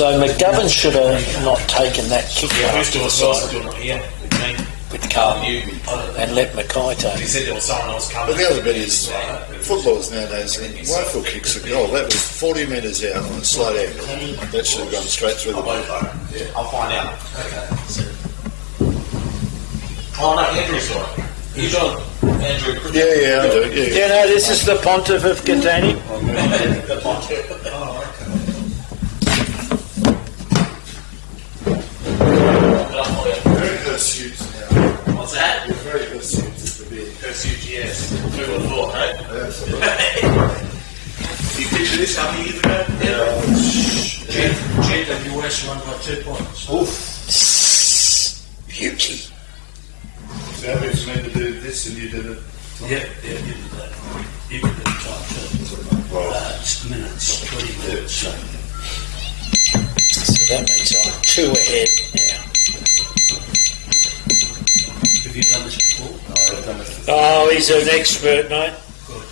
So McGovern should have not taken that kick Who's doing side doing it here? With me? with Carlton and let Mackay take He it. said there was someone else coming. But the other bit is, footballers nowadays, rifle kicks a goal. That was 40 metres out on a slight angle. That should have gone straight through the ball. I'll find out. Okay. Oh no, Andrew's got it. You got Andrew. Yeah, I do. Do Yeah. you know this is the Pontiff of Katanning? The pontiff. Oh, Very hirsute now. what's that? You're very hirsute to be. SUGS. Who would have thought, right? Absolutely. You picture this how many years ago? GWS won by 2 points. Oof. Beauty. So it's meant to do this and you did it. Yeah, you did that. You did the time too. It's minutes, 20 minutes. So. So that means I'm 2 ahead now. Have you done this before? I've done it. Oh, he's an expert, mate. Good.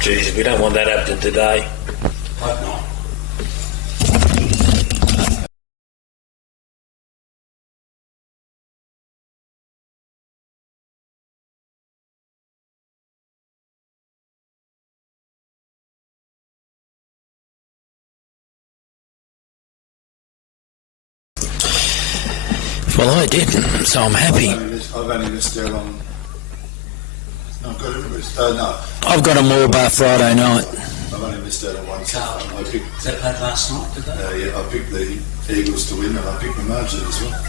Jeez, we don't want that happening today. Hope not. Well, I didn't, so I'm happy. I've only missed out on. I've got it missed. No, I've got a Moorebar Friday night. I've only missed out on one. Carlton. I picked. Was that played last night, did they? Yeah, I picked the Eagles to win, and I picked the margin as well.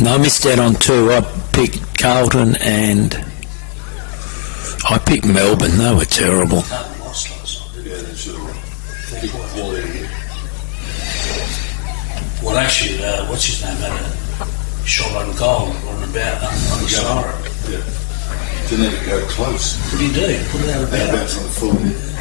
No, I missed out on 2. I picked Carlton and I picked Melbourne. They were terrible. Carlton lost last night, didn't Yeah, they should have picked all there. they? Well, actually, what's his name had a shot on goal on about on the star. Yeah. Didn't even go close. What do you do? Put it out of They bounds. bounced on the full.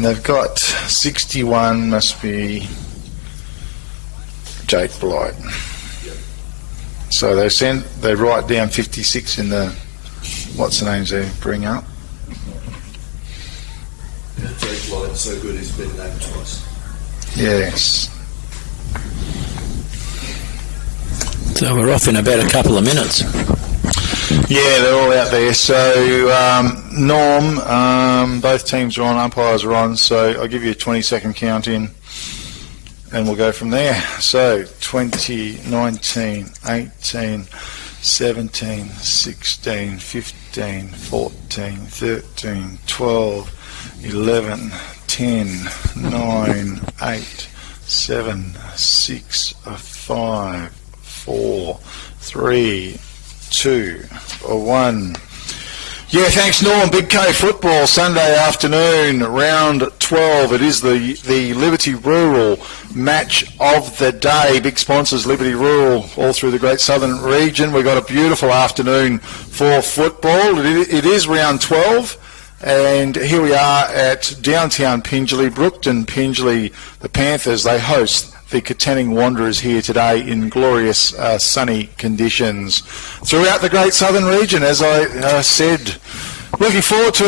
And they've got 61, must be Jake Blight. So they write down 56 in the, what's the names they bring up? Yeah, Jake Blight's so good he's been named twice. Yes. So we're off in about a couple of minutes. Yeah, they're all out there. So, Norm, both teams are on, umpires are on, so I'll give you a 20-second count in and we'll go from there. So, 20, 19, 18, 17, 16, 15, 14, 13, 12, 11, 10, 9, 8, 7, 6, 5, 4, 3, 2, 1. Yeah, thanks, Norm. Big K football, Sunday afternoon, round 12. It is the Liberty Rural match of the day. Big sponsors, Liberty Rural, all through the Great Southern region. We've got a beautiful afternoon for football. It is round 12. And here we are at downtown Pingelly, Brookton, Pingelly. The Panthers, they host the Katanning Wanderers here today in glorious sunny conditions throughout the Great Southern region. As I said, looking forward to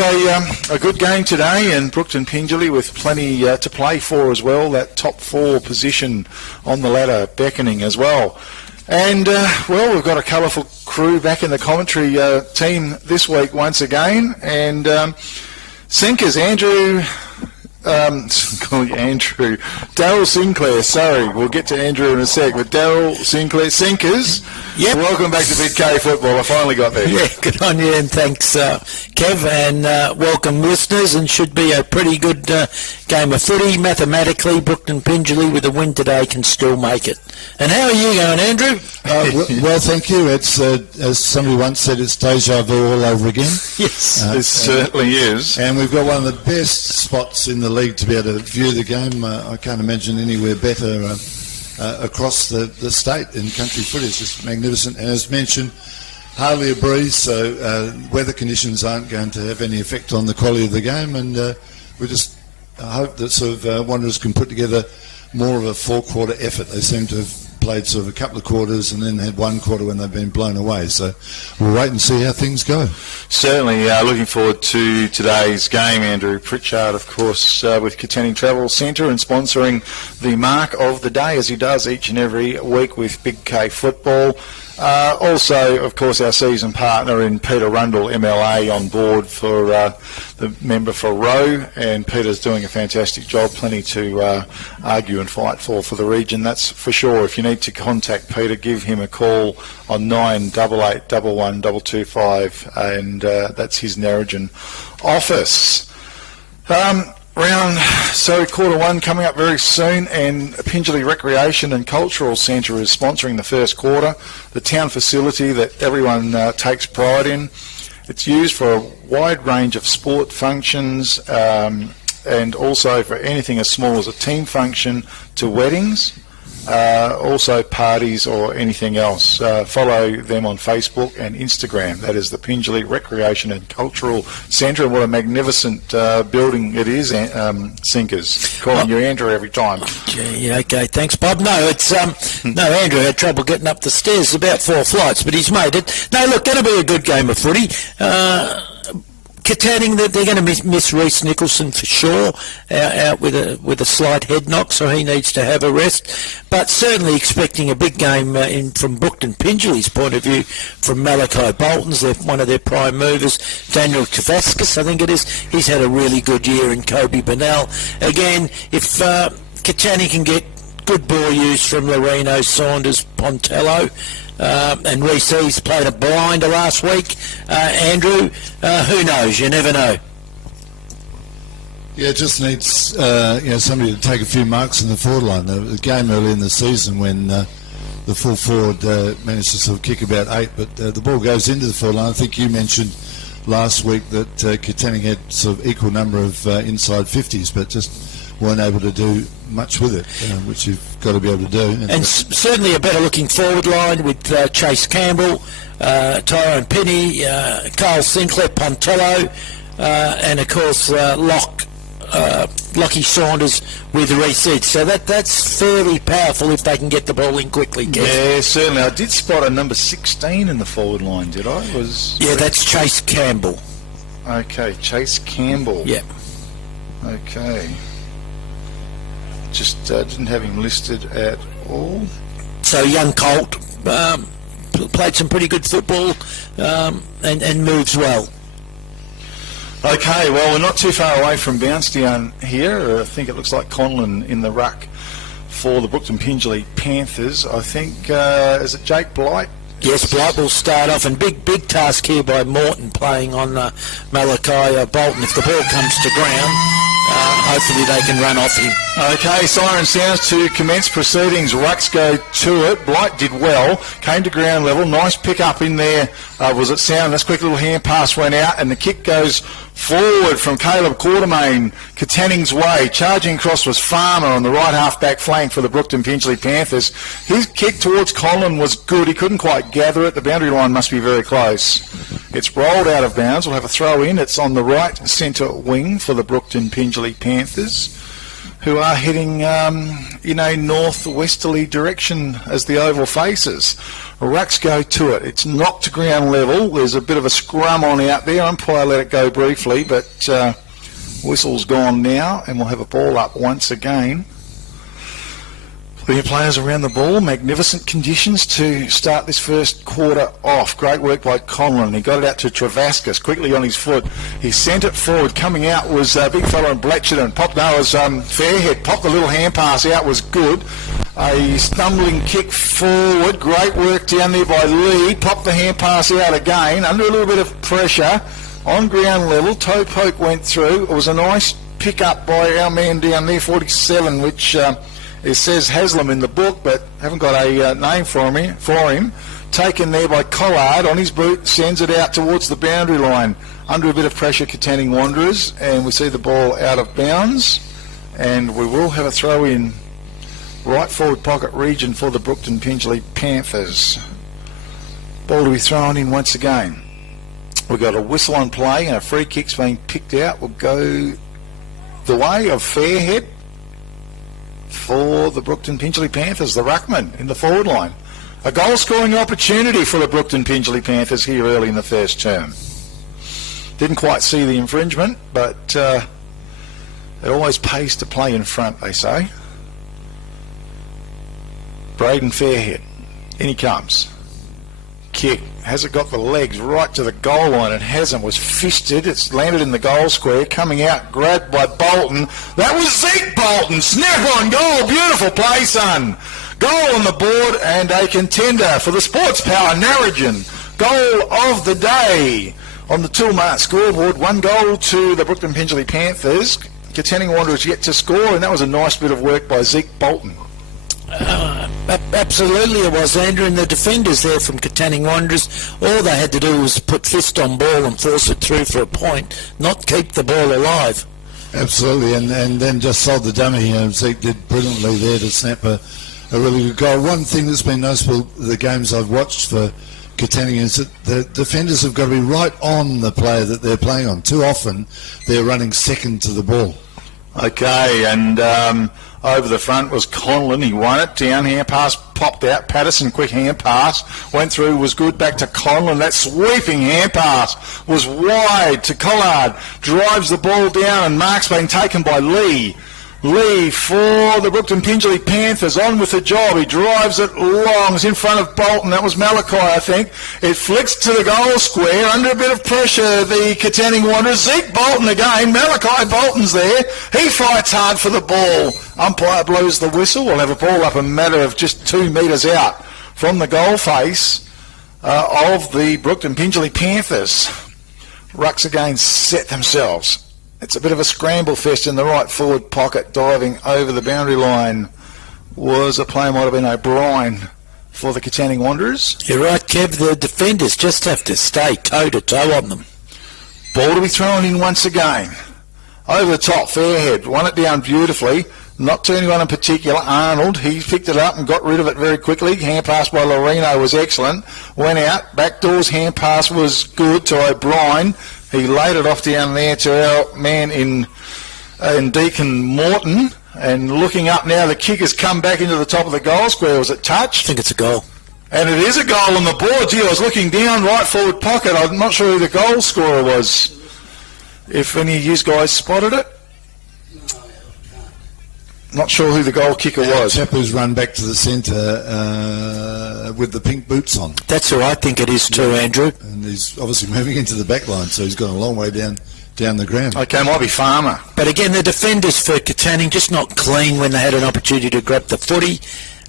a good game today, and Brookton Pingelly with plenty to play for as well. That top 4 position on the ladder beckoning as well. And, well, we've got a colourful crew back in the commentary team this week once again. And Sinkers, Andrew... Daryl Sinclair, sorry, we'll get to Andrew in a sec, but Daryl Sinclair, Sinkers, yep. Welcome back to Big K Football. I finally got there. Yeah, good on you, and thanks, Kev, and welcome listeners, and should be a pretty good game of footy. Mathematically, Brookton Pingelly with a win today can still make it. And how are you going, Andrew? Well, thank you. It's, as somebody once said, it's deja vu all over again. Yes. It certainly is. And we've got one of the best spots in the league to be able to view the game. I can't imagine anywhere better across the state in country footy. It's just magnificent. And as mentioned, hardly a breeze, so weather conditions aren't going to have any effect on the quality of the game. And we just hope that sort of Wanderers can put together more of a 4-quarter effort. They seem to have played sort of a couple of quarters and then had 1 quarter when they've been blown away. So we'll wait and see how things go. Certainly looking forward to today's game. Andrew Pritchard, of course, with Katanning Travel Centre and sponsoring the mark of the day, as he does each and every week with Big K Football. Also, of course, our season partner in Peter Rundle, MLA, on board for the member for Rowe, and Peter's doing a fantastic job. Plenty to argue and fight for the region, that's for sure. If you need to contact Peter, give him a call on 988 11 225, and that's his Narrogin office. Quarter 1 coming up very soon, and Pingelly Recreation and Cultural Centre is sponsoring the first quarter. The town facility that everyone takes pride in. It's used for a wide range of sport functions, and also for anything as small as a team function to weddings, also parties or anything else. Follow them on Facebook and Instagram. That is the Pingelly Recreation and Cultural Centre, and what a magnificent building it is. Sinkers, calling you Andrew every time. Yeah, okay, thanks, Bob. No, it's no, Andrew had trouble getting up the stairs, about 4 flights, but he's made it. No, look, going to be a good game of footy. Katanning, they're going to miss Reece Nicholson for sure, out with a slight head knock, so he needs to have a rest. But certainly expecting a big game from Brookton Pingelly's point of view, from Malachi Bolton's, one of their prime movers, Daniel Kavaskis, I think it is. He's had a really good year, in Kobe Burnell. Again, if Katanning can get good ball use from Loreno, Saunders, Pontello, and Reese's played a blinder last week. Andrew, who knows? You never know. Yeah, it just needs somebody to take a few marks in the forward line. The game early in the season when the full forward managed to sort of kick about 8, but the ball goes into the forward line. I think you mentioned last week that Katanning had sort of equal number of inside 50s, but just weren't able to do much with it, which you've got to be able to do. And certainly a better looking forward line with Chase Campbell, Tyrone Penny, Carl Sinclair, Pontello, and of course Locke Lockie Saunders with Reece Edge. So that's fairly powerful if they can get the ball in quickly, Kev. Yeah, certainly. I did spot a number 16 in the forward line, did I? Yeah, that's Chase Campbell. Okay, Chase Campbell. Yeah. Okay. Just didn't have him listed at all. So young Colt played some pretty good football and moves well. Okay, well, we're not too far away from bounce down here. I think it looks like Conlon in the ruck for the Brookton Pingelly Panthers. I think, is it Jake Blight? Yes, Blight will start off, and big task here by Morton playing on Malachi Bolton. If the ball comes to ground, hopefully they can run off him. Okay, siren sounds to commence proceedings. Rucks go to it. Blight did well, came to ground level. Nice pick up in there. Was it sound? This quick little hand pass went out, and the kick goes forward from Caleb Quartermain, Katanning's way. Charging across was Farmer on the right half-back flank for the Brookton Pingelly Panthers. His kick towards Conlon was good. He couldn't quite gather it. The boundary line must be very close. It's rolled out of bounds. We'll have a throw in. It's on the right centre wing for the Brookton Pingelly Panthers, who are heading in a northwesterly direction as the oval faces. Rucks go to it. It's knocked to ground level. There's a bit of a scrum on out there. Umpire let it go briefly, but whistle's gone now, and we'll have a ball up once again. Plenty of players around the ball. Magnificent conditions to start this first quarter off. Great work by Conlon. He got it out to Travascus quickly on his foot. He sent it forward. Coming out was a big fella in Bletcherton. Fairhead popped the little hand pass out. Was good. A stumbling kick forward. Great work down there by Lee. Popped the hand pass out again. Under a little bit of pressure. On ground level. Toe poke went through. It was a nice pick up by our man down there, 47, which... it says Haslam in the book, but haven't got a name for him. Taken there by Collard on his boot, sends it out towards the boundary line. Under a bit of pressure, Katanning Wanderers, and we see the ball out of bounds. And we will have a throw in right forward pocket region for the Brookton Pingelly Panthers. Ball to be thrown in once again. We've got a whistle on play and a free kick's being picked out. Will go the way of Fairhead for the Brookton Pingelly Panthers, the ruckman in the forward line. A goal scoring opportunity for the Brookton Pingelly Panthers here early in the first term. Didn't quite see the infringement, but it always pays to play in front, they say. Braden Fairhead, in he comes. Kick, has it got the legs right to the goal line? It hasn't, was fisted, it's landed in the goal square, coming out, grabbed by Bolton. That was Zeke Bolton, snap on goal, beautiful play, son. Goal on the board and a contender for the Sports Power Narrogin. Goal of the day on the Toolmart scoreboard. 1 goal to the Brookton Pingelly Panthers. Katanning Wanderers yet to score, and that was a nice bit of work by Zeke Bolton. Absolutely it was, Andrew, and the defenders there from Katanning Wanderers, all they had to do was put fist on ball and force it through for a point, not keep the ball alive. Absolutely, and then just sold the dummy. Zeke did brilliantly there to snap a really good goal. One thing that's been noticeable, the games I've watched for Katanning, is that the defenders have got to be right on the player that they're playing on. Too often they're running second to the ball. Okay, and over the front was Conlon. He won it. Down, hand pass popped out. Patterson, quick hand pass. Went through, was good. Back to Conlon. That sweeping hand pass was wide to Collard. Drives the ball down, and mark's being taken by Lee. Lee for the Brookton Pingelly Panthers, on with the job. He drives it long. It's in front of Bolton. That was Malachi, I think. It flicks to the goal square. Under a bit of pressure, the Katanning Wanderers. Zeke Bolton again. Malachi Bolton's there. He fights hard for the ball. Umpire blows the whistle. We'll have a ball up a matter of just 2 metres out from the goal face of the Brookton Pingelly Panthers. Rucks again set themselves. It's a bit of a scramble fest in the right forward pocket. Diving over the boundary line was a play, might have been O'Brien for the Katanning Wanderers. You're right, Kev. The defenders just have to stay toe-to-toe on them. Ball to be thrown in once again. Over the top, Fairhead. Won it down beautifully. Not to anyone in particular. Arnold, he picked it up and got rid of it very quickly. Hand pass by Loreno was excellent. Went out. Backdoors hand pass was good to O'Brien. He laid it off down there to our man in and Deacon Morton. And looking up now, the kick has come back into the top of the goal square. Was it touched? I think it's a goal. And it is a goal on the board. Gee, I was looking down right forward pocket. I'm not sure who the goal scorer was. If any of you guys spotted it. Not sure who the goal kicker was. Chap who's run back to the centre with the pink boots on. That's who I think it is too, Andrew. And he's obviously moving into the back line, so he's gone a long way down the ground. Okay, might be Farmer. But again, the defenders for Katanning just not clean when they had an opportunity to grab the footy.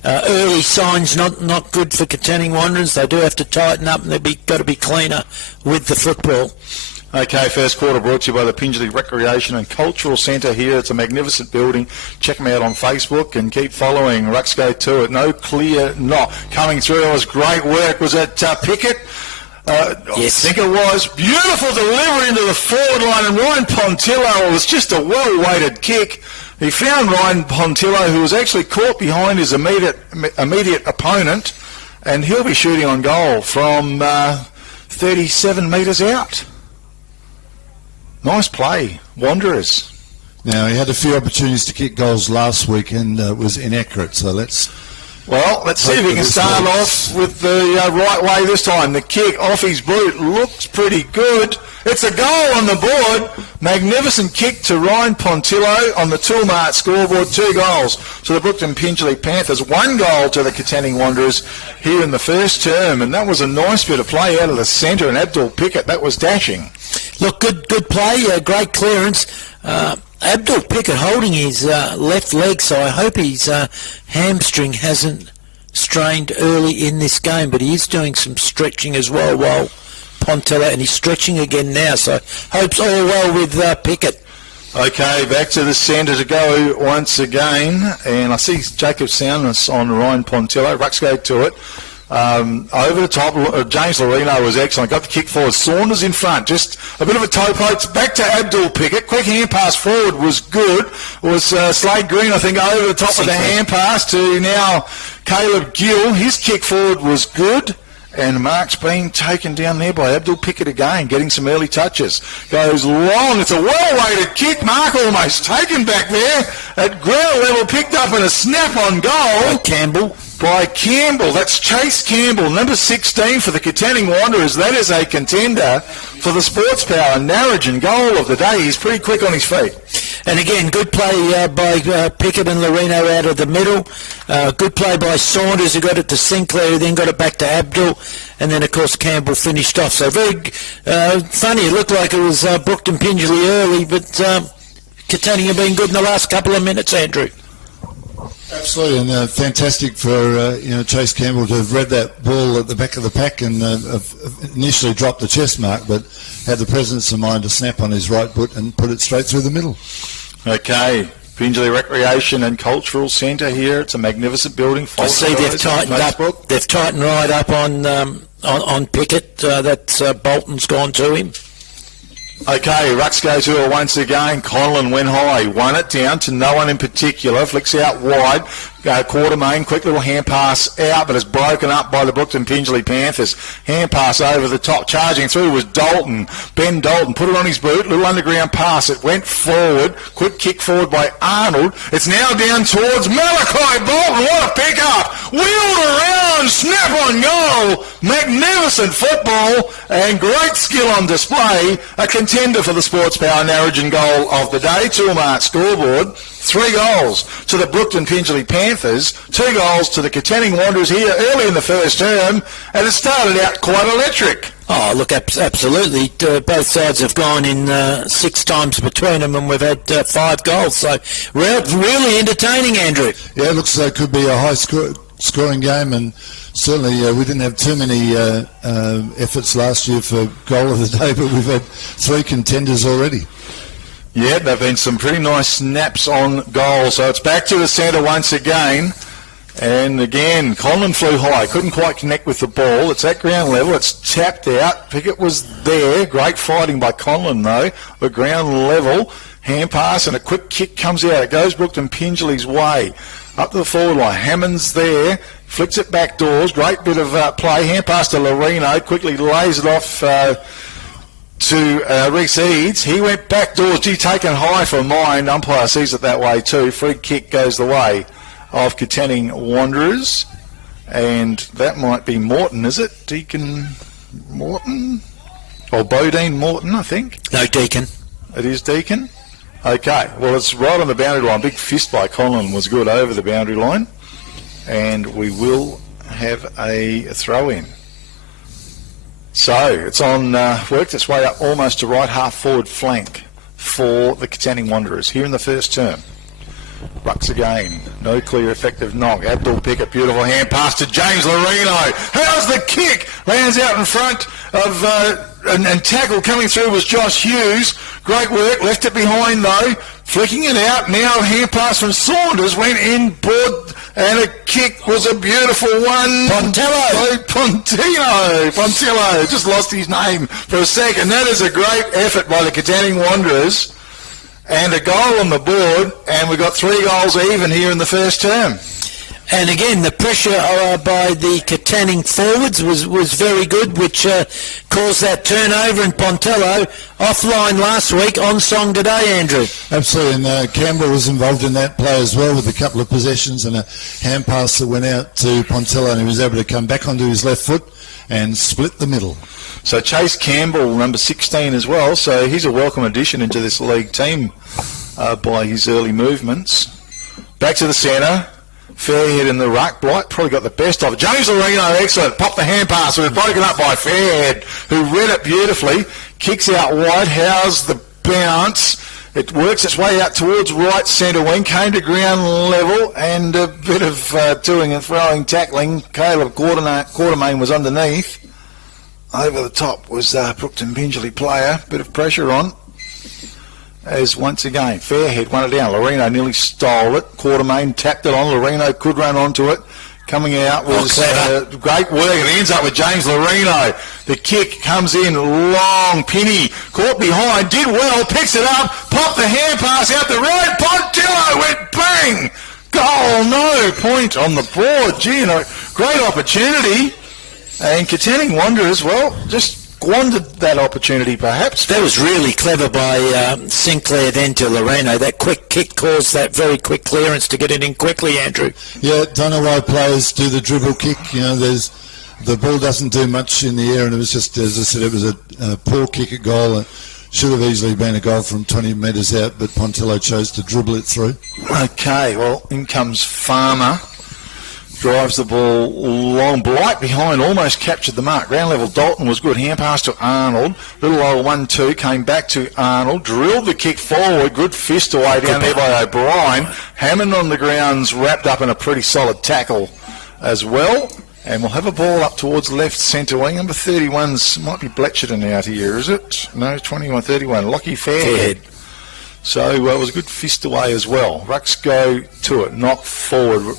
Early signs not good for Katanning Wanderers. They do have to tighten up, and they've got to be cleaner with the football. Okay, first quarter brought to you by the Pingelly Recreation and Cultural Centre here. It's a magnificent building. Check them out on Facebook and keep following. Rucks go to it. No clear knock coming through. It was great work. Was it Pickett? Yes. I think it was. Beautiful delivery into the forward line, and Ryan Pontillo, it was just a well-weighted kick. He found Ryan Pontillo, who was actually caught behind his immediate opponent, and he'll be shooting on goal from 37 metres out. Nice play, Wanderers. Now, he had a few opportunities to kick goals last week and was inaccurate, so let's see if he can start off with the right way this time. The kick off his boot looks pretty good. It's a goal on the board. Magnificent kick to Ryan Pontillo on the Toolmart scoreboard. 2 goals to the Brookton Pingelly Panthers. 1 goal to the Katanning Wanderers here in the first term. And that was a nice bit of play out of the centre. And Abdul Pickett, that was dashing. Look, good play, great clearance. Abdul Pickett holding his left leg, so I hope his hamstring hasn't strained early in this game, but he is doing some stretching as well while Pontillo, and he's stretching again now, so hope's all well with Pickett. Okay, back to the centre to go once again, and I see Jacob Soundness on Ryan Pontillo. Rucks go to it. Over the top, James Lorino was excellent. Got the kick forward. Saunders in front. Just a bit of a toe poke. Back to Abdul Pickett. Quick hand pass forward was good. It was Slade Green, I think, over the top of the hand pass to now Caleb Gill. His kick forward was good. And Mark's being taken down there by Abdul Pickett again, getting some early touches. Goes long. It's a well-weighted kick. Mark almost taken back there at ground level, picked up and a snap on goal. By Campbell. That's Chase Campbell, number 16 for the Katanning Wanderers. That is a contender for the Sports Power Narrogin goal of the day. He's pretty quick on his feet. And again, good play by Pickett and Lorino out of the middle. Good play by Saunders, who got it to Sinclair, who then got it back to Abdul. And then, of course, Campbell finished off. So very funny. It looked like it was Brookton Pingelly early, but Katanning have been good in the last couple of minutes, Andrew. Absolutely, and fantastic for Chase Campbell to have read that ball at the back of the pack and initially dropped the chest mark, but had the presence of mind to snap on his right foot and put it straight through the middle. Okay, Pingelly Recreation and Cultural Centre here. It's a magnificent building. I see they've tightened up. They've tightened right up on Pickett. That's Bolton's gone to him. Okay, Rucks go to it once again. Conlon went high, won it down to no one in particular, flicks out wide, Quartermain, quick little hand pass out, but it's broken up by the Brookton Pingelly Panthers. Hand pass over the top, charging through was Dalton. Ben Dalton put it on his boot, little underground pass, it went forward, quick kick forward by Arnold. It's now down towards Malachi Bolton, what a pick-up! Wheeled around, snap on goal, magnificent football, and great skill on display. A contender for the Sports Power Narrogin goal of the day. Toolmart scoreboard. 3 goals to the Brookton Pingelly Panthers, 2 goals to the Katanning Wanderers here early in the first term, and it started out quite electric. Oh, look, absolutely. Both sides have gone in 6 times between them, and we've had 5 goals. So really entertaining, Andrew. Yeah, it looks as though it could be a high-scoring game, and certainly we didn't have too many efforts last year for goal of the day, but we've had 3 contenders already. Yeah, there have been some pretty nice snaps on goal. So it's back to the centre once again. And again, Conlon flew high. Couldn't quite connect with the ball. It's at ground level. It's tapped out. Pickett was there. Great fighting by Conlon, though. But ground level. Hand pass and a quick kick comes out. It goes Brookton Pingelly's way. Up to the forward line. Hammond's there. Flicks it back doors. Great bit of play. Hand pass to Lorino. Quickly lays it off to to Reece Eads. He went backdoors. Gee, taken high for mine. Umpire sees it that way too. Free kick goes the way of Katanning Wanderers. And that might be Morton, is it? Deacon Morton? Or Bodine Morton, I think. No, Deacon. It is Deacon? Okay, well, it's right on the boundary line. Big fist by Conlon was good over the boundary line. And we will have a throw-in. So, it's on, worked its way up almost to right half forward flank for the Katanning Wanderers here in the first term. Rucks again, no clear effective knock. Abdul Pickett, beautiful hand pass to James Lorino. How's the kick? Lands out in front of, and tackle coming through was Josh Hughes. Great work, left it behind though. Flicking it out, now hand pass from Saunders, went in, board, and a kick was a beautiful one. Pontillo, just lost his name for a second. That is a great effort by the Katanning Wanderers. And a goal on the board, and we got 3 goals even here in the first term. And again, the pressure by the Katanning forwards was very good, which caused that turnover. And Pontello offline last week, on song today, Andrew. Absolutely, and Campbell was involved in that play as well with a couple of possessions and a hand pass that went out to Pontello, and he was able to come back onto his left foot and split the middle. So Chase Campbell, number 16 as well, so he's a welcome addition into this league team by his early movements. Back to the centre, Fairhead in the ruck. Blight probably got the best of it. James Lorino, excellent, popped the hand pass, it was broken up by Fairhead, who read it beautifully, kicks out wide. How's the bounce? It works its way out towards right centre wing, came to ground level, and a bit of toing and throwing, tackling. Caleb Quartermain was underneath. Over the top was Brookton Pingelly player. Bit of pressure on. As once again, Fairhead won it down. Lorino nearly stole it. Quartermain tapped it on. Lorino could run onto it. Coming out was great work. It ends up with James Lorino. The kick comes in long. Pinny caught behind. Did well. Picks it up. Popped the hand pass out the road. Pontillo went bang. Goal. No point on the board. Gee, a great opportunity. And Katanning Wanderers, well, just squandered that opportunity perhaps. That was really clever by Sinclair then to Loreno. That quick kick caused that very quick clearance to get it in quickly, Andrew. Yeah, don't know why players do the dribble kick. You know, the ball doesn't do much in the air, and it was just, as I said, it was a poor kick at goal. It should have easily been a goal from 20 metres out, but Pontillo chose to dribble it through. Okay, well, in comes Farmer. Drives the ball long. Blight behind, almost captured the mark. Ground level, Dalton was good. Hand pass to Arnold. Little old 1-2, came back to Arnold. Drilled the kick forward. Good fist away down there by O'Brien. Hammond on the grounds, wrapped up in a pretty solid tackle as well. And we'll have a ball up towards left centre wing. Number 31's might be Bletcherton out here, is it? No, 21-31. Lockie Fairhead. So it was a good fist away as well. Rucks go to it, knock forward.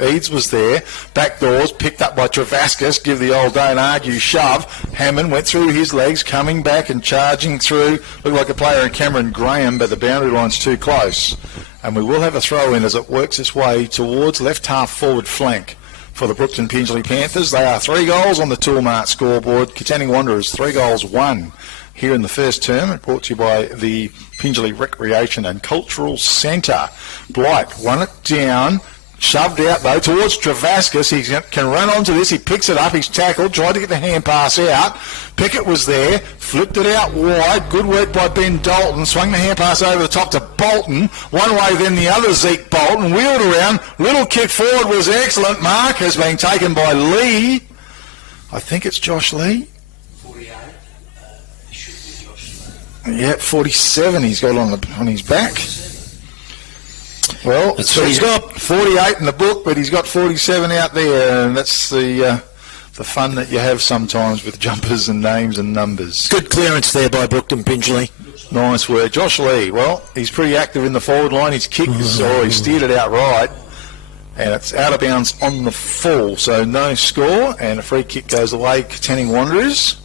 Eads was there. Back doors, picked up by Travascus. Give the old don't argue shove. Hammond went through his legs, coming back and charging through. Looked like a player in Cameron Graham, but the boundary line's too close. And we will have a throw in as it works its way towards left half forward flank for the Brookton Pingelly Panthers. They are 3 goals on the Toolmart scoreboard. Katanning Wanderers 3 goals 1. Here in the first term, brought to you by the Pingelly Recreation and Cultural Centre. Blight won it down, shoved out though towards Travascus. He can run onto this. He picks it up. He's tackled. Tried to get the hand pass out. Pickett was there. Flipped it out wide. Good work by Ben Dalton. Swung the hand pass over the top to Bolton. One way, then the other. Zeke Bolton wheeled around. Little kick forward was excellent. Mark has been taken by Lee. I think it's Josh Lee. Yeah, 47 he's got on his back. Well, that's what he's got. 48 in the book, but he's got 47 out there, and that's the fun that you have sometimes with jumpers and names and numbers. Good clearance there by Brookton Pingelly. Nice work. Josh Lee, well, he's pretty active in the forward line. His kick he steered it out right, and it's out of bounds on the full, so no score, and a free kick goes away. Katanning Wanderers.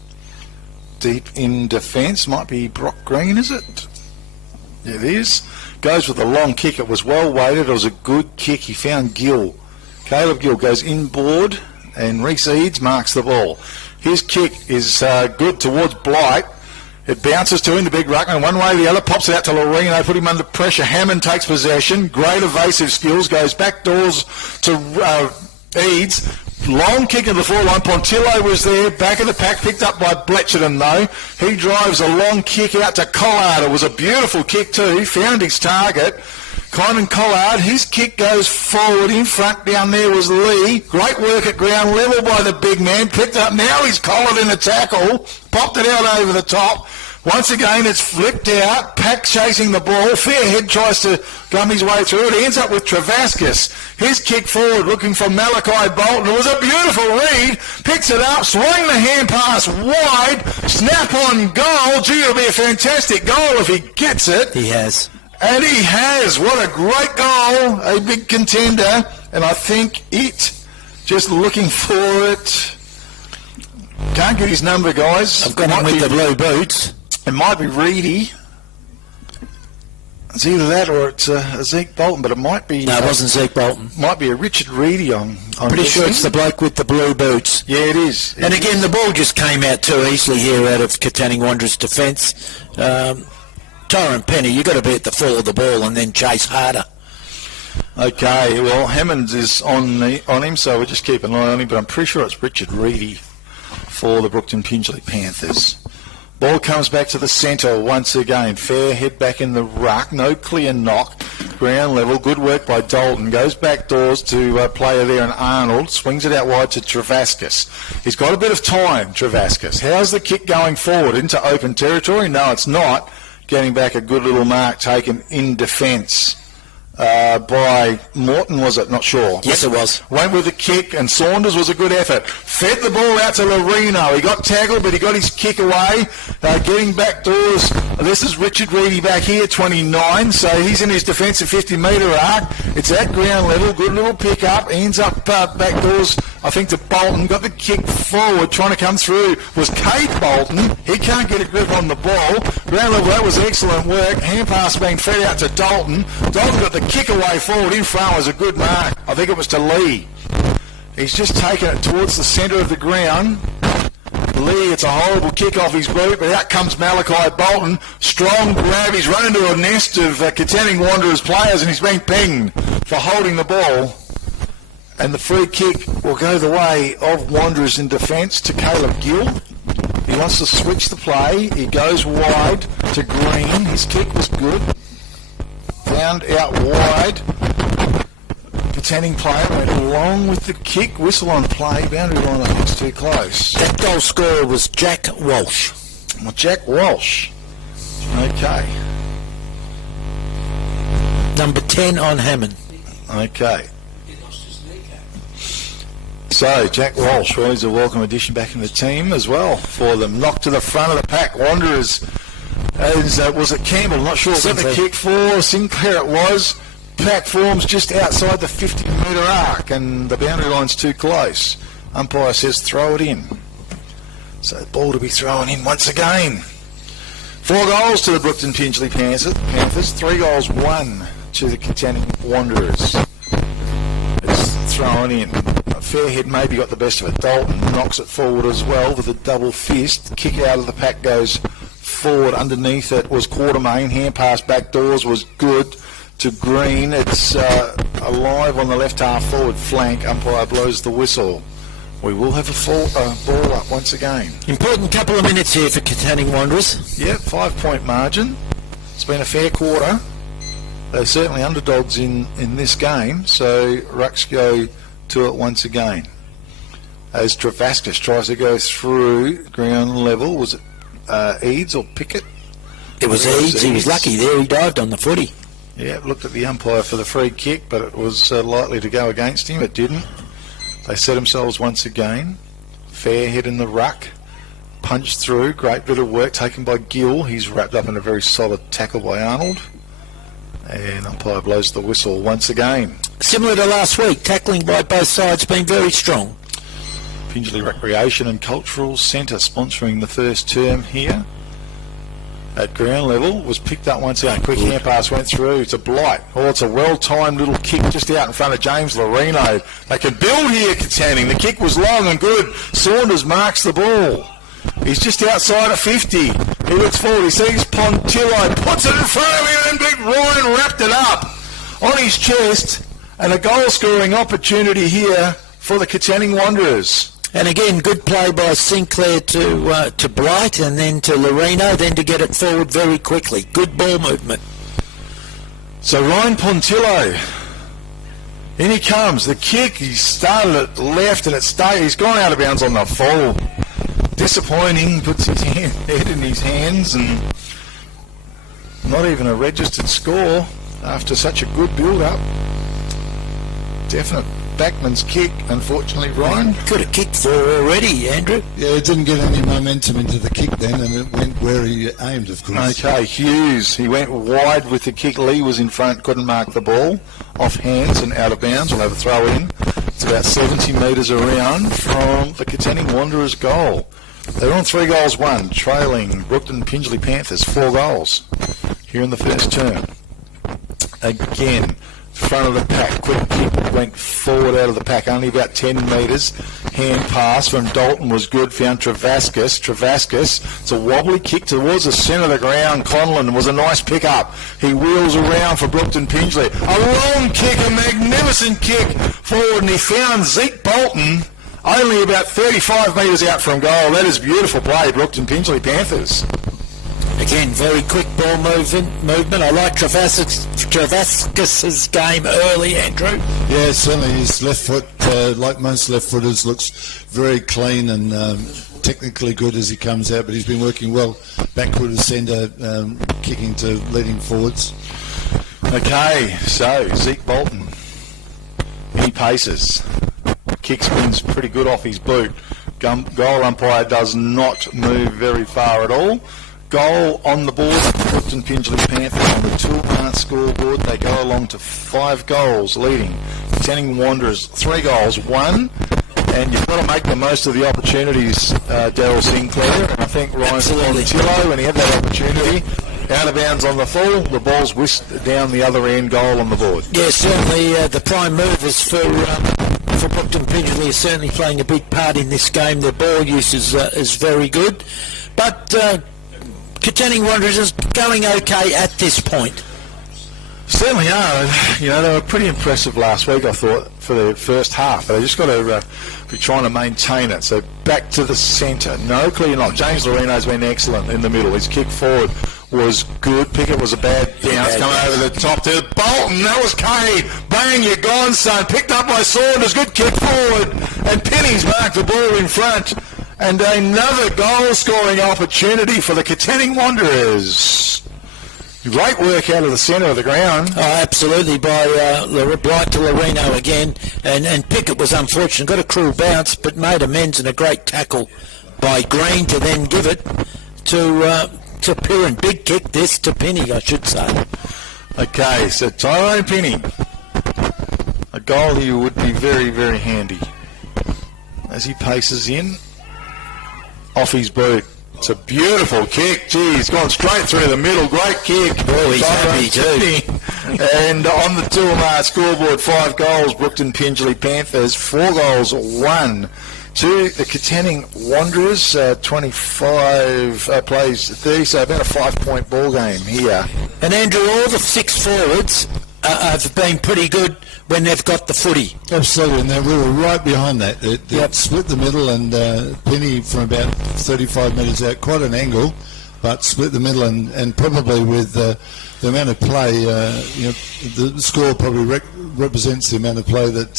Deep in defence, might be Brock Green, is it? Yeah, it is. Goes with a long kick. It was well weighted. It was a good kick. He found Gill. Caleb Gill goes inboard, and Reece Eads marks the ball. His kick is good towards Blight. It bounces to him, the big ruckman, one way or the other, pops it out to Loreno, put him under pressure. Hammond takes possession, great evasive skills, goes back doors to Eads. Long kick of the four-line. Pontillo was there, back of the pack, picked up by Bletcherton though. He drives a long kick out to Collard. It was a beautiful kick too, found his target. Kynan Collard, his kick goes forward. In front down there was Lee. Great work at ground level by the big man. Picked up, now he's collared in a tackle. Popped it out over the top. Once again, it's flipped out. Pack chasing the ball. Fairhead tries to gum his way through it. He ends up with Travaskis. His kick forward looking for Malachi Bolton. It was a beautiful read. Picks it up. Swing the hand pass wide. Snap on goal. Gee, it'll be a fantastic goal if he gets it. He has. And he has. What a great goal. A big contender. And I think just looking for it. Can't get his number, guys. I've got him with the blue boots. It might be Reedy. It's either that or it's Zeke Bolton, but it might be... No, it wasn't Zeke Bolton. Might be a Richard Reedy on Pretty sure it's the bloke with the blue boots. Yeah, it is. And again, the ball just came out too easily here out of Katanning Wanderers' defence. Tyrone Penny, you've got to be at the full of the ball and then chase harder. Okay, well, Hammonds is on him, so we'll just keep an eye on him, but I'm pretty sure it's Richard Reedy for the Brookton Pingelly Panthers. Ball comes back to the centre once again. Fairhead back in the ruck. No clear knock. Ground level. Good work by Dalton. Goes back doors to a player there in Arnold. Swings it out wide to Travaskis. He's got a bit of time, Travaskis. How's the kick going forward into open territory? No, it's not. Getting back a good little mark taken in defence. By Morton, was it? Not sure. Yes, it was. Went with the kick, and Saunders was a good effort. Fed the ball out to Loreno. He got tackled, but he got his kick away. Getting back doors. This is Richard Reedy back here, 29. So he's in his defensive 50-metre arc. It's at ground level. Good little pick up. Ends up back doors, I think, to Bolton. Got the kick forward. Trying to come through was Kate Bolton. He can't get a grip on the ball. Ground level, that was excellent work. Hand pass being fed out to Dalton. Dalton got the kick away forward in front was a good mark. I think it was to Lee. He's just taken it towards the centre of the ground. Lee, it's a horrible kick off his boot, but out comes Malachi Bolton. Strong grab. He's run into a nest of Katanning Wanderers players and he's been pinged for holding the ball. And the free kick will go the way of Wanderers in defence to Caleb Gill. He wants to switch the play. He goes wide to Green. His kick was good. Found out wide. Katanning player went along with the kick. Whistle on play. Boundary line, I think it's too close. That goal scorer was Jack Walsh. Well, Jack Walsh. Okay. Number 10 on Hammond. Okay. So, Jack Walsh, well, he's a welcome addition back in the team as well for them. Knocked to the front of the pack. Wanderers, was it Campbell? Not sure. Got the kick for Sinclair it was. Pack forms just outside the 50-metre arc and the boundary line's too close. Umpire says throw it in. So the ball to be thrown in once again. 4 goals to the Brookton Pingelly Panthers. 3 goals, 1 to the Katanning Wanderers. It's thrown in. Fairhead maybe got the best of it. Dalton knocks it forward as well with a double fist. Kick out of the pack goes forward. Underneath it was Quartermain. Hand pass back doors was good to Green. It's alive on the left half forward flank. Umpire blows the whistle. We will have a ball up once again. Important couple of minutes here for Katanning Wanderers. Yeah, 5-point margin. It's been a fair quarter. They're certainly underdogs in this game, so Rucks go to it once again. As Travaskis tries to go through ground level, was it Eads or Pickett? It was Eads. He was lucky there. He dived on the footy. Yeah, looked at the umpire for the free kick, but it was likely to go against him. It didn't. They set themselves once again. Fairhead in the ruck. Punched through. Great bit of work taken by Gill. He's wrapped up in a very solid tackle by Arnold. And umpire blows the whistle once again. Similar to last week, tackling by both sides been very strong. Pingelly Recreation and Cultural Centre sponsoring the first term here. At ground level was picked up once again. Quick hand pass went through to Blight. Oh, it's a well-timed little kick just out in front of James Loreno. They can build here, Katanning. The kick was long and good. Saunders marks the ball. He's just outside of 50. He looks forward. He sees Pontillo, puts it in front of him, and Big Ryan wrapped it up on his chest. And a goal-scoring opportunity here for the Katanning Wanderers. And again, good play by Sinclair to Blight and then to Loreno, then to get it forward very quickly. Good ball movement. So Ryan Pontillo, in he comes. The kick, he started it left and it stayed. He's gone out of bounds on the full. Disappointing, puts his head in his hands, and not even a registered score after such a good build-up. Definite backman's kick, unfortunately, Ryan. Could have kicked for already, Andrew. Yeah, it didn't get any momentum into the kick then, and it went where he aimed, of course. Okay, Hughes, he went wide with the kick. Lee was in front, couldn't mark the ball. Off hands and out of bounds. We'll have a throw in. It's about 70 metres around from the Katanning Wanderers' goal. They're on 3 goals, 1, trailing Brookton Pingelly Panthers 4 goals here in the first term. Again, front of the pack, quick kick, went forward out of the pack, only about 10 metres. Hand pass from Dalton was good, found Travascus, it's a wobbly kick towards the centre of the ground. Conlon was a nice pick-up. He wheels around for Brookton Pingelly. A long kick, a magnificent kick forward, and he found Zeke Bolton only about 35 metres out from goal. That is beautiful play, Brookton Pingelly Panthers. Again, very quick ball movement. I like Travascus's game early, Andrew. Yeah, certainly his left foot, like most left footers, looks very clean and technically good as he comes out, but he's been working well backward to centre, kicking to leading forwards. Okay, so Zeke Bolton, he paces. Kick spins pretty good off his boot. Goal umpire does not move very far at all. Goal on the board, Brookton Pingelly Panthers on the 2-part scoreboard. They go along to 5 goals, leading Katanning Wanderers 3 goals, 1. And you've got to make the most of the opportunities, Daryl Sinclair. And I think Ryan Pontillo, when he had that opportunity, out of bounds on the full, the ball's whisked down the other end, goal on the board. Yeah, certainly the prime movers for Brookton Pingelly is certainly playing a big part in this game. Their ball use is very good. But Katanning Wanderers is going okay at this point. Certainly are. You know, they were pretty impressive last week, I thought, for the first half. But they just got to be trying to maintain it. So back to the centre. No clear knock. James Loreno's been excellent in the middle. His kick forward was good. Pickett was a bad bounce coming over the top to Bolton. That was Cade. Bang, you're gone, son. Picked up by Saunders. Good kick forward. And Penny's marked the ball in front. And another goal-scoring opportunity for the Katanning Wanderers. Great work out of the centre of the ground. Oh, absolutely, by Blight to Loreno again. And Pickett was unfortunate. Got a cruel bounce, but made amends and a great tackle by Green to then give it to Piran. Big kick this to Penny, I should say. Okay, so Tyrone Penny. A goal here would be very, very handy. As he paces in. Off his boot. It's a beautiful kick. Gee, he's gone straight through the middle. Great kick. Oh, he's happy too. And on the 2-part scoreboard, 5 goals, Brookton Pingelly Panthers, 4 goals, 1 to the Katanning Wanderers. 25 plays 30, so about a 5-point ball game here. And Andrew, all the 6 forwards have been pretty good when they've got the footy. Absolutely, and we were right behind that. They split the middle, and Penny from about 35 metres out, quite an angle, but split the middle, and probably with the amount of play, the score probably represents the amount of play that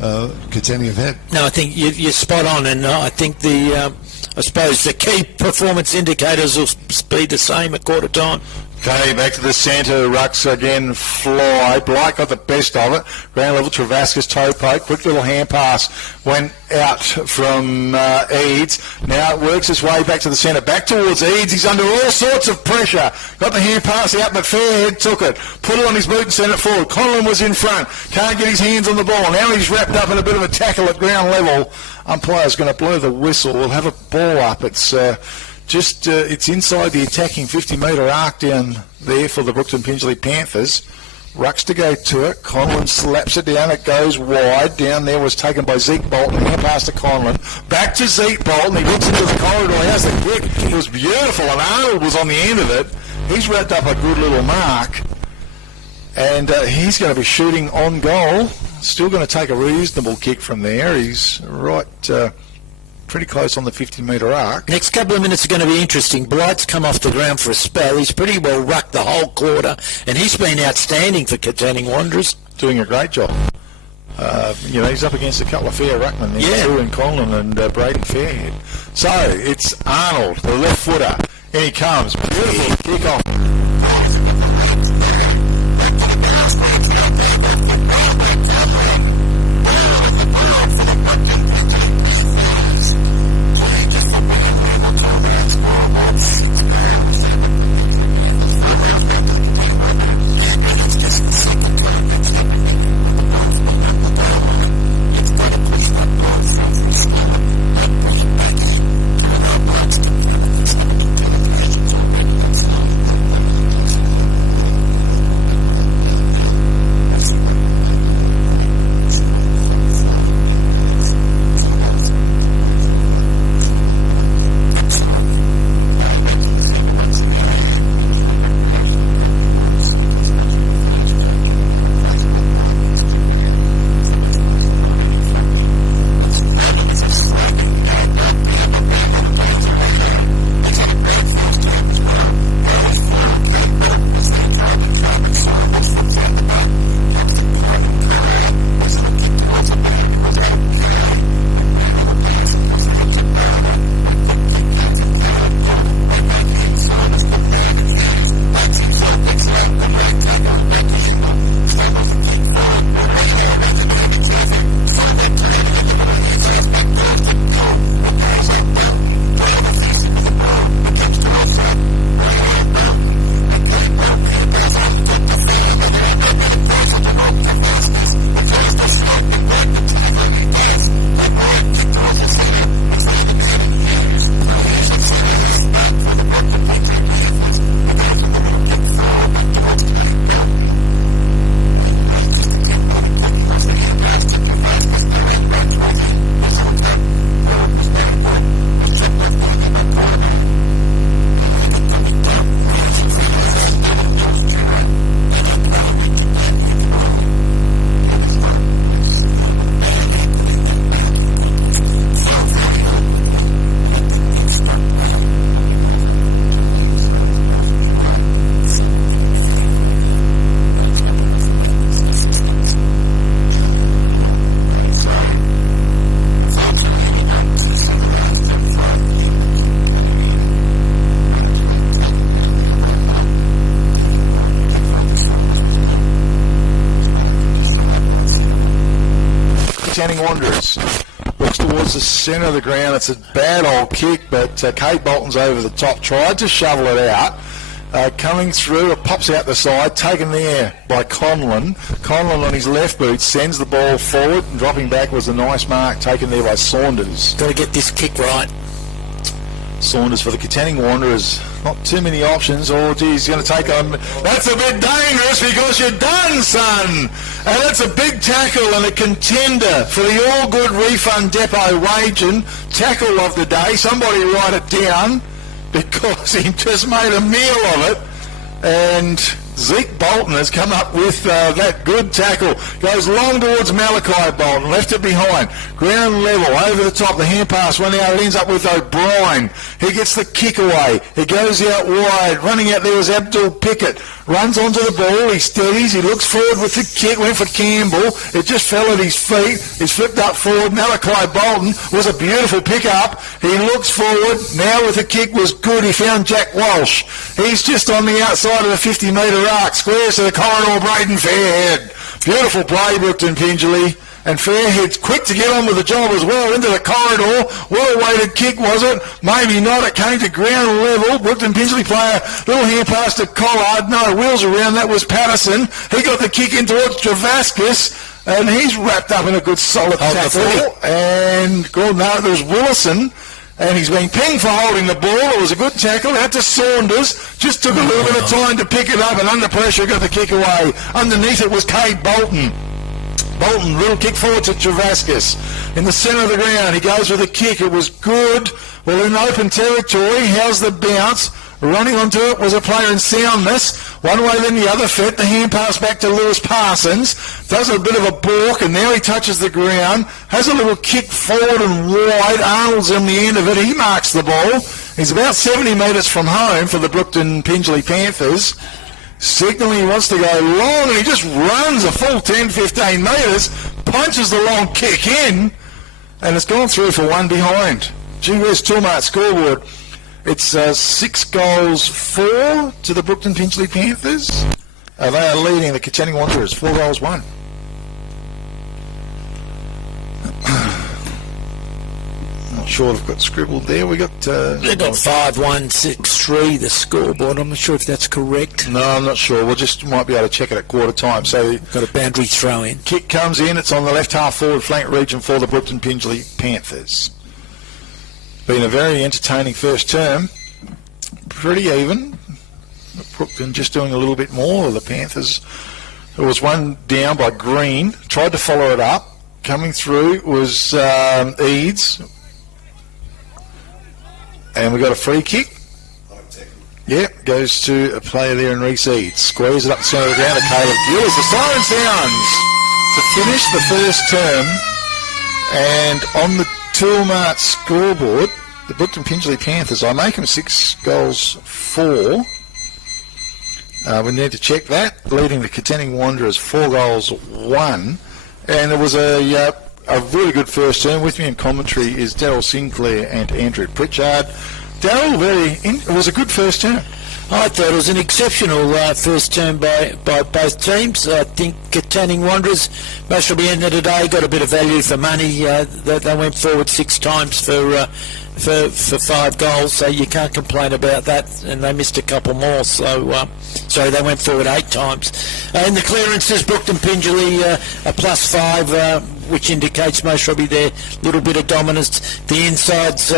Katanning have had. No, I think you're spot on, and I think I suppose the key performance indicators will be the same at quarter time. Okay, back to the centre. Rucks again fly. Blight got the best of it. Ground level, Travascus toe poke. Quick little hand pass went out from Eads. Now it works its way back to the centre. Back towards Eads. He's under all sorts of pressure. Got the hand pass out, but Fairhead took it. Put it on his boot and sent it forward. Conlon was in front. Can't get his hands on the ball. Now he's wrapped up in a bit of a tackle at ground level. Umpire's going to blow the whistle. We'll have a ball up. It's it's inside the attacking 50-metre arc down there for the Brookton Pingelly Panthers. Rucks to go to it. Conlon slaps it down. It goes wide. Down there was taken by Zeke Bolton. Now past to Conlon. Back to Zeke Bolton. He looks into the corridor. Has the kick. It was beautiful, and Arnold was on the end of it. He's wrapped up a good little mark. And he's going to be shooting on goal. Still going to take a reasonable kick from there. He's right... pretty close on the 50-metre arc. Next couple of minutes are going to be interesting. Blight's come off the ground for a spell. He's pretty well rucked the whole quarter, and he's been outstanding for Katanning Wanderers. Doing a great job. He's up against a couple of fair ruckmen there, too, in Conlon and Braden Fairhead. So, it's Arnold, the left footer. In he comes. Beautiful kick off. Katanning Wanderers. Looks towards the centre of the ground. It's a bad old kick, but Kate Bolton's over the top. Tried to shovel it out. Coming through, it pops out the side. Taken there by Conlon. Conlon on his left boot sends the ball forward, and dropping back was a nice mark taken there by Saunders. Got to get this kick right. Saunders for the Katanning Wanderers. Not too many options. Oh, geez, he's going to take on... That's a bit dangerous because you're done, son. And that's a big tackle and a contender for the All Good Refund Depot waging tackle of the day. Somebody write it down because he just made a meal of it. And Zeke Bolton has come up with that good tackle. Goes long towards Malachi Bolton, left it behind. Ground level, over the top, the hand pass, one out, it ends up with O'Brien. He gets the kick away. He goes out wide. Running out there was Abdul Pickett. Runs onto the ball, he steadies, he looks forward with the kick, went for Campbell. It just fell at his feet. He's flipped up forward. Malachi Bolton was a beautiful pick-up. He looks forward. Now with the kick was good. He found Jack Walsh. He's just on the outside of the 50-metre arc. Squares to the corridor, Braden Fairhead. Beautiful play, Brookton Pingelly. And Fairhead's quick to get on with the job as well, into the corridor. Well-weighted kick, was it? Maybe not. It came to ground level. Brookton Pingelly player, little hand pass to Collard. No, wheels around. That was Patterson. He got the kick in towards Travaskis, and he's wrapped up in a good solid tackle. And, God, no, there was Willison. and he's been pinged for holding the ball. It was a good tackle, out to Saunders, just took a little bit of time to pick it up, and under pressure got the kick away. Underneath it was Cade Bolton. Bolton, little kick forward to Travaskis. In the centre of the ground, he goes with a kick. It was good. Well, in open territory, how's the bounce? Running onto it was a player in soundness. One way then the other fit. The hand pass back to Lewis Parsons. Does a bit of a balk, and now he touches the ground. Has a little kick forward and wide. Arnold's on the end of it. He marks the ball. He's about 70 metres from home for the Brookton Pingelly Panthers. Signalling he wants to go long, and he just runs a full 10-15 metres, punches the long kick in, and it's gone through for one behind. Gee whiz, Toolmart scoreboard. It's 6-4 to the Brookton Pingelly Panthers. They are leading the Katanning Wanderers, 4-1. Not sure I've got scribbled there. We got They've got 5-1-6-3 the scoreboard. I'm not sure if that's correct. No, I'm not sure. We'll just might be able to check it at quarter time. So Got a boundary throw in. kick comes in. It's on the left half forward flank region for the Brookton Pingelly Panthers. Been a very entertaining first term. Pretty even. Brookton just doing a little bit more. The Panthers, there was one down by Green. Tried to follow it up. Coming through was Eads. And we got a free kick. Yeah, goes to a player there in Reece Eads. Squeeze it up the centre of the ground to Caleb Gill as the siren sounds to finish the first term. And on the Toolmart scoreboard, the Brookton Pingelly Panthers, I make them 6-4. We need to check that. Leading the Katanning Wanderers 4-1. And it was a really good first term. With me in commentary is Daryl Sinclair and Andrew Pritchard. Daryl, it was a good first term. I thought it was an exceptional first term by both teams. I think Katanning Wanderers, most of the end of the day, got a bit of value for money. They went forward 6 times for 5 goals, so you can't complain about that. And they missed a couple more, so they went forward 8 times. In the clearances, Brookton Pingelly a +5, which indicates most probably their little bit of dominance. The insides,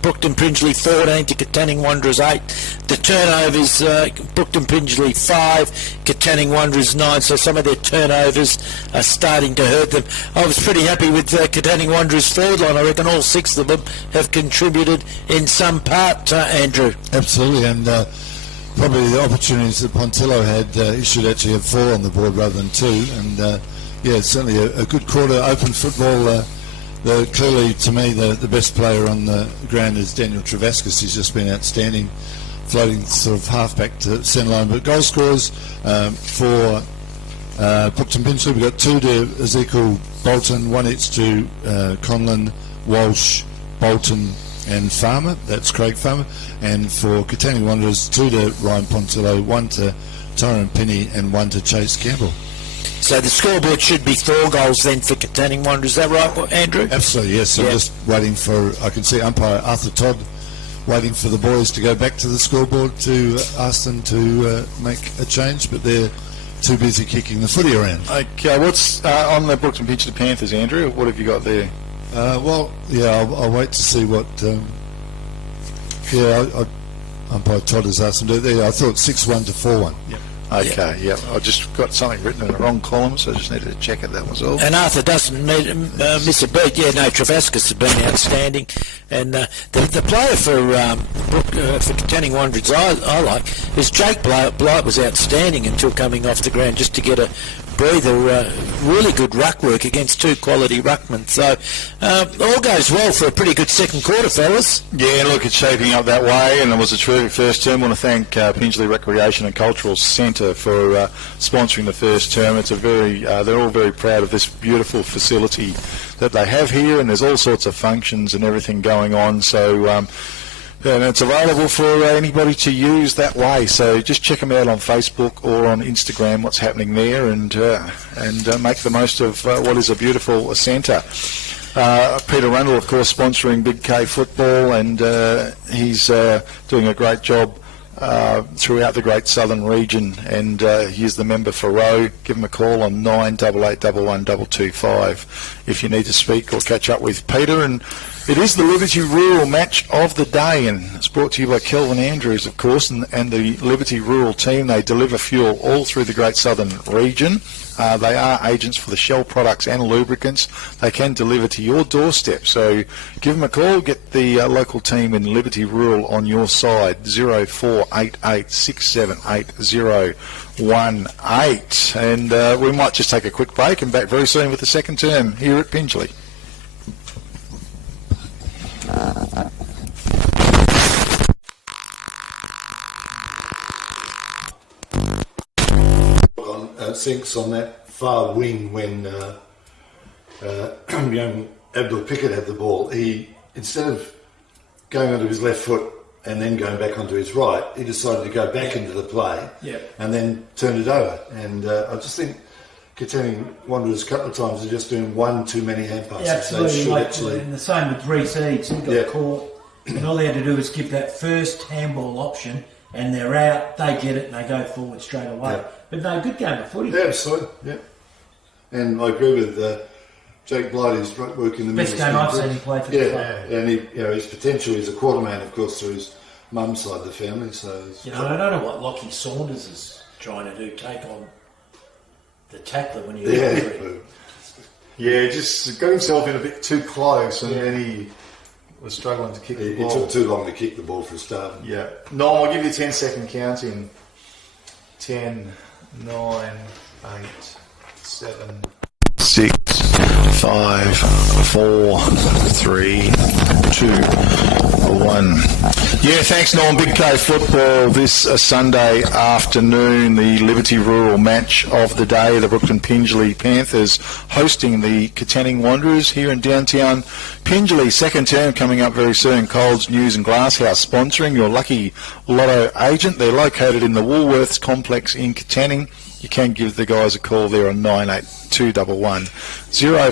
Brookton Pingelly 14 to Katanning Wanderers 8. The turnovers, Brookton Pingelly 5, Katanning Wanderers 9. So some of their turnovers are starting to hurt them. I was pretty happy with Katanning Wanderers' forward line. I reckon all 6 of them have contributed in some part, Andrew. Absolutely, and probably the opportunities that Pontillo had, he should actually have 4 on the board rather than 2. And yeah, certainly a good quarter, open football. Clearly, to me, the best player on the ground is Daniel Travaskis. He's just been outstanding, floating sort of half-back to centre line. But goal scorers for Brookton Pingelly, we've got 2 to Ezekiel Bolton, 1 each to Conlon, Walsh, Bolton and Farmer. That's Craig Farmer. And for Katanning Wanderers, 2 to Ryan Pontillo, 1 to Tyrone Penny and 1 to Chase Campbell. So the scoreboard should be 4 goals then for Katanning Wanderers. Is that right, Andrew? Absolutely, yes. I'm just waiting for, I can see umpire Arthur Todd waiting for the boys to go back to the scoreboard to ask them to make a change, but they're too busy kicking the footy around. Okay, what's on the Brookton Pingelly Panthers, Andrew? What have you got there? Well, yeah, I'll wait to see what. Umpire Todd has asked them to do there. I thought 6-1 to 4-1. Yep. Okay, yeah. I just got something written in the wrong column, so I just needed to check it, that was all. And Arthur doesn't miss a beat. Yeah, no, Travaskis has been outstanding. And the player for Katanning Wanderers I like is Jake Blight was outstanding until coming off the ground just to get a breather. Really good ruck work against 2 quality ruckmen. So all goes well for a pretty good second quarter, fellas. Yeah, look, it's shaping up that way, and it was a terrific first term. I want to thank Pingelly Recreation and Cultural Centre for sponsoring the first term. It's they're all very proud of this beautiful facility that they have here, and there's all sorts of functions and everything going on. So and it's available for anybody to use that way. So just check them out on Facebook or on Instagram, what's happening there, and make the most of what is a beautiful centre. Peter Rundle, of course, sponsoring Big K football, and he's doing a great job throughout the Great Southern region, and he's the member for Rowe. Give him a call on 98811225 if you need to speak or catch up with Peter. And It is the Liberty Rural match of the day, and it's brought to you by Kelvin Andrews, of course, and the Liberty Rural team. They deliver fuel all through the Great Southern region. They are agents for the Shell products and lubricants. They can deliver to your doorstep. So give them a call. Get the local team in Liberty Rural on your side. 0488678018. And we might just take a quick break and back very soon with the second term here at Pingelly. Sinks on that far wing when young Abdul Pickett had the ball. He, instead of going onto his left foot and then going back onto his right, he decided to go back into the play and then turned it over. And I just think Katanning Wanderers a couple of times are just doing one too many hand passes. Yeah, absolutely. And the same with Reece Eads. He got caught, and all they had to do was give that first handball option, and they're out, they get it, and they go forward straight away. Yeah. But no, good game of footy. Yeah, absolutely. Yeah. And I agree with Jake Blighty's work in the middle. Best game I've seen him play for the club. And he, his potential is a quarterman, of course, through his mum's side of the family. So I don't know what Lockie Saunders is trying to do, take on the tackler when you're just got himself in a bit too close, and then he was struggling to kick the ball. It took too long to kick the ball for a start. Yeah. No, I'll give you a 10-second count in 10, 9, 8, 7, 6, 5, 4, 3, 2, 1. Yeah, thanks, Norm. Big K football this Sunday afternoon. The Liberty Rural match of the day. The Brookton Pingelly Panthers hosting the Katanning Wanderers here in downtown Pingelly. Second term coming up very soon. Coles News and Glasshouse sponsoring your lucky lotto agent. They're located in the Woolworths complex in Katanning. You can give the guys a call there on 98211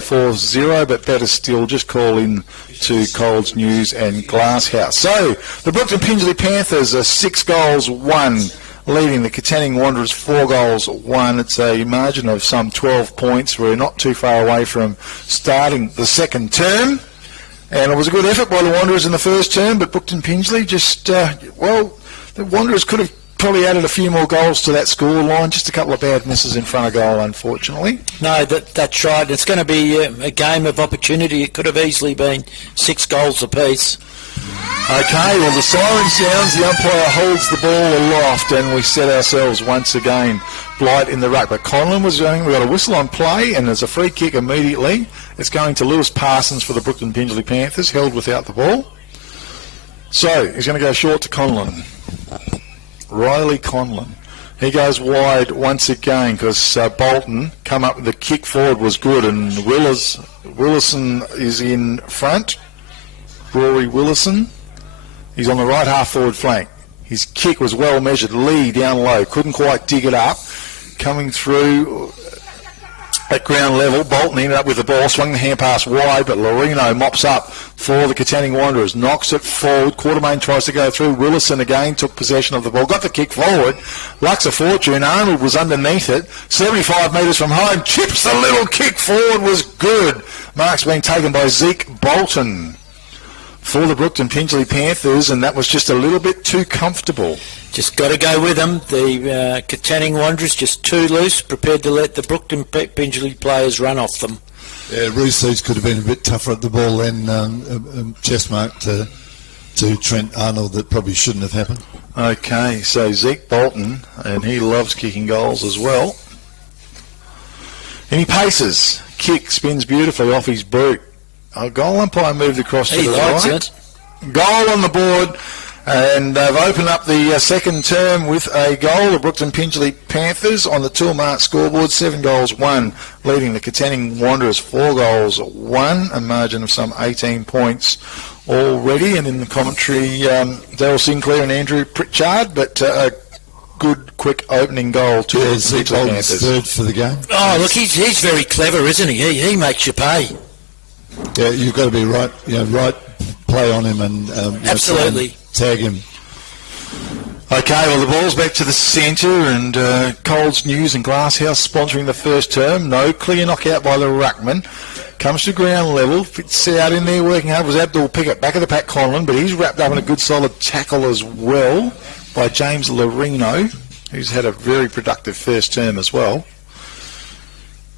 040, but better still, just call in to Coles News and Glasshouse. So, the Brookton Pingelly Panthers are 6-1, leading the Katanning Wanderers 4-1. It's a margin of some 12 points. We're not too far away from starting the second term. And it was a good effort by the Wanderers in the first term, but Brookton Pingelly just, the Wanderers could have probably added a few more goals to that score line. Just a couple of bad misses in front of goal, unfortunately. No, that's right. It's going to be a game of opportunity. It could have easily been 6 goals apiece. Okay, well, the siren sounds, the umpire holds the ball aloft, and we set ourselves once again Blight in the ruck. But Conlon was going, we got a whistle on play, and there's a free kick immediately. It's going to Lewis Parsons for the Brookton Pingelly Panthers, held without the ball. So, he's going to go short to Conlon. Riley Conlon. He goes wide once again because Bolton come up with the kick forward was good, and Willison is in front. Rory Willison. He's on the right half forward flank. His kick was well measured. Lee down low. Couldn't quite dig it up. Coming through at ground level. Bolton ended up with the ball. Swung the hand pass wide, but Lorino mops up for the Katanning Wanderers. Knocks it forward. Quartermain tries to go through. Willison again took possession of the ball. Got the kick forward. Lucks a fortune. Arnold was underneath it. 75 metres from home. Chips the little kick forward. Was good. Mark's been taken by Zeke Bolton for the Brookton Pingelly Panthers, and that was just a little bit too comfortable. Just got to go with them. The Katanning Wanderers just too loose, prepared to let the Brookton Pingelly players run off them. Yeah, Reece Eads could have been a bit tougher at the ball than chest mark to Trent Arnold. That probably shouldn't have happened. Okay, so Zeke Bolton, and he loves kicking goals as well. And he paces. Kick, spins beautifully off his boot. A goal umpire moved across to the right. It. Goal on the board, and they've opened up the second term with a goal. The Brookton Pingelly Panthers on the Toolmart scoreboard, 7-1, leading the Katanning Wanderers 4-1, a margin of some 18 points already. And in the commentary, Darryl Sinclair and Andrew Pritchard, but a good, quick opening goal to the Panthers. Third for the game. Oh, look, he's very clever, isn't he? He makes you pay. Yeah, you've got to be right, right play on him and absolutely tag him. Okay, well, the ball's back to the centre, and Coles News and Glasshouse sponsoring the first term. No clear knockout by the ruckman. Comes to ground level, fits out in there working hard. Was Abdul Pickett, back of the pack Conlon, but he's wrapped up in a good solid tackle as well by James Lorino, who's had a very productive first term as well.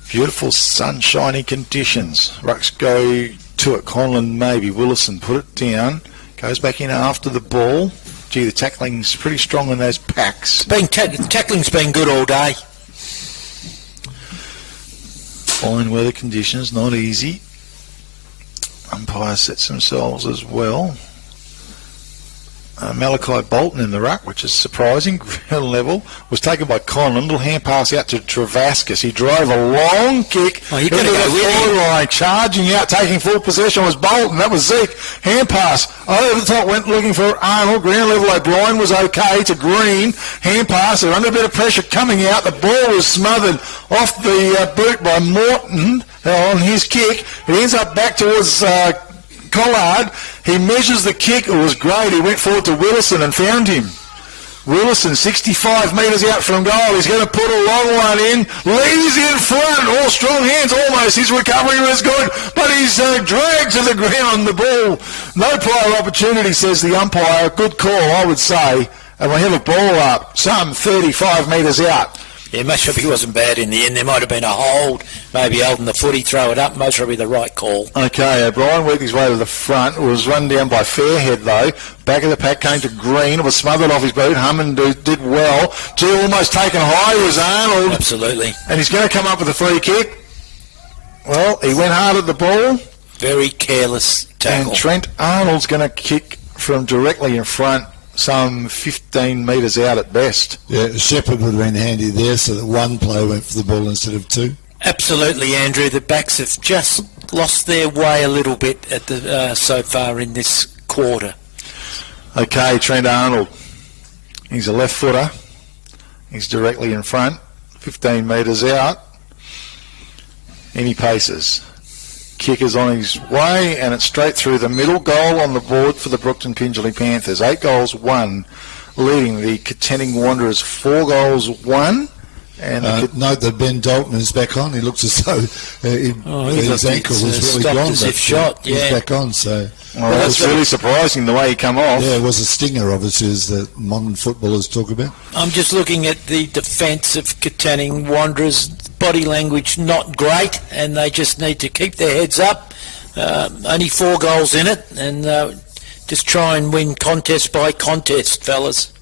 Beautiful sunshiny conditions. Rucks go to it. Conlon maybe. Willison put it down. Goes back in after the ball. Gee, the tackling's pretty strong in those packs. Tackling's been good all day. Fine weather conditions, not easy. Umpire sets themselves as well. Malachi Bolton in the ruck, which is surprising. Ground level was taken by Conlon. Little hand pass out to Travascus. He drove a long kick into the forward line, charging out, taking full possession was Bolton. That was Zeke. Hand pass over the top, went looking for Arnold. Ground level O'Brien was okay to Green. Hand pass, they're under a bit of pressure coming out. The ball was smothered off the boot by Morton on his kick. It ends up back towards Collard. He measures the kick. It was great. He went forward to Willison and found him. Willison, 65 metres out from goal. He's going to put a long one in. Lee's in front. All strong hands almost. His recovery was good, but he's dragged to the ground. The ball. No prior opportunity, says the umpire. Good call, I would say. And we have a ball up, some 35 metres out. Yeah, most probably wasn't bad in the end. There might have been a hold, maybe holding the footy, throw it up. Most probably the right call. Okay, O'Brien worked his way to the front. It was run down by Fairhead, though. Back of the pack came to Green. It was smothered off his boot. Hammond did well. Gee, almost taken high was Arnold. Absolutely. And he's going to come up with a free kick. Well, he went hard at the ball. Very careless tackle. And Trent Arnold's going to kick from directly in front, some 15 metres out at best. Yeah, Shepherd would have been handy there so that one player went for the ball instead of two. Absolutely, Andrew. The backs have just lost their way a little bit at the so far in this quarter. Okay, Trent Arnold. He's a left footer. He's directly in front, 15 metres out. Any paces. Kick is on his way, and it's straight through the middle. Goal on the board for the Brookton Pingelly Panthers. 8 goals, 1, leading the Katanning Wanderers 4 goals, 1. And note that Ben Dalton is back on. He looks as though his ankle was really gone. As if shot, yeah. He's back on, so... Well, that's really surprising the way he come off. Yeah, it was a stinger, obviously, as the modern footballers talk about. I'm just looking at the defence of Katanning Wanderers. Body language not great, and they just need to keep their heads up. Only 4 goals in it, and just try and win contest by contest, fellas.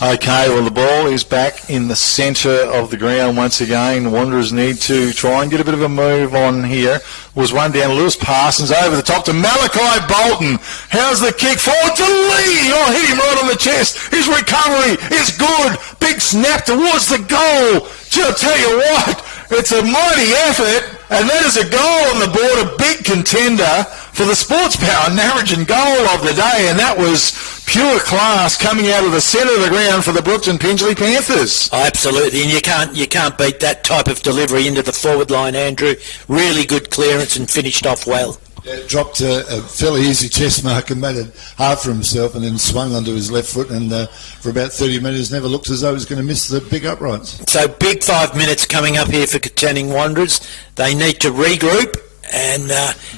Okay, well, the ball is back in the centre of the ground once again. Wanderers need to try and get a bit of a move on here. Was one down. Lewis Parsons over the top to Malachi Bolton. How's the kick? Forward to Lee. Oh, hit him right on the chest. His recovery is good. Big snap towards the goal. Gee, I'll tell you what, it's a mighty effort, and that is a goal on the board, a big contender for the Sports Power Narrogin goal of the day, and that was pure class coming out of the centre of the ground for the Brookton Pingelly Panthers. Oh, absolutely, and you can't beat that type of delivery into the forward line, Andrew. Really good clearance and finished off well. Yeah, dropped a fairly easy chest mark and made it hard for himself, and then swung onto his left foot, and for about 30 metres never looked as though he was going to miss the big uprights. So big 5 minutes coming up here for Katanning Wanderers. They need to regroup and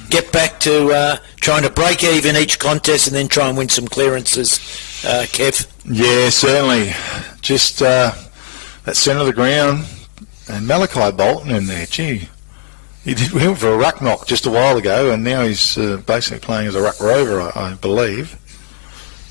get back to trying to break even each contest and then try and win some clearances, Kev. Yeah, certainly. Just that centre of the ground, and Malachi Bolton in there, gee. He went for a ruck knock just a while ago, and now he's basically playing as a ruck rover, I believe.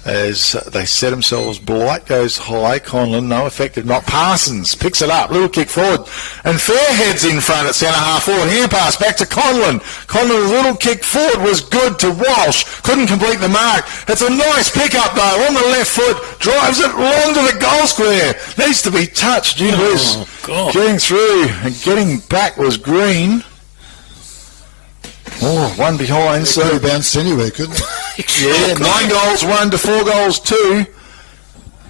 As they set themselves, Blight goes high, Conlon, no effective knock. Parsons picks it up, little kick forward, and Fairhead's in front at centre half forward. Hand pass back to Conlon. Conlon's little kick forward was good to Walsh, couldn't complete the mark. It's a nice pick up though, on the left foot, drives it long to the goal square. Needs to be touched, gee whiz. Getting through and getting back was Green. Oh, one behind. So he bounced anywhere, couldn't he? Yeah, 9 goals, 1 to 4 goals, 2.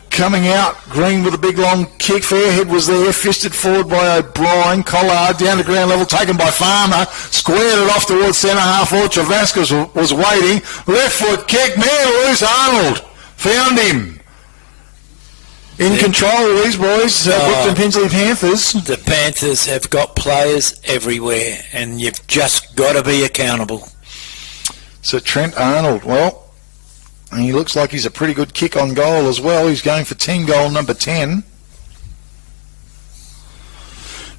Coming out, Green with a big long kick. Fairhead was there, fisted forward by O'Brien. Collard down to ground level, taken by Farmer. Squared it off towards centre half forward. Travascus was waiting. Left foot kick, man loose, Arnold. Found him. In control, these boys, Brookton Pingelly Panthers. The Panthers have got players everywhere, and you've just got to be accountable. So Trent Arnold, well, he looks like he's a pretty good kick on goal as well. He's going for team goal number 10.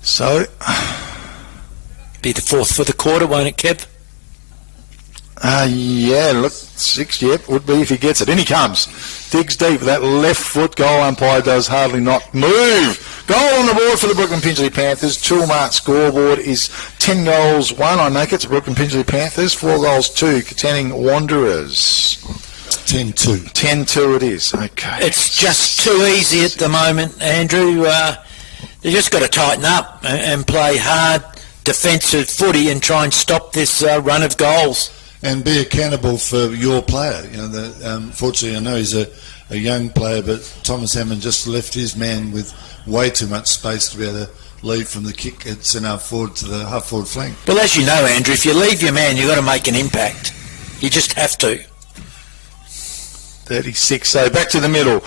So, Be the fourth for the quarter, won't it, Kev? yeah, look, 6, yep, would be if he gets it. In he comes. Digs deep. That left foot goal umpire does hardly not move. Goal on the board for the Brookton Pingelly Panthers. Toolmart scoreboard is 10 goals, 1. I make it to Brookton Pingelly Panthers. 4 goals, 2. Katanning Wanderers. 10-2. 10-2 it is. Okay. It's just too easy at the moment, Andrew. They just got to tighten up and play hard defensive footy and try and stop this run of goals. And be accountable for your player. You know, fortunately, I know he's a young player, but Thomas Hammond just left his man with way too much space to be able to lead from the kick at centre forward to the half forward flank. Well, as you know, Andrew, if you leave your man, you've got to make an impact. You just have to. 36. So back to the middle.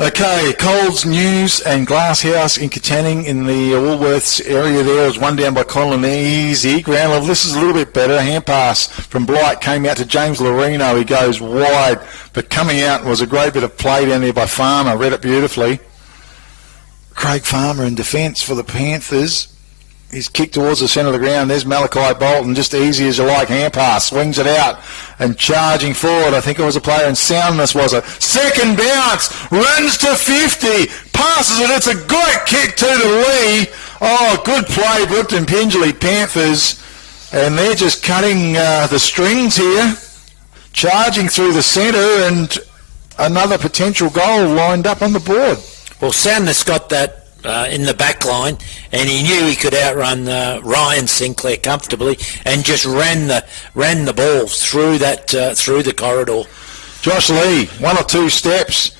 Okay, Coles News and Glasshouse in Katanning in the Woolworths area there. It was one down by Conlon. Easy. Ground level. This is a little bit better. Hand pass from Blight came out to James Lorino. He goes wide, but coming out was a great bit of play down there by Farmer. Read it beautifully. Craig Farmer in defence for the Panthers. He's kicked towards the centre of the ground. There's Malachi Bolton, just easy as you like. Hand pass, swings it out and charging forward. I think it was a player in soundness, was it? Second bounce, runs to 50, passes it. It's a great kick to Lee. Oh, good play, Brookton Pingelly Panthers. And they're just cutting the strings here, charging through the centre, and another potential goal lined up on the board. Well, Soundness got that in the back line, and he knew he could outrun Ryan Sinclair comfortably, and just ran the ball through the corridor. Josh Lee, 1 or 2 steps,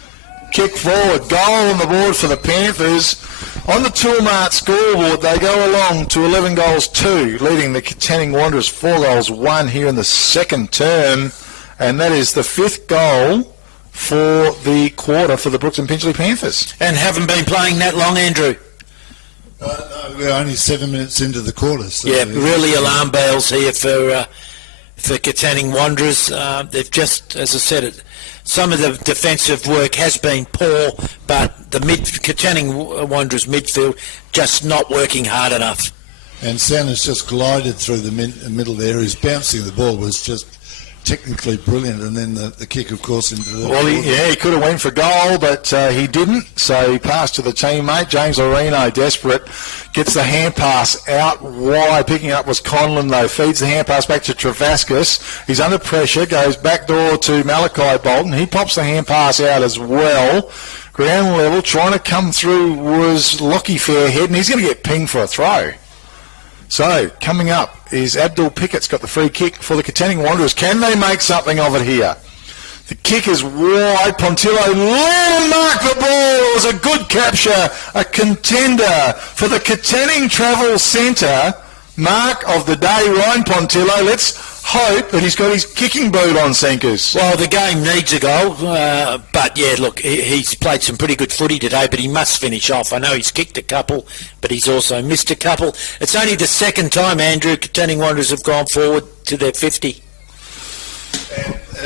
kick forward, goal on the board for the Panthers. On the Toolmart scoreboard, they go along to 11 goals 2, leading the Katanning Wanderers 4 goals 1 here in the second term, and that is the 5th goal for the quarter for the Brookton Pingelly Panthers. And haven't been playing that long, Andrew. No, we're only 7 minutes into the quarter. So Yeah, really alarm bells here for Katanning Wanderers. They've just, as I said, some of the defensive work has been poor, but the Katanning Wanderers midfield just not working hard enough. And Sounders just glided through the middle there. His bouncing the ball was just technically brilliant, and then the kick, of course, into the... Well, he could have went for goal, but he didn't, so he passed to the teammate. James Lorino, desperate, gets the hand pass out wide. Picking up was Conlon, though. Feeds the hand pass back to Travascus. He's under pressure, goes back door to Malachi Bolton. He pops the hand pass out as well. Ground level, trying to come through was Lockie Fairhead, and he's going to get pinged for a throw. So, coming up is Abdul Pickett's got the free kick for the Katanning Wanderers. Can they make something of it here? The kick is wide. Pontillo landmarked the ball. It was a good capture, a contender for the Katanning Travel Centre. Mark of the day, Ryan Pontillo. Let's hope that he's got his kicking boot on, Senkers. Well, the game needs a goal, but yeah, look, he's played some pretty good footy today, but he must finish off. I know he's kicked a couple, but he's also missed a couple. It's only the second time, Andrew, Katanning Wanderers have gone forward to their 50.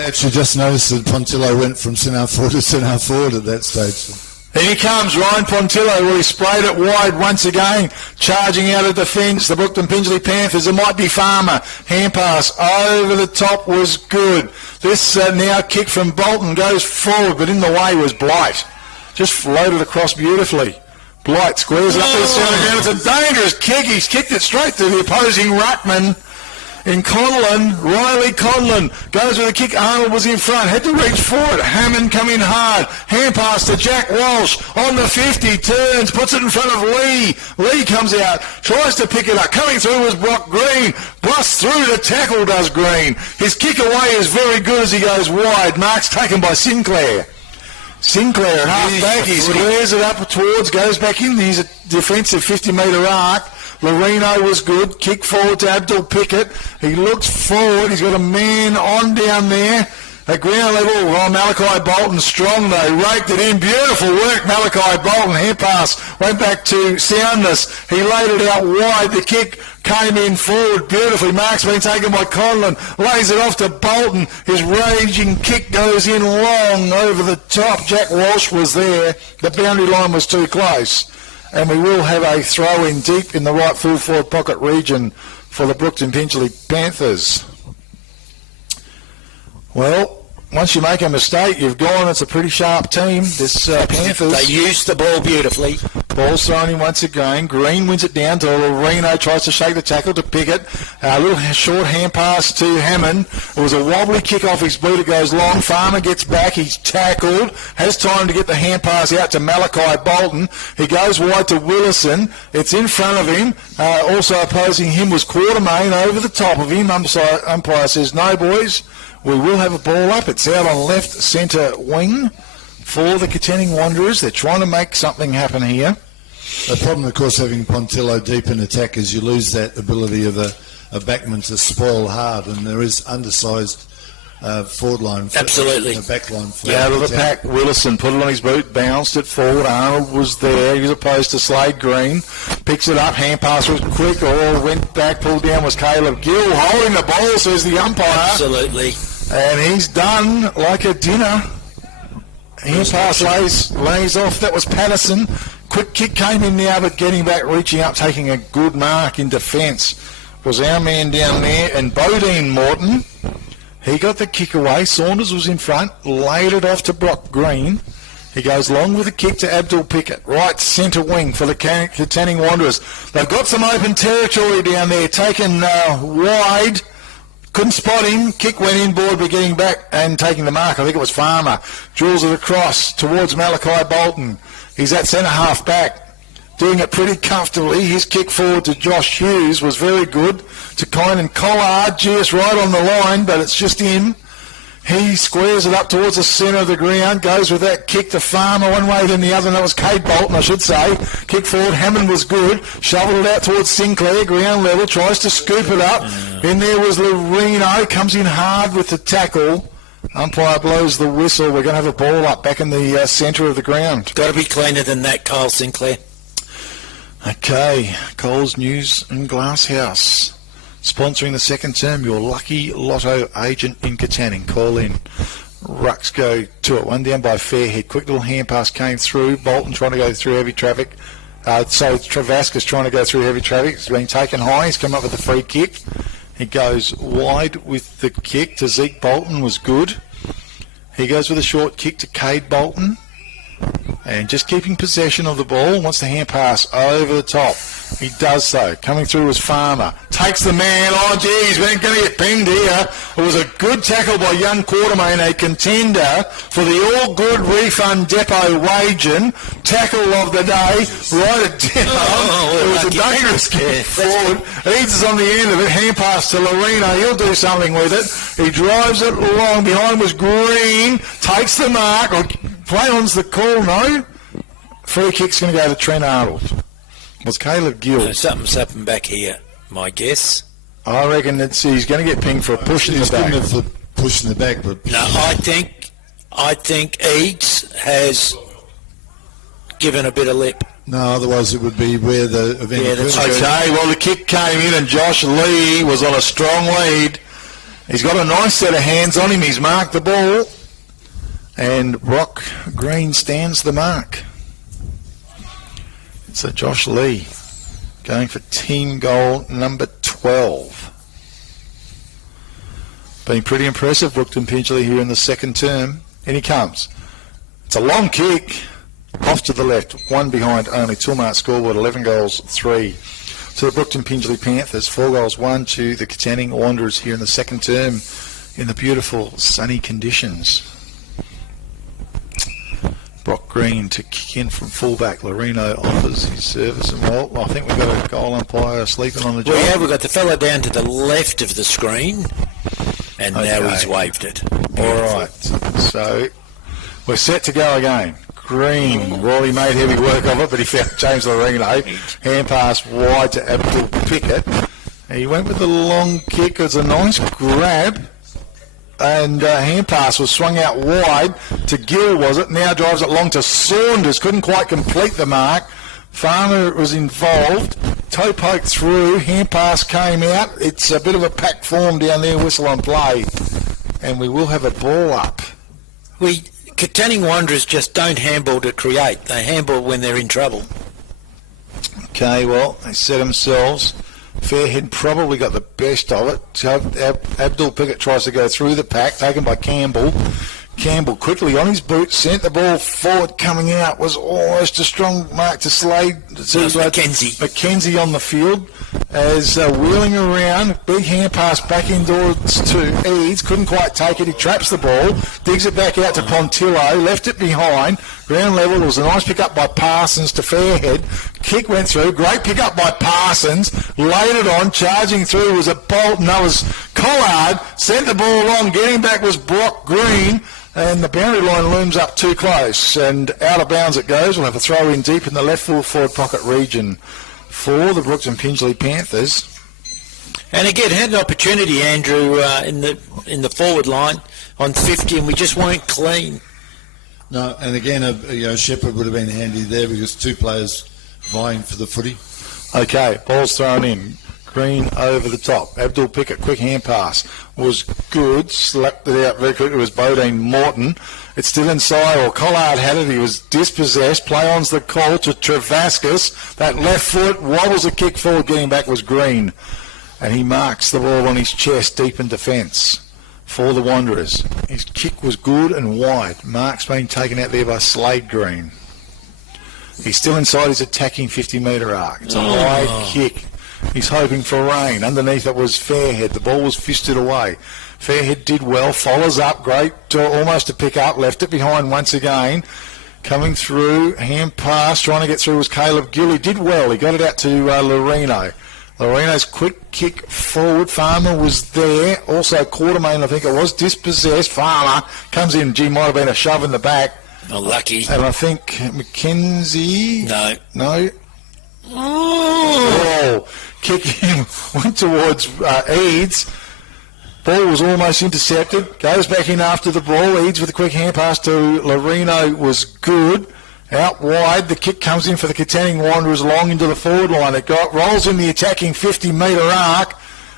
Actually, just noticed that Pontillo went from centre forward to centre forward at that stage. Here he comes, Ryan Pontillo. Well, he sprayed it wide once again, charging out of defence. The Brookton Pingelly Panthers. It might be Farmer. Hand pass over the top was good. This now kick from Bolton goes forward, but in the way was Blight. Just floated across beautifully. Blight squares it up to the centre ground. It's a dangerous kick. He's kicked it straight to the opposing ruckman. In Conlon, Riley Conlon goes with a kick. Arnold was in front, had to reach forward. Hammond come in hard. Hand pass to Jack Walsh on the 50, turns, puts it in front of Lee. Lee comes out, tries to pick it up. Coming through was Brock Green. Busts through the tackle, does Green. His kick away is very good as he goes wide. Mark's taken by Sinclair. Sinclair at half back, he squares it up towards, goes back in. He's a defensive 50-metre arc. Lorino was good. Kick forward to Abdul Pickett. He looks forward. He's got a man on down there. at ground level. Oh, Malachi Bolton strong though, raked it in. Beautiful work, Malachi Bolton. Hand pass went back to Soundness. He laid it out wide. The kick came in forward beautifully. Mark's been taken by Conlon. Lays it off to Bolton. His raging kick goes in long over the top. Jack Walsh was there. The boundary line was too close. And we will have a throw in deep in the right full forward pocket region for the Brookton Pingelly Panthers. Well, once you make a mistake, you've gone. It's a pretty sharp team, this Panthers. They used the ball beautifully. Ball's thrown in once again. Green wins it down to Loreno, tries to shake the tackle to Pickett. A little short hand pass to Hammond. It was a wobbly kick off his boot. It goes long. Farmer gets back. He's tackled. Has time to get the hand pass out to Malachi Bolton. He goes wide to Willison. It's in front of him. Also opposing him was Quartermain over the top of him. Umpire says, no, boys. We will have a ball up. It's out on left centre wing for the Katanning Wanderers. They're trying to make something happen here. The problem, of course, having Pontillo deep in attack is you lose that ability of a backman to spoil hard, and there is undersized forward line. Absolutely. Back line. Out of the pack, Willison put it on his boot, bounced it forward. Arnold was there. He was opposed to Slade Green. Picks it up. Hand pass was quick. Went back. Pulled down was Caleb Gill. Holding the ball, says the umpire. Absolutely. And he's done like a dinner. Hand pass lays off. That was Patterson. Quick kick came in now, but getting back, reaching up, taking a good mark in defence was our man down there. And Bodine Morton, he got the kick away. Saunders was in front, laid it off to Brock Green. He goes long with a kick to Abdul Pickett, right centre wing for the Katanning Wanderers. They've got some open territory down there, taken wide. Couldn't spot him. Kick went inboard, but getting back and taking the mark. I think it was Farmer. Drills it across towards Malachi Bolton. He's at centre half back, doing it pretty comfortably. His kick forward to Josh Hughes was very good. To Kynan Collard, just right on the line, but it's just in. He squares it up towards the centre of the ground, goes with that kick to Farmer one way then the other, and that was Kate Bolton, I should say. Kick forward, Hammond was good, shoveled it out towards Sinclair, ground level, tries to scoop it up. In there was Loreno, comes in hard with the tackle. Umpire blows the whistle. We're going to have a ball up back in the centre of the ground. Got to be cleaner than that, Kyle Sinclair. Okay, Coles News and Glasshouse. Sponsoring the second term, your lucky lotto agent in Katanning. Call in. Rucks go to it. One down by Fairhead. Quick little hand pass came through. Bolton trying to go through heavy traffic. So Travasca's trying to go through heavy traffic. He's been taken high. He's come up with a free kick. He goes wide with the kick to Zeke Bolton. Was good. He goes with a short kick to Cade Bolton. And just keeping possession of the ball. Wants the hand pass over the top. He does so. Coming through was Farmer. Takes the man. Oh, gee, he's going to get pinged here. It was a good tackle by young Quartermain, a contender for the all-good refund depot waging. Tackle of the day. Right at dinner. It was a dangerous kick forward. Eads is on the end of it. Hand pass to Loreno. He'll do something with it. He drives it along. Behind was Green. Takes the mark. Play on's the call, no? Free kick's going to go to Trent Arnold. Was Caleb Gill. Something's happened back here, my guess. I reckon he's going to get pinged for a push in the back. He's good for pushing the back, but No, I think Eads has given a bit of lip. no. Otherwise, it would be where the event occurred. Okay, well, the kick came in and Josh Lee was on a strong lead. He's got a nice set of hands on him. He's marked the ball. And Brock Green stands the mark. So Josh Lee going for team goal number 12. Been pretty impressive, Brookton Pingelly here in the second term. In he comes. It's a long kick. Off to the left. One behind only. Tulmart scoreboard 11 goals, 3 to the Brookton Pingelly Panthers. 4 goals, 1 to the Katanning Wanderers here in the second term in the beautiful sunny conditions. Brock Green to kick in from fullback. Loreno offers his service, and well, I think we've got a goal umpire sleeping on the job. Well, yeah, we've got the fella down to the left of the screen, and now he's waved it. All right, so we're set to go again. Green, well, he made heavy work of it, but he found James Loreno. Hand pass wide to Abdul Pickett. He went with the long kick. It was a nice grab and hand pass was swung out wide to Gill, was it? Now drives it long to Saunders. Couldn't quite complete the mark. Farmer was involved. Toe poke through. Hand pass came out. It's a bit of a pack form down there. Whistle on play. And we will have a ball up. Katanning Wanderers just don't handball to create. They handball when they're in trouble. Okay, well, they set themselves. Fairhead probably got the best of it. Abdul Pickett tries to go through the pack, taken by Campbell. Campbell quickly on his boot, sent the ball forward, coming out, was almost a strong mark to Slade. Mackenzie on the field as wheeling around, big hand pass back indoors to Eads, couldn't quite take it, he traps the ball, digs it back out to Pontillo, left it behind, ground level, there was a nice pick up by Parsons to Fairhead, kick went through, great pick up by Parsons, laid it on, charging through was a Bolton, that was Collard, sent the ball along, getting back was Brock Green, and the boundary line looms up too close, and out of bounds it goes. We'll have a throw in deep in the left full forward pocket region for the Brookton Pingelly Panthers. And again, had an opportunity, Andrew, in the forward line on 50, and we just weren't clean. No, and again, Shepherd would have been handy there because two players vying for the footy. Okay, ball's thrown in. Green over the top. Abdul Pickett, quick hand pass. Was good. Slapped it out very quickly. It was Bodine Morton. It's still inside, or Collard had it. He was dispossessed. Play on's the call to Travascus. That left foot wobbles a kick forward. Getting back was Green. And he marks the ball on his chest deep in defence for the Wanderers. His kick was good and wide. Mark's been taken out there by Slade Green. He's still inside his attacking 50-metre arc. It's a wide kick. He's hoping for rain. Underneath it was Fairhead. The ball was fisted away. Fairhead did well. Follows up. Great. Almost to pick up. Left it behind once again. Coming through. Hand pass. Trying to get through was Caleb Gill. He did well. He got it out to Loreno. Loreno's quick kick forward. Farmer was there. Also Quartermain, I think it was, dispossessed. Farmer comes in. Gee, might have been a shove in the back. Lucky. And I think Mackenzie... No. Oh, kicking went towards Eads. Ball was almost intercepted. Goes back in after the ball. Eads with a quick hand pass to Loreno was good. Out wide, the kick comes in for the Katanning Wanderers long into the forward line. It rolls in the attacking 50-metre arc.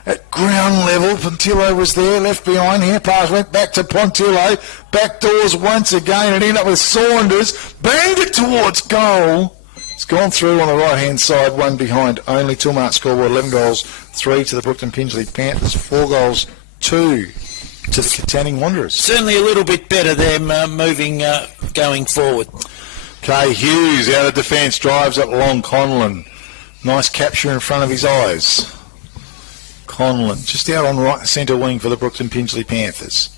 At ground level, Pontillo was there, left behind. Hand pass went back to Pontillo. Back doors once again. It ended up with Saunders. Banged it towards goal. It's gone through on the right-hand side, one behind only. Tilmark scoreboard, 11 goals, 3 to the Brookton Pingelly Panthers, 4 goals, 2 to the Katanning Wanderers. Certainly a little bit better them moving, going forward. Kay Hughes out of defence, drives it along Conlon. Nice capture in front of his eyes. Conlon, just out on right centre wing for the Brookton Pingelly Panthers.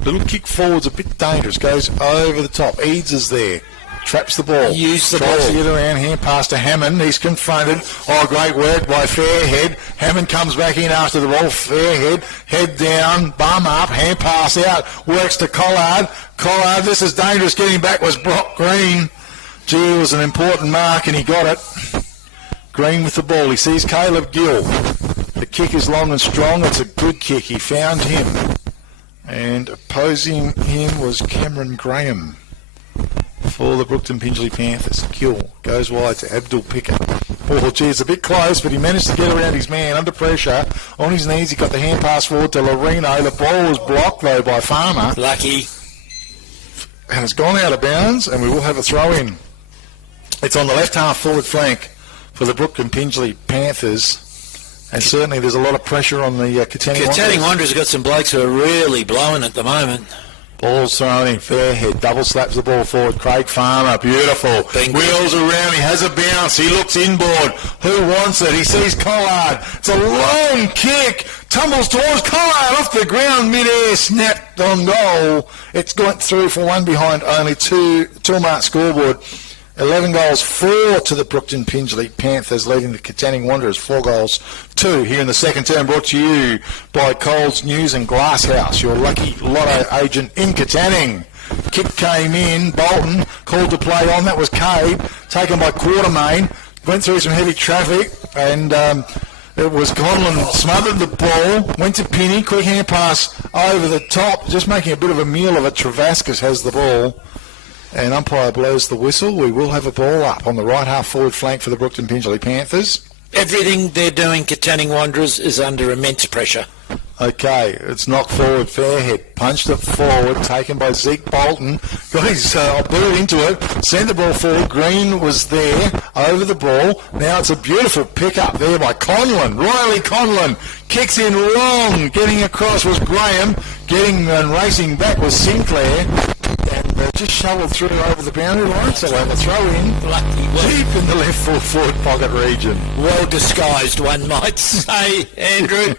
Little kick forward's a bit dangerous, goes over the top. Eads is there. Traps the ball. Use the Tries ball. to get around, hand pass to Hammond. He's confronted. Oh, great work by Fairhead. Hammond comes back in after the ball. Fairhead, head down, bum up, hand pass out. Works to Collard. Collard, this is dangerous. Getting back was Brock Green. Gee, it was an important mark and he got it. Green with the ball. He sees Caleb Gill. The kick is long and strong. It's a good kick. He found him. And opposing him was Cameron Graham for the Brookton Pingelly Panthers. Gill goes wide to Abdul Pickett. Oh, gee, it's a bit close, but he managed to get around his man under pressure. On his knees, he got the hand pass forward to Loreno. The ball was blocked, though, by Farmer. Lucky. And it's gone out of bounds, and we will have a throw-in. It's on the left half forward flank for the Brookton Pingelly Panthers. And certainly there's a lot of pressure on the Katanning Wanderers. Katanning Wanderers got some blokes who are really blowing at the moment. Ball's thrown in, Fairhead, double slaps the ball forward, Craig Farmer, beautiful, wheels around, he has a bounce, he looks inboard, who wants it, he sees Collard, it's a long kick, tumbles towards Collard, off the ground, mid-air, snapped on goal, it's gone through for one behind only. Tilmark scoreboard, 11 goals, 4 to the Brookton Pingelly Panthers, leading the Katanning Wanderers, 4 goals, 2 here in the second term, brought to you by Coles News and Glasshouse, your lucky lotto agent in Katanning. Kick came in, Bolton called to play on, that was Cade, taken by Quartermain, went through some heavy traffic, and It was Conlon smothered the ball, went to Penny, quick hand pass over the top, just making a bit of a meal of it. Travascus has the ball, and umpire blows the whistle. We will have a ball up on the right half forward flank for the Brookton Pingelly Panthers. Everything they're doing, Katanning Wanderers, is under immense pressure. Okay, it's knocked forward, Fairhead, punched it forward, taken by Zeke Bolton, got his boot into it, sent the ball forward, Green was there, over the ball, now it's a beautiful pick up there by Conlon, Riley Conlon, kicks in long, getting across was Graham, getting and racing back was Sinclair, and just shoveled through over the boundary line, so we'll have a throw in, deep in the left forward pocket region. Well disguised, one might say, Andrew.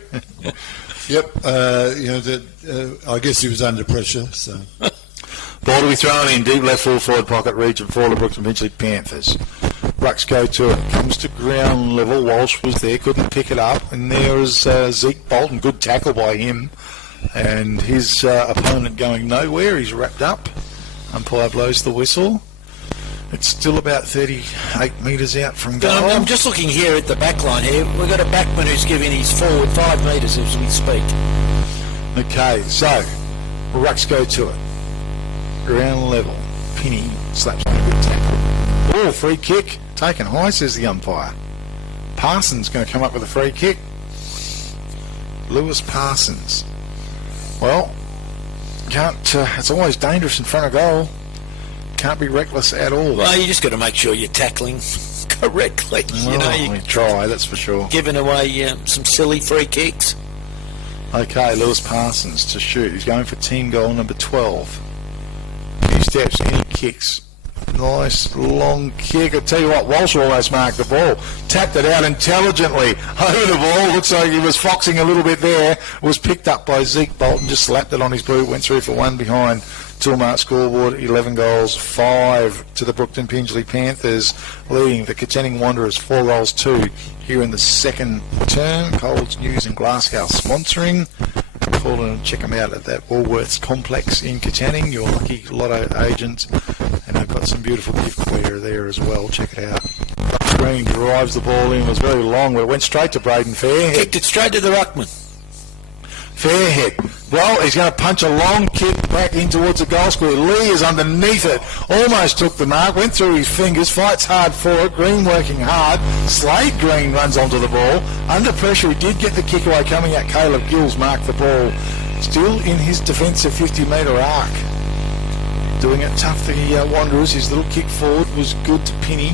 Yep, I guess he was under pressure. So, ball to be thrown in deep left forward pocket region for the Brookton Pingelly Panthers. Rucks go to it, comes to ground level. Walsh was there, couldn't pick it up, and there is Zeke Bolton. Good tackle by him, and his opponent going nowhere. He's wrapped up. Umpire blows the whistle. It's still about 38 metres out from goal. I'm just looking here at the back line here. We've got a backman who's giving his forward 5 metres as we speak. Okay, so Rucks go to it. Ground level. Penny slaps on a good tackle. Oh, free kick. Taken high, says the umpire. Parsons going to come up with a free kick. Lewis Parsons. Well, can't. It's always dangerous in front of goal. Can't be reckless at all. Well, you just got to make sure you're tackling correctly. We try, that's for sure. Giving away some silly free kicks. Okay, Lewis Parsons to shoot. He's going for team goal number 12. He steps in, he kicks. Nice long kick. I tell you what, Walsh almost marked the ball. Tapped it out intelligently over the ball. Looks like he was foxing a little bit there. Was picked up by Zeke Bolton. Just slapped it on his boot. Went through for one behind. Toolmart scoreboard, 11 goals, 5 to the Brookton Pingelly Panthers, leading the Katanning Wanderers 4 goals 2 here in the second term. Coles News and Glasgow sponsoring. Call and check them out at that Woolworths complex in Katanning, your lucky lotto agent. And they've got some beautiful giftware there as well. Check it out. Green drives the ball in. It was very long, but it went straight to Braden Fairhead. Kicked it straight to the ruckman. Fairhead. Well, he's going to punch a long kick back in towards the goal square. Lee is underneath it. Almost took the mark. Went through his fingers. Fights hard for it. Green working hard. Slade Green runs onto the ball. Under pressure, he did get the kick away coming out. Caleb Gills marked the ball. Still in his defensive 50-metre arc. Doing it tough, the Wanderers. His little kick forward was good to Penny.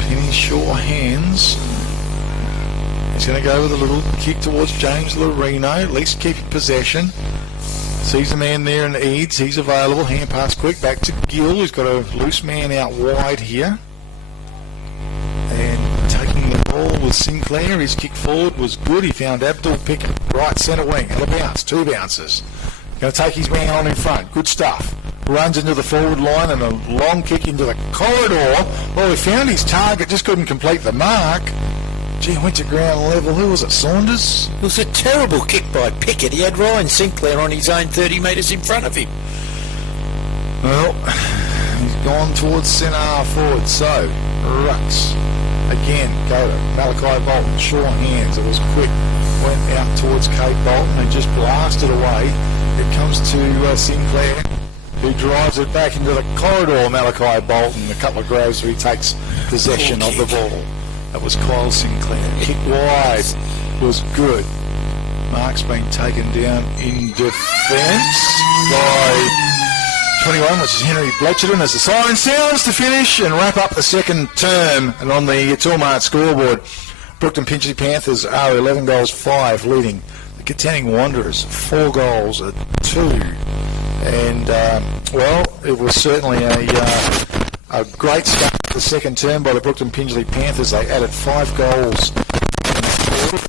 Penny's sure hands. He's going to go with a little kick towards James Lorino, at least keeping possession. Sees a man there in Eads. He's available. Hand pass quick back to Gill. He's got a loose man out wide here. And taking the ball with Sinclair. His kick forward was good. He found Abdul Pickett, right centre wing. And a bounce. 2 bounces. Going to take his man on in front. Good stuff. Runs into the forward line and a long kick into the corridor. Well, he found his target. Just couldn't complete the mark. Gee, went to ground level. Who was it, Saunders? It was a terrible kick by Pickett. He had Ryan Sinclair on his own 30 metres in front of him. Well, he's gone towards centre half forward. So, Rucks again go to Malachi Bolton. Sure hands. It was quick. Went out towards Kate Bolton and just blasted away. It comes to Sinclair, who drives it back into the corridor. Malachi Bolton, a couple of groves where he takes possession of the ball. That was Kyle Sinclair. Kick wide was good. Mark's been taken down in defence by 21, which is Henry Bletcherton, as the siren sounds to finish and wrap up the second term. And on the Toolmart scoreboard, Brookton Pingelly Panthers are 11 goals 5, leading the Katanning Wanderers 4 goals 2. And, well, it was certainly a great start to the second term by the Brookton Pingelly Panthers. They added 5 goals in that quarter.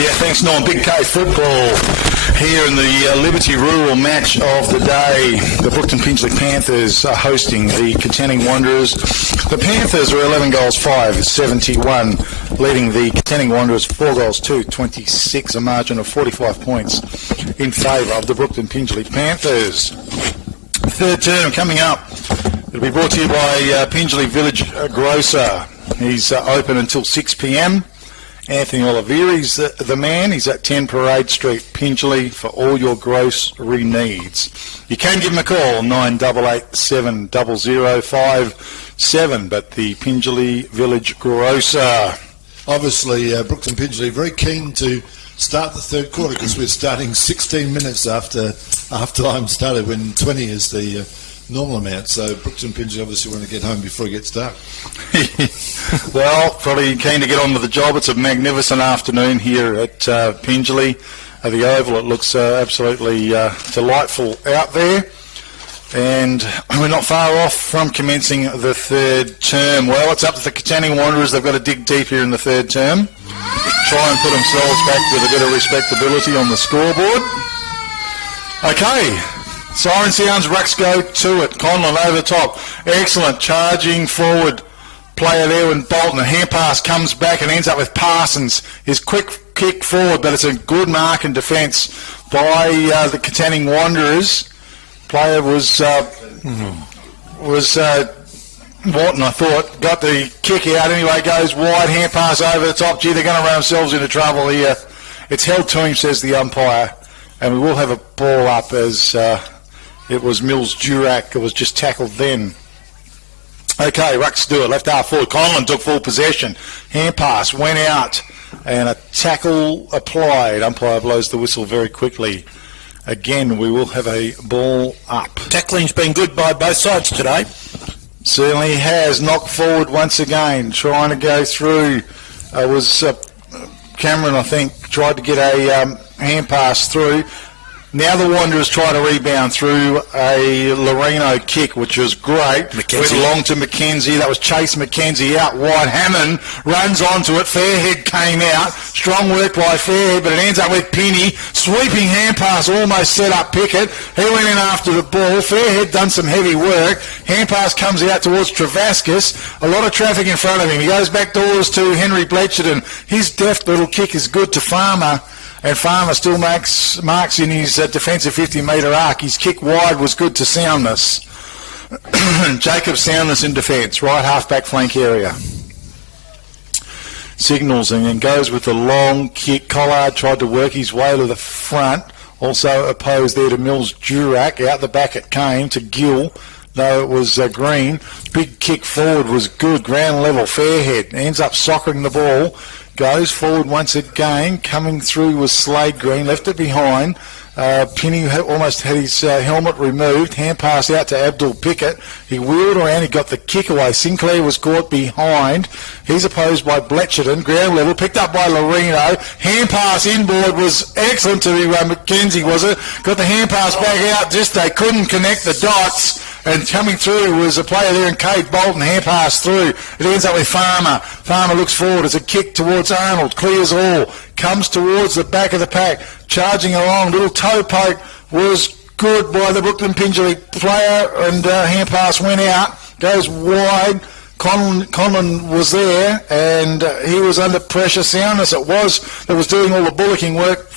Yeah, thanks, Norm. Big K football here in the Liberty Rural match of the day. The Brookton Pingelly Panthers are hosting the Katanning Wanderers. The Panthers are 11 goals 5, 71, leading the Katanning Wanderers 4 goals 2, 26, a margin of 45 points in favour of the Brookton Pingelly Panthers. Third term coming up. It'll be brought to you by Pingelly Village Grocer. He's open until 6 p.m. Anthony Oliveri's the man. He's at 10 Parade Street, Pingelly, for all your grocery needs. You can give him a call, 9887 0057, but the Pingelly Village Grocer. Obviously, Brookton Pingelly very keen to start the third quarter because we're starting 16 minutes after time started, when 20 is the normal amount. So Brookton Pingelly obviously want to get home before it gets dark. Well, probably keen to get on with the job. It's a magnificent afternoon here at Pingelly. The Oval, it looks absolutely delightful out there. And we're not far off from commencing the third term. Well, it's up to the Katanning Wanderers. They've got to dig deep here in the third term. Try and put themselves back with a bit of respectability on the scoreboard. Okay. Siren sounds, rucks go to it. Conlon over the top. Excellent. Charging forward. Player there when Bolton. A hand pass comes back and ends up with Parsons. His quick kick forward, but it's a good mark and defence by the Katanning Wanderers. Player was Morton, I thought. Got the kick out anyway. Goes wide. Hand pass over the top. Gee, they're going to run themselves into trouble here. It's held to him, says the umpire. And we will have a ball up as it was Mills Durack. It was just tackled then. Okay, Rucks do it. Left half forward. Conlon took full possession. Hand pass went out. And a tackle applied. Umpire blows the whistle very quickly. Again, we will have a ball up. Tackling's been good by both sides today. Certainly has. Knocked forward once again. Trying to go through. Was Cameron, I think, tried to get a hand pass through. Now the Wanderers try to rebound through a Loreno kick, which was great. Went long to McKenzie. That was Chase McKenzie out wide. Hammond runs onto it. Fairhead came out. Strong work by Fairhead, but it ends up with Pinney. Sweeping hand pass, almost set up Pickett. He went in after the ball. Fairhead done some heavy work. Hand pass comes out towards Travascus. A lot of traffic in front of him. He goes back doors to Henry Bletcherton. His deft little kick is good to Farmer. And Farmer still marks in his defensive 50-metre arc. His kick wide was good to Soundness. Jacob Soundness in defence, right half-back flank area. Signals and then goes with the long kick. Collard tried to work his way to the front. Also opposed there to Mills Durack. Out the back it came to Gill, though it was Green. Big kick forward was good. Ground level. Fairhead ends up soccering the ball. Goes forward once again. Coming through was Slade Green. Left it behind. Pinney almost had his helmet removed. Hand pass out to Abdul Pickett. He wheeled around. He got the kick away. Sinclair was caught behind. He's opposed by Bletcherton. Ground level. Picked up by Loreno. Hand pass inboard was excellent to McKenzie, was it? Got the hand pass back out. Just they couldn't connect the dots. And coming through was a player there in Cade Bolton. Hand pass through. It ends up with Farmer. Farmer looks forward. It's a kick towards Arnold. Clears all. Comes towards the back of the pack. Charging along. Little toe poke was good by the Brookton Pingelly player. And hand pass went out. Goes wide. Conlon was there. And he was under pressure. Soundness it was that was doing all the bullocking work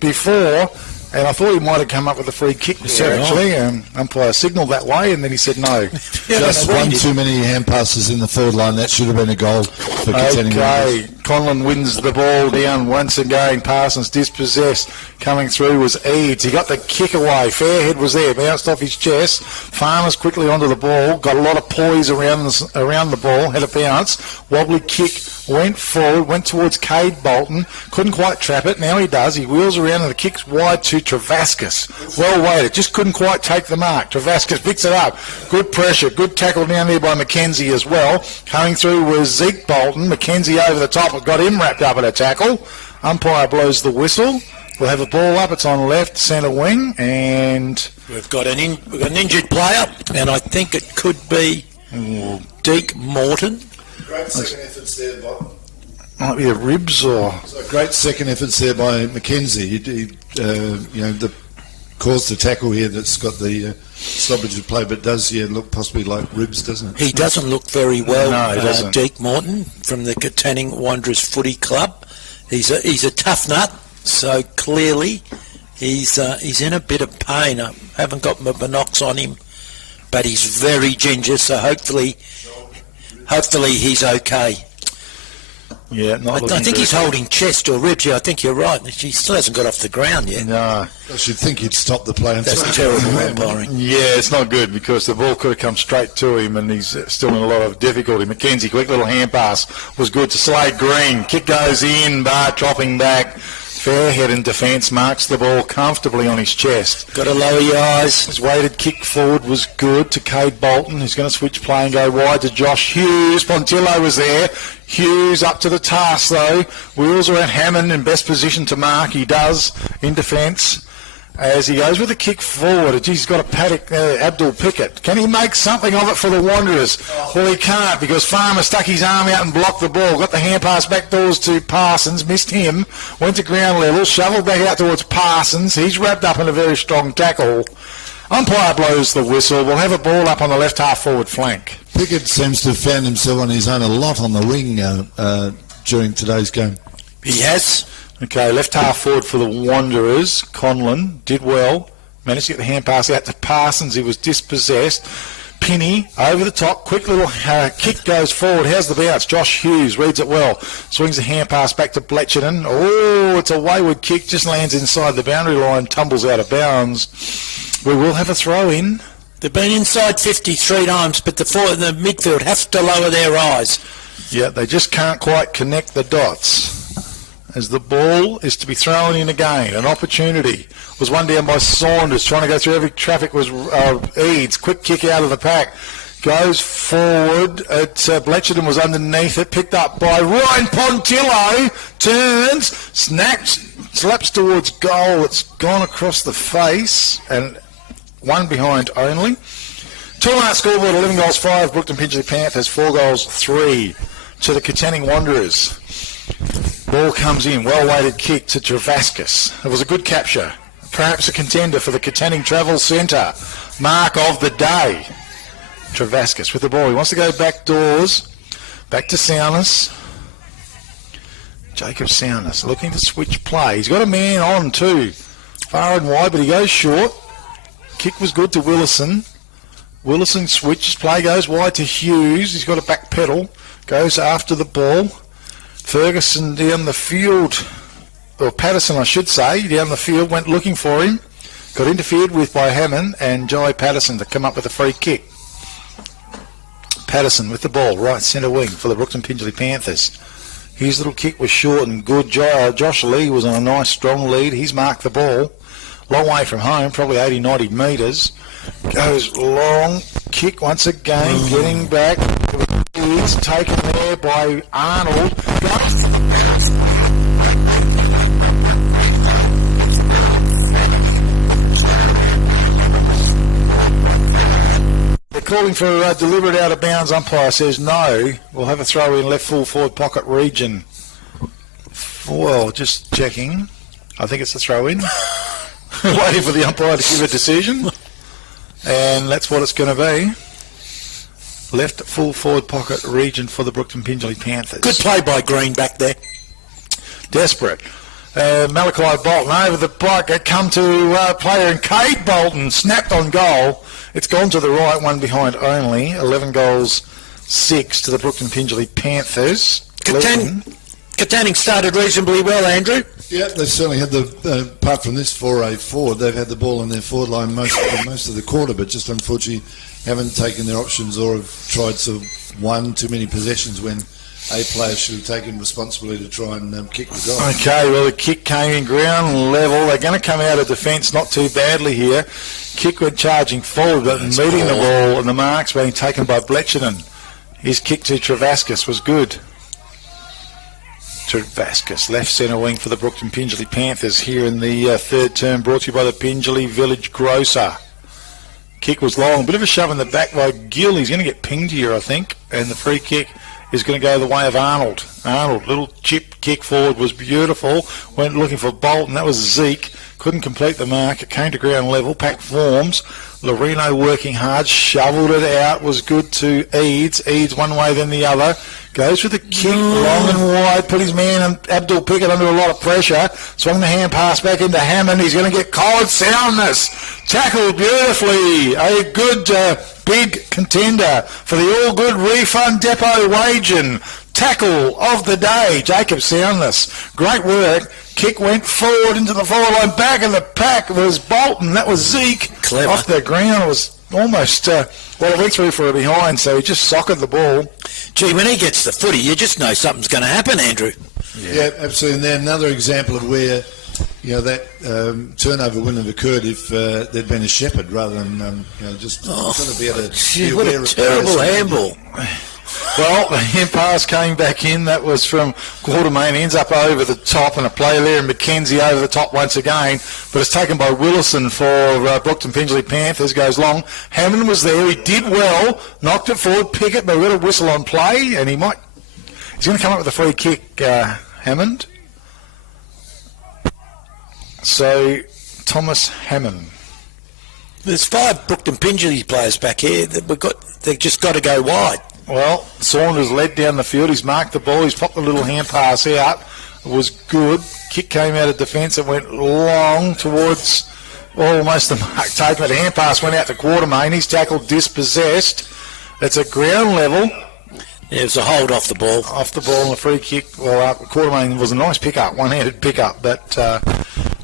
before. And I thought he might have come up with a free kick there, actually. Umpire signalled that way, and then he said no. Just one too many hand passes in the forward line. That should have been a goal for Katanning. Okay, Conlon wins the ball down once again. Parsons dispossessed. Coming through was Eads. He got the kick away. Fairhead was there, bounced off his chest. Farmers quickly onto the ball. Got a lot of poise around the ball. Had a bounce. Wobbly kick. Went forward, went towards Cade Bolton, couldn't quite trap it, now he does, he wheels around and the kick's wide to Travascus. Well weighted, just couldn't quite take the mark. Travascus picks it up, good pressure, good tackle down there by McKenzie as well. Coming through was Zeke Bolton, McKenzie over the top, got him wrapped up in a tackle. Umpire blows the whistle. We'll have a ball up, it's on left centre wing, and we've got an injured player, and I think it could be Deke Morton. Great second efforts there, Bob. Might be the ribs or... So great second efforts there by Mackenzie. He caused the tackle here that's got the stoppage of play, but does look possibly like ribs, doesn't it? He doesn't look very well, No, he doesn't. Deke Morton from the Katanning Wanderers Footy Club. He's a tough nut, so clearly he's in a bit of pain. I haven't got my binocs on him, but he's very ginger, so hopefully he's okay. Yeah, not I looking think he's good. holding chest or ribs. Yeah, I think you're right. He still hasn't got off the ground yet. No. I should think he'd stop the play. And That's terrible umpiring. Yeah, it's not good because the ball could have come straight to him and he's still in a lot of difficulty. Mackenzie, quick little hand pass was good to Slade Green. Kick goes in, Bar dropping back. Fairhead in defence marks the ball comfortably on his chest. Got to lower your eyes. His weighted kick forward was good to Cade Bolton, who's going to switch play and go wide to Josh Hughes. Pontillo was there. Hughes up to the task though. Wheels around Hammond in best position to mark. He does in defence. As he goes with a kick forward, he's got a paddock, Abdul Pickett. Can he make something of it for the Wanderers? Well, he can't because Farmer stuck his arm out and blocked the ball. Got the hand pass back doors to Parsons, missed him, went to ground level, shovelled back out towards Parsons. He's wrapped up in a very strong tackle. Umpire blows the whistle. We'll have a ball up on the left half forward flank. Pickett seems to have found himself on his own a lot on the wing during today's game. He has. Okay, left half forward for the Wanderers. Conlon did well. Managed to get the hand pass out to Parsons. He was dispossessed. Pinney over the top. Quick little kick goes forward. How's the bounce? Josh Hughes reads it well. Swings the hand pass back to Bletcherton. Oh, it's a wayward kick. Just lands inside the boundary line. Tumbles out of bounds. We will have a throw in. They've been inside 53 times, but the midfield have to lower their eyes. Yeah, they just can't quite connect the dots. As the ball is to be thrown in again. An opportunity. Was one down by Saunders, trying to go through every traffic was Eads. Quick kick out of the pack. Goes forward. Bletcherton was underneath it. Picked up by Ryan Pontillo. Turns. Slaps towards goal. It's gone across the face. And one behind only. 2-1 scoreboard, 11 goals 5. Brookton Pingelly Panthers, 4 goals 3 to the Katanning Wanderers. Ball comes in, well-weighted kick to Travascus. It was a good capture. Perhaps a contender for the Katanning Travel Centre. Mark of the day. Travascus with the ball. He wants to go back doors. Back to Souness. Jacob Souness looking to switch play. He's got a man on too. Far and wide, but he goes short. Kick was good to Willison. Willison switches. Play goes wide to Hughes. He's got a back pedal. Goes after the ball. Ferguson down the field, or Patterson I should say, down the field, went looking for him. Got interfered with by Hammond and Joey Patterson to come up with a free kick. Patterson with the ball, right centre wing for the Brookton Pingelly Panthers. His little kick was short and good. Josh Lee was on a nice strong lead. He's marked the ball. Long way from home, probably 80, 90 metres. Goes long, kick once again, getting back. Is taken there by Arnold. They're calling for a deliberate out of bounds. Umpire says no. We'll have a throw in left full forward pocket region. Well, just checking. I think it's a throw in. Waiting for the umpire to give a decision. And that's what it's going to be. Left full forward pocket region for the Brookton Pingelly Panthers. Good play by Green back there. Desperate. Malachi Bolton over the block. Come to player and Cade Bolton snapped on goal. It's gone to the right, one behind only. 11 goals 6 to the Brookton Pingelly Panthers. Katanning started reasonably well, Andrew. Yeah, they've certainly had apart from this foray forward, they've had the ball in their forward line most of the quarter, but just unfortunately haven't taken their options or have tried sort of one too many possessions when a player should have taken responsibility to try and kick the goal. Okay, well the kick came in ground level. They're going to come out of defence not too badly here. Kick went charging forward, but meeting the ball and the marks being taken by Bletcherton. His kick to Travascus was good. Travascus, left centre wing for the Brookton Pingelly Panthers here in the third term, brought to you by the Pingelly Village Grocer. Kick was long, a bit of a shove in the back by Gill. He's going to get pinged here, I think, and the free kick is going to go the way of Arnold. Arnold, little chip kick forward was beautiful. Went looking for Bolton. That was Zeke. Couldn't complete the mark. It came to ground level. Pack forms. Loreno working hard. Shoveled it out. Was good to Eads. Eads one way then the other. Goes for the kick, long and wide. Put his man Abdul Pickett under a lot of pressure. Swung the hand pass back into Hammond. He's going to get cold soundness. Tackled beautifully. A good big contender for the All Good Refund Depot Wagen. Tackle of the day, Jacob Soundness. Great work. Kick went forward into the forward line. Back of the pack was Bolton. That was Zeke. Clever. Off the ground. It was almost, it went through for a behind, so he just socked the ball. Gee, when he gets the footy, you just know something's going to happen, Andrew. Yeah, absolutely. And then another example of where, that turnover wouldn't have occurred if there'd been a shepherd rather than, just got to be able to Gee, what a terrible handball. Well, the hand pass came back in. That was from Quartermain. Ends up over the top and a play there, and McKenzie over the top once again. But it's taken by Willison for Brookton Pingelly Panthers. Goes long. Hammond was there. He did well. Knocked it forward. Pickett, but got a whistle on play, and he's going to come up with a free kick, Hammond. So, Thomas Hammond. There's 5 Brookton Pingelly players back here. They've just got to go wide. Well, Saunders led down the field. He's marked the ball. He's popped the little hand pass out. It was good. Kick came out of defence. It went long towards almost the mark taken. The hand pass went out to Quartermain. He's tackled, dispossessed. It's a ground level. Yeah, it was a hold off the ball. Off the ball and a free kick. Well, Quartermain was a nice pick-up, one-handed pick-up, but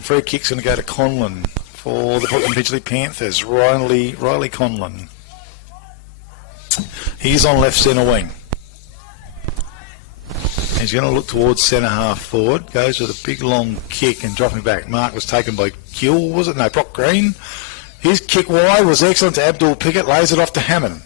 free kick's going to go to Conlon for the Brookton Pingelly Panthers. Riley Conlon. He's on left centre wing. He's going to look towards centre half forward. Goes with a big long kick and dropping back. Mark was taken by Gill, was it? No, Brock Green. His kick wide was excellent to Abdul Pickett. Lays it off to Hammond.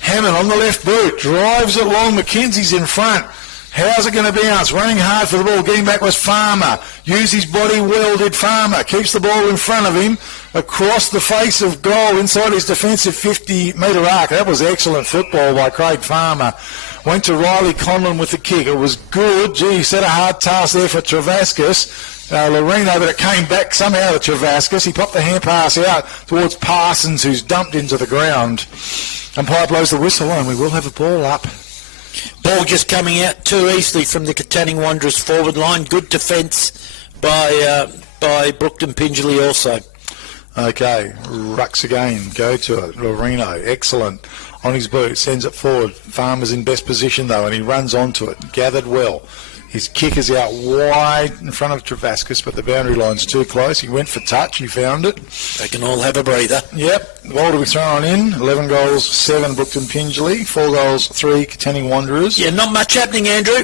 Hammond on the left boot. Drives it long. McKenzie's in front. How's it going to bounce? Running hard for the ball. Getting back was Farmer. Used his body well, did Farmer. Keeps the ball in front of him. Across the face of goal inside his defensive 50-metre arc. That was excellent football by Craig Farmer. Went to Riley Conlon with the kick. It was good. Gee, he set a hard task there for Travascus. Loreno, but it came back somehow to Travascus. He popped the hand pass out towards Parsons, who's dumped into the ground. Umpire blows the whistle and we will have a ball up. Ball just coming out too easily from the Katanning Wanderers forward line. Good defence by Brookton Pingelly also. Okay, rucks again, go to it. Loreno, excellent. On his boot, sends it forward. Farmer's in best position though, and he runs onto it. Gathered well. His kick is out wide in front of Travascus, but the boundary line's too close. He went for touch, he found it. They can all have a breather. Yep, the ball to be thrown in. 11 goals, 7 Brookton Pingelly. 4 goals, 3 Katanning Wanderers. Yeah, not much happening, Andrew.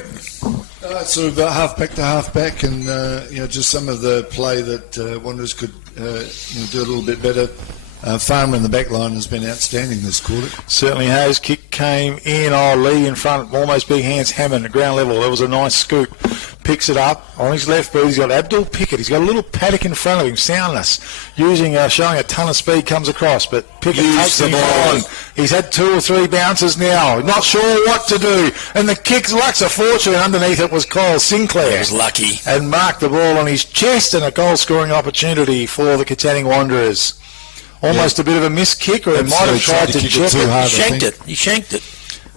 It's sort of half-back to half-back, and just some of the play that Wanderers could do a little bit better. Farmer in the back line has been outstanding this quarter. Certainly has. Kick came in. Lee in front, almost big hands. Hammond at ground level. There was a nice scoop. Picks it up on his left boot. He's got Abdul Pickett. He's got a little paddock in front of him. Soundless, showing a ton of speed comes across, but Pickett takes the ball on. He's had 2 or 3 bounces now. Not sure what to do. And the kick lucks a fortune. Underneath it was Kyle Sinclair. He was lucky. And marked the ball on his chest, and a goal-scoring opportunity for the Katanning Wanderers. Almost a bit of a missed kick, or he might have tried to chip it. He shanked it.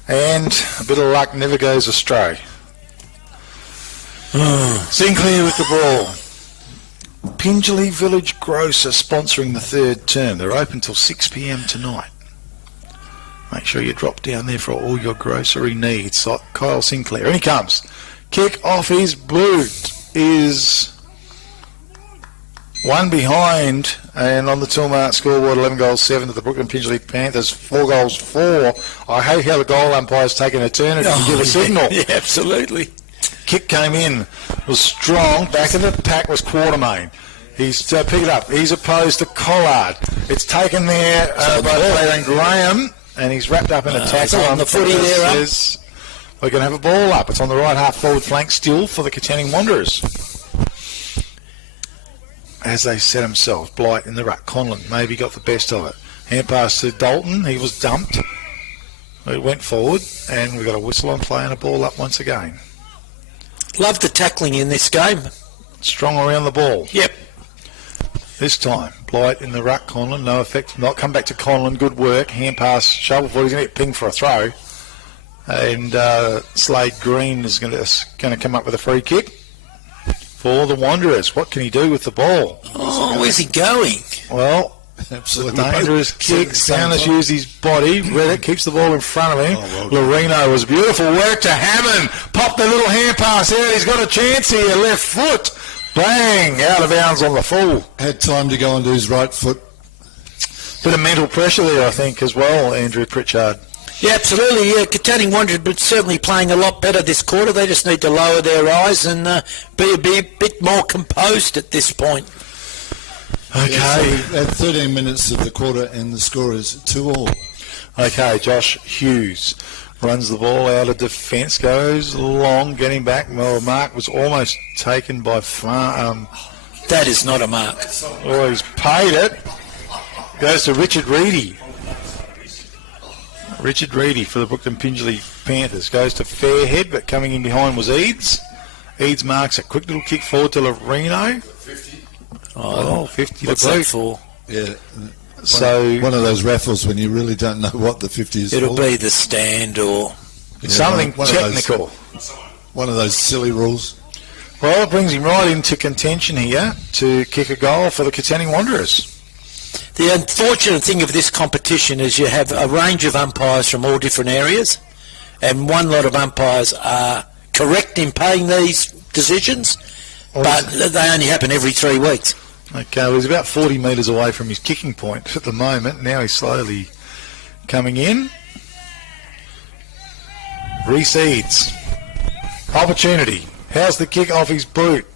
And a bit of luck never goes astray. Sinclair with the ball. Pingelly Village Grocer sponsoring the 3rd term. They're open till 6 p.m. tonight. Make sure you drop down there for all your grocery needs. Kyle Sinclair. In he comes. Kick off his boot is one behind, and on the Tilmark scoreboard, 11 goals, 7 to the Brookton Pingelly Panthers, 4 goals, 4. I hate how the goal umpire's taken a turn and give a signal. Yeah, absolutely. Kick came in, was strong. Back of the pack was Quartermain. He's picked it up. He's opposed to Collard. It's taken there by player Graham, and he's wrapped up in a tackle. On the footy there, we're going to have a ball up. It's on the right half forward flank still for the Katanning Wanderers. As they set themselves, Blight in the ruck. Conlon maybe got the best of it. Hand pass to Dalton. He was dumped. It went forward, and we got a whistle on play and a ball up once again. Love the tackling in this game. Strong around the ball. Yep. This time, Blight in the ruck, Conlon, no effect. Not come back to Conlon, good work. Hand pass, shovel forward, he's going to get pinged for a throw. And Slade Green is going to come up with a free kick for the Wanderers. What can he do with the ball? Oh, where's he going? Well, Absolutely. dangerous kick. Sounders used his body. Reddick keeps the ball in front of him. Loreno was beautiful work to Hammond. Popped the little hand pass out. He's got a chance here. Left foot. Bang! Out of bounds on the full. Had time to go onto his right foot. Bit of mental pressure there, I think, as well, Andrew Pritchard. Yeah, absolutely. Yeah, Katanning Wanderers, but certainly playing a lot better this quarter. They just need to lower their eyes and be a bit more composed at this point. Okay. Yeah, so at 13 minutes of the quarter, and the score is 2-2. Okay, Josh Hughes runs the ball out of defence, goes long, getting back. Well, Mark was almost taken by That is not a mark. oh, he's paid it. Goes to Richard Reedy. Richard Reedy for the Brookton Pingelly Panthers. Goes to Fairhead, but coming in behind was Eads. Eads marks a quick little kick forward to Loreno. 50 What's to that boot. for? Yeah. So One of those raffles when you really don't know what the 50 is It'll for. be the stand or... something one of those- technical. One of those silly rules. Well, it brings him right into contention here to kick a goal for the Katanning Wanderers. The unfortunate thing of this competition is you have a range of umpires from all different areas, and one lot of umpires are correct in paying these decisions, but they only happen every 3 weeks. Okay, well, he's about 40 metres away from his kicking point at the moment. Now he's slowly coming in. Recedes. Opportunity. How's the kick off his boot?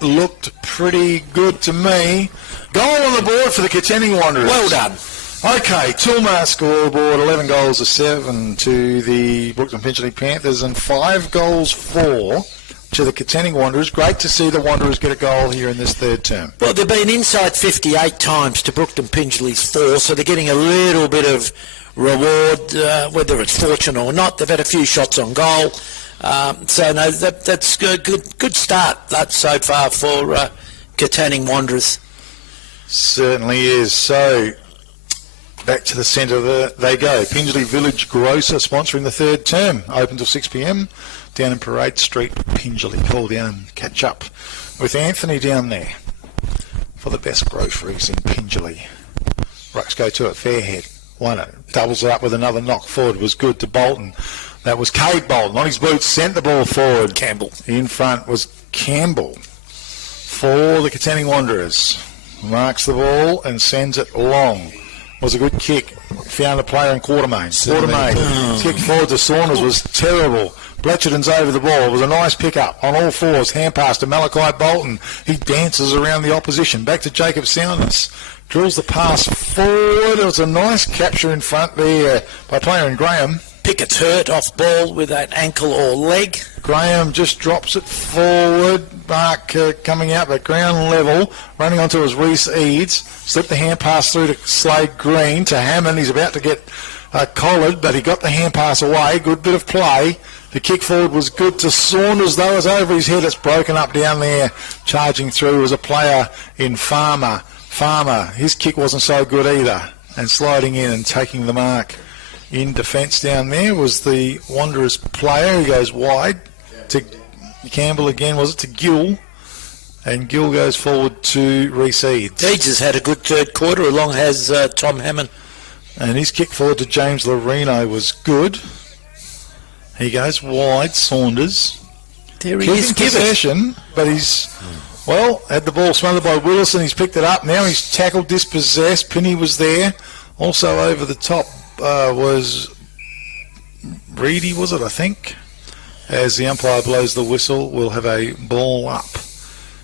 Looked pretty good to me. Goal on the board for the Katanning Wanderers. Well done. Okay, Toolmar scoreboard, 11 goals to 7 to the Brookton Pingelly Panthers and 5 goals 4 to the Katanning Wanderers. Great to see the Wanderers get a goal here in this third term. Well, they've been inside 58 times to Brookton Pingelly's 4, so they're getting a little bit of reward, whether it's fortune or not. They've had a few shots on goal. So, no, that's good start so far for Katanning Wanderers. Certainly is. So, back to the centre they go. Pingelly Village Grocer sponsoring the third term. Open till 6 p.m. down in Parade Street, Pingelly. Call down and catch up with Anthony down there for the best groceries in Pingelly. Rucks go to it. Fairhead. Won it. Doubles it up with another knock forward. Was good to Bolton. That was Cade Bolton. On his boots, sent the ball forward. Campbell. In front was Campbell for the Katanning Wanderers. Marks the ball and sends it long. Was a good kick. Found a player in Quartermain. Quartermain. Kick forward to Saunders was terrible. Bletcherton's over the ball. It was a nice pick-up on all fours. Hand pass to Malachi Bolton. He dances around the opposition. Back to Jacob Soundness. Drills the pass forward. It was a nice capture in front there by player in Graham. Pickett's hurt off ball with that ankle or leg. Graham just drops it forward. Mark coming out at ground level. Running onto his Reece Eads. Slipped the hand pass through to Slade Green. To Hammond. He's about to get collared, but he got the hand pass away. Good bit of play. The kick forward was good to Saunders, though. It's over his head. It's broken up down there. Charging through was a player in Farmer. His kick wasn't so good either. And sliding in and taking the mark. In defence down there was the Wanderers player who goes wide to Campbell again. Was it to Gill? And Gill goes forward to Reece Eads. Eads has had a good third quarter, along has Tom Hammond. And his kick forward to James Loreno was good. He goes wide, Saunders. There he is, Keeping possession, but he's, well, had the ball smothered by Willison. He's picked it up. Now he's tackled, dispossessed. Penny was there. Also over the top was Reedy, was it, I think? As the umpire blows the whistle, we'll have a ball up.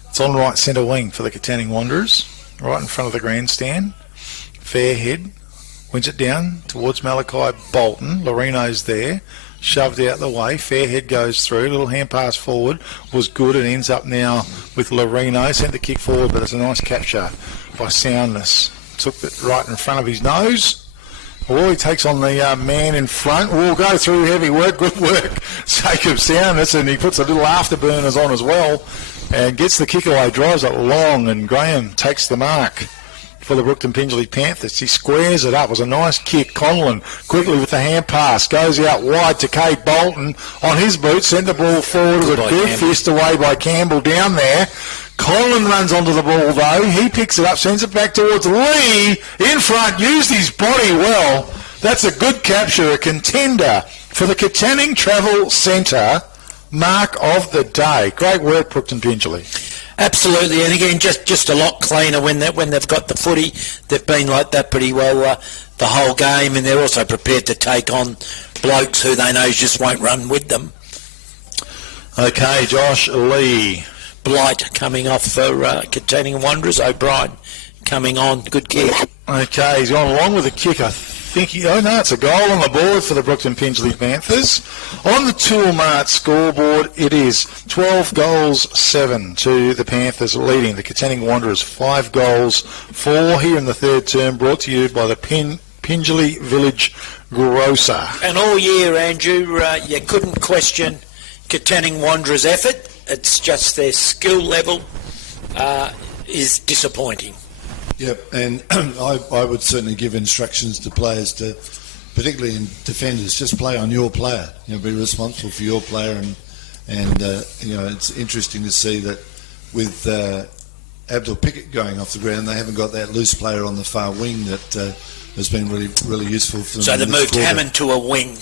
It's on right centre wing for the Katanning Wanderers, right in front of the grandstand. Fairhead wins it down towards Malachi Bolton. Loreno's there, shoved out the way. Fairhead goes through, little hand pass forward, was good and ends up now with Loreno. Sent the kick forward, but it's a nice capture by Soundness. Took it right in front of his nose. Oh, he takes on the man in front. We'll go through heavy work, good work. Jacob Soundness, and he puts a little afterburners on as well and gets the kick away, drives it long, and Graham takes the mark for the Brookton Pingelly Panthers. He squares it up. It was a nice kick. Conlon quickly with the hand pass. Goes out wide to Kate Bolton on his boot. Sent the ball forward. Good fist away by Campbell down there. Conlon runs onto the ball though. He picks it up, sends it back towards Lee. In front, used his body well. That's a good capture, a contender for the Katanning Travel Centre mark of the day. Great work, Brookton Pingelly. Absolutely, and again, just a lot cleaner when they've got the footy. They've been like that pretty well the whole game, and they're also prepared to take on blokes who they know just won't run with them. Okay, Josh Lee. Blight coming off for Katanning Wanderers. O'Brien coming on. Good kick. Okay, he's gone along with the kick. I think it's a goal on the board for the Brookton Pingelly Panthers. On the Tool Mart scoreboard, it is 12 goals, 7 to the Panthers, leading the Katanning Wanderers 5 goals, 4 here in the third term, brought to you by the Pingelly Village Grocer. And all year, Andrew, you couldn't question Katanning Wanderers' effort. It's just their skill level is disappointing. Yep, and I would certainly give instructions to players to, particularly in defenders, just play on your player. Be responsible for your player, and it's interesting to see that with Abdul Pickett going off the ground, they haven't got that loose player on the far wing that has been really useful for them. So they moved Hammond to a wing.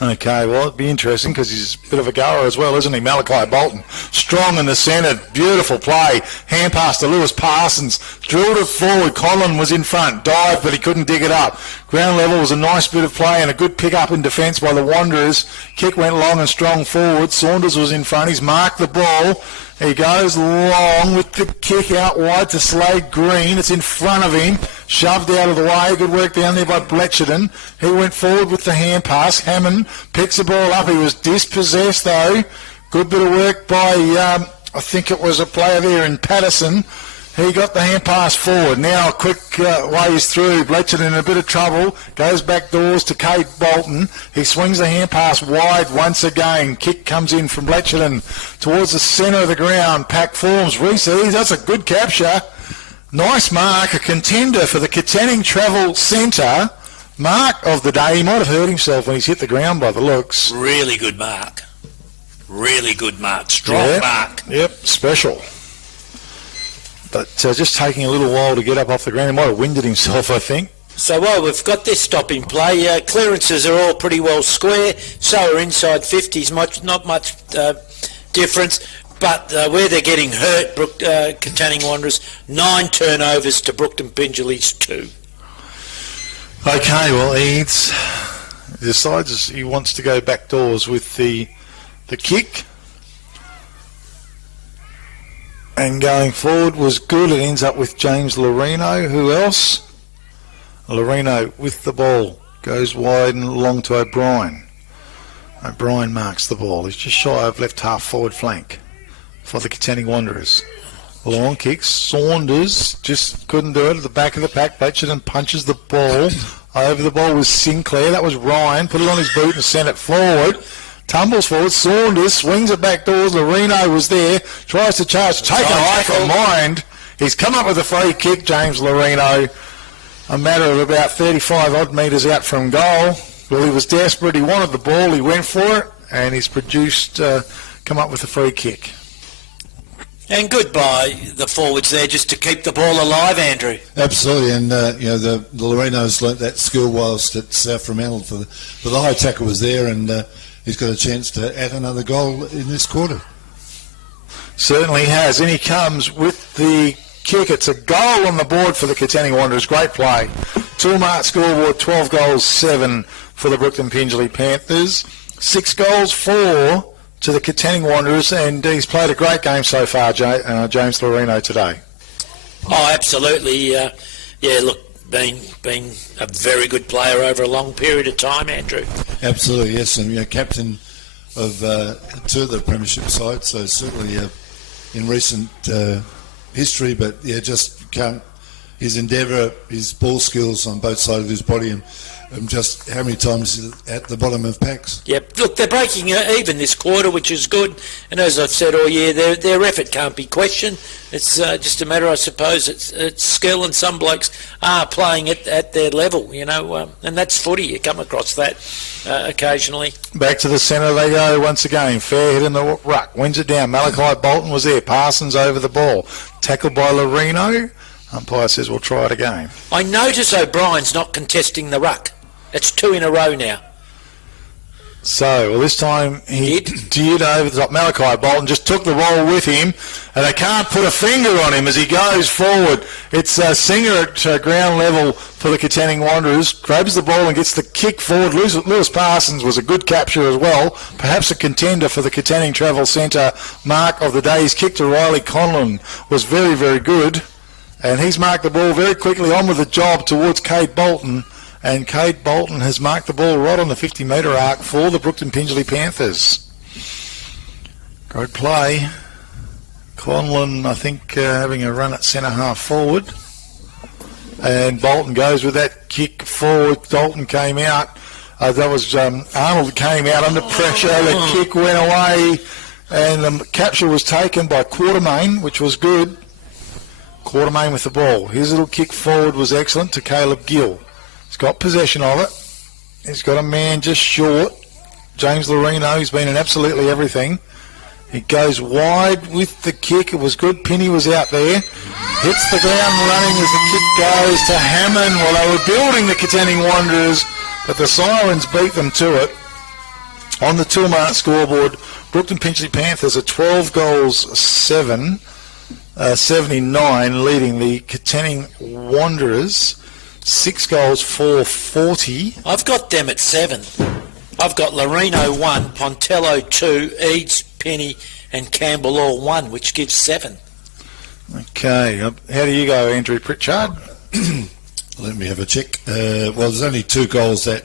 Okay, well, it'd be interesting because he's a bit of a goer as well, isn't he? Malachi Bolton, strong in the centre, beautiful play. Hand pass to Lewis Parsons, drilled it forward. Conlon was in front, dived, but he couldn't dig it up. Ground level was a nice bit of play and a good pick up in defence by the Wanderers. Kick went long and strong forward. Saunders was in front. He's marked the ball. He goes long with the kick out wide to Slade Green. It's in front of him. Shoved out of the way. Good work down there by Bletcherton. He went forward with the hand pass. Hammond picks the ball up. He was dispossessed though. Good bit of work by, I think it was a player there in Patterson. He got the hand pass forward. Now a quick ways through. Bletcherton in a bit of trouble. Goes back doors to Kate Bolton. He swings the hand pass wide once again. Kick comes in from Bletcherton towards the centre of the ground. Pack forms. Reese, that's a good capture. Nice mark. A contender for the Katanning Travel Centre. Mark of the day. He might have hurt himself when he's hit the ground by the looks. Really good mark. Really good mark. Strong mark. Yep, special. But just taking a little while to get up off the ground. He might have winded himself, I think. So while we've got this stop in play, clearances are all pretty well square. So are inside 50s, not much difference. But where they're getting hurt, Katanning Wanderers, 9 turnovers to Brookton Pingelly's 2. Okay, well, he decides he wants to go back doors with the kick. And going forward was good. It ends up with James Lorino. Who else? Lorino with the ball. Goes wide and long to O'Brien. O'Brien marks the ball. He's just shy of left half forward flank for the Katanning Wanderers. Long kicks. Saunders just couldn't do it at the back of the pack. Bletcherton punches the ball. Over the ball was Sinclair. That was Ryan. Put it on his boot and sent it forward. Tumbles forward. Saunders swings it back doors. Lorino was there. Tries to charge. Take an eye for mind. He's come up with a free kick, James Lorino. A matter of about 35 odd metres out from goal. Well, he was desperate. He wanted the ball. He went for it. And he's come up with a free kick. And good by the forwards there just to keep the ball alive, Andrew. Absolutely, and the Lorino's learnt that skill whilst at South Fremantle. For the high tackle was there, and he's got a chance to add another goal in this quarter. Certainly has, and he comes with the kick. It's a goal on the board for the Katanning Wanderers. Great play. Toolmart scoreboard, 12 goals, 7 for the Brookton Pingelly Panthers. 6 goals, 4 to the Katanning Wanderers, and he's played a great game so far, James Lorino, today. Oh, absolutely. Look, been a very good player over a long period of time, Andrew. Absolutely, yes, and captain of 2 of the premiership sides, so certainly in recent history, but just can't. His endeavour, his ball skills on both sides of his body, and just how many times is it at the bottom of packs. Yep. Look, they're breaking even this quarter, which is good. And as I've said all year, their effort can't be questioned. It's just a matter, I suppose, it's skill, and some blokes are playing it at their level, you know, and that's footy. You come across that occasionally. Back to the centre they go once again. Fair hit in the ruck. Wins it down. Malachi Bolton was there. Parsons over the ball. Tackled by Lorino. Umpire says we'll try it again. I notice O'Brien's not contesting the ruck. It's 2 in a row now. So, well, this time he did over the top. Malachi Bolton just took the roll with him, and they can't put a finger on him as he goes forward. It's Singer at ground level for the Katanning Wanderers. Grabs the ball and gets the kick forward. Lewis Parsons was a good capture as well. Perhaps a contender for the Katanning Travel Centre mark of the day. His kick to Riley Conlon was very, very good. And he's marked the ball very quickly on with the job towards Kate Bolton. And Kate Bolton has marked the ball right on the 50-metre arc for the Brookton Pingelly Panthers. Great play. Conlon, I think, having a run at centre half forward. And Bolton goes with that kick forward. Dalton came out. That was Arnold came out under pressure. The kick went away. And the capture was taken by Quartermain, which was good. Quartermain with the ball. His little kick forward was excellent to Caleb Gill. He's got possession of it. He's got a man just short. James Lorino, he's been in absolutely everything. He goes wide with the kick. It was good. Penny was out there. Hits the ground running as the kick goes to Hammond. Well, they were building the Katanning Wanderers, but the Sirens beat them to it. On the Toolmart scoreboard, Brookton Pingelly Panthers are 12 goals, 79, leading the Katanning Wanderers. 6 goals, 40. I've got them at 7. I've got Lorino 1, Pontello 2, Eads, Penny and Campbell all 1, which gives 7. Okay, how do you go, Andrew Pritchard? Let me have a check. Well, there's only 2 goals that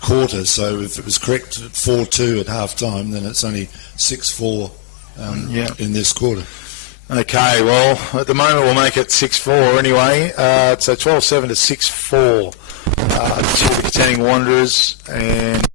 quarter, so if it was correct at 4-2 at half time, then it's only 6-4 in this quarter. Okay, well, at the moment we'll make it 6-4 anyway. So 12-7 to 6-4 to the Katanning Wanderers. And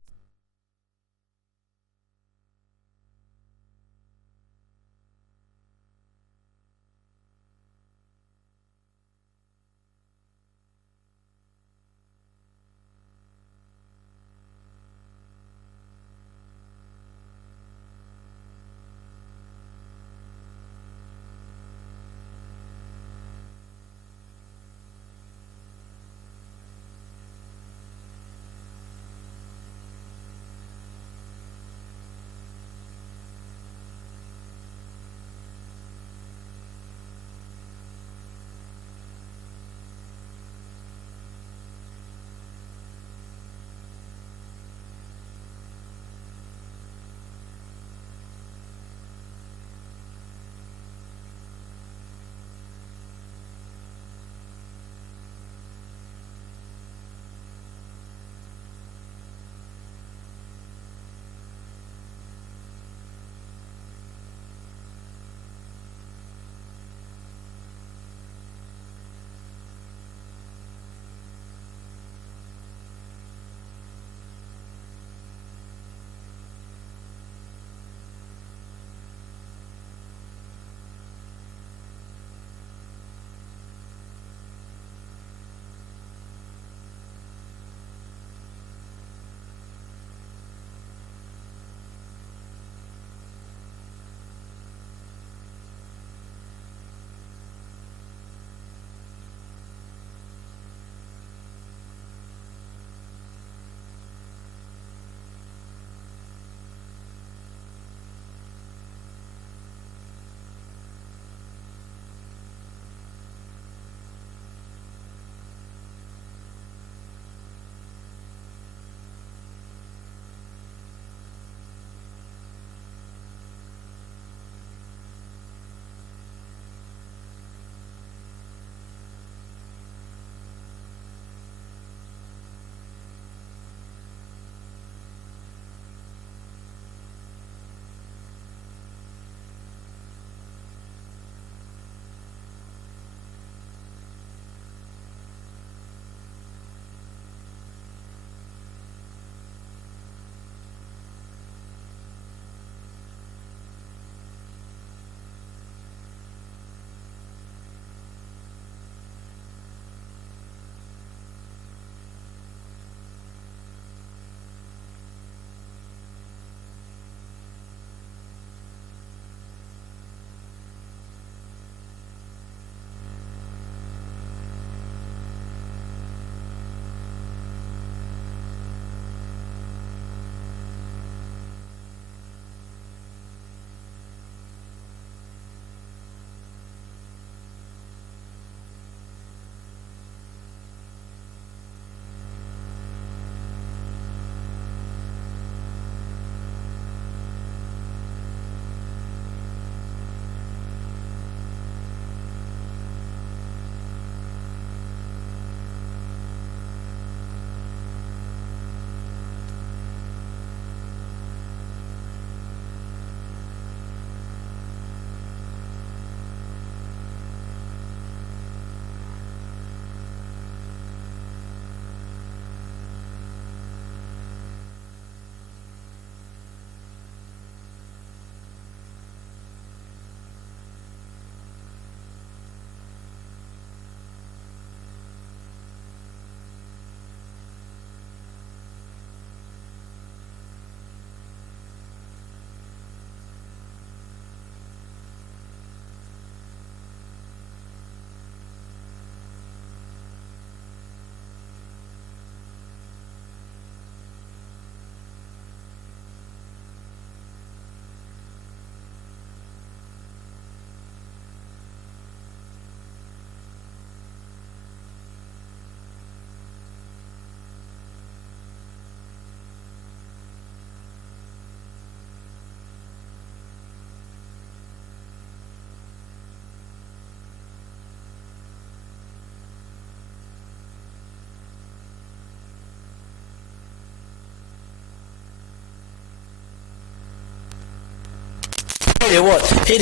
tell you what, in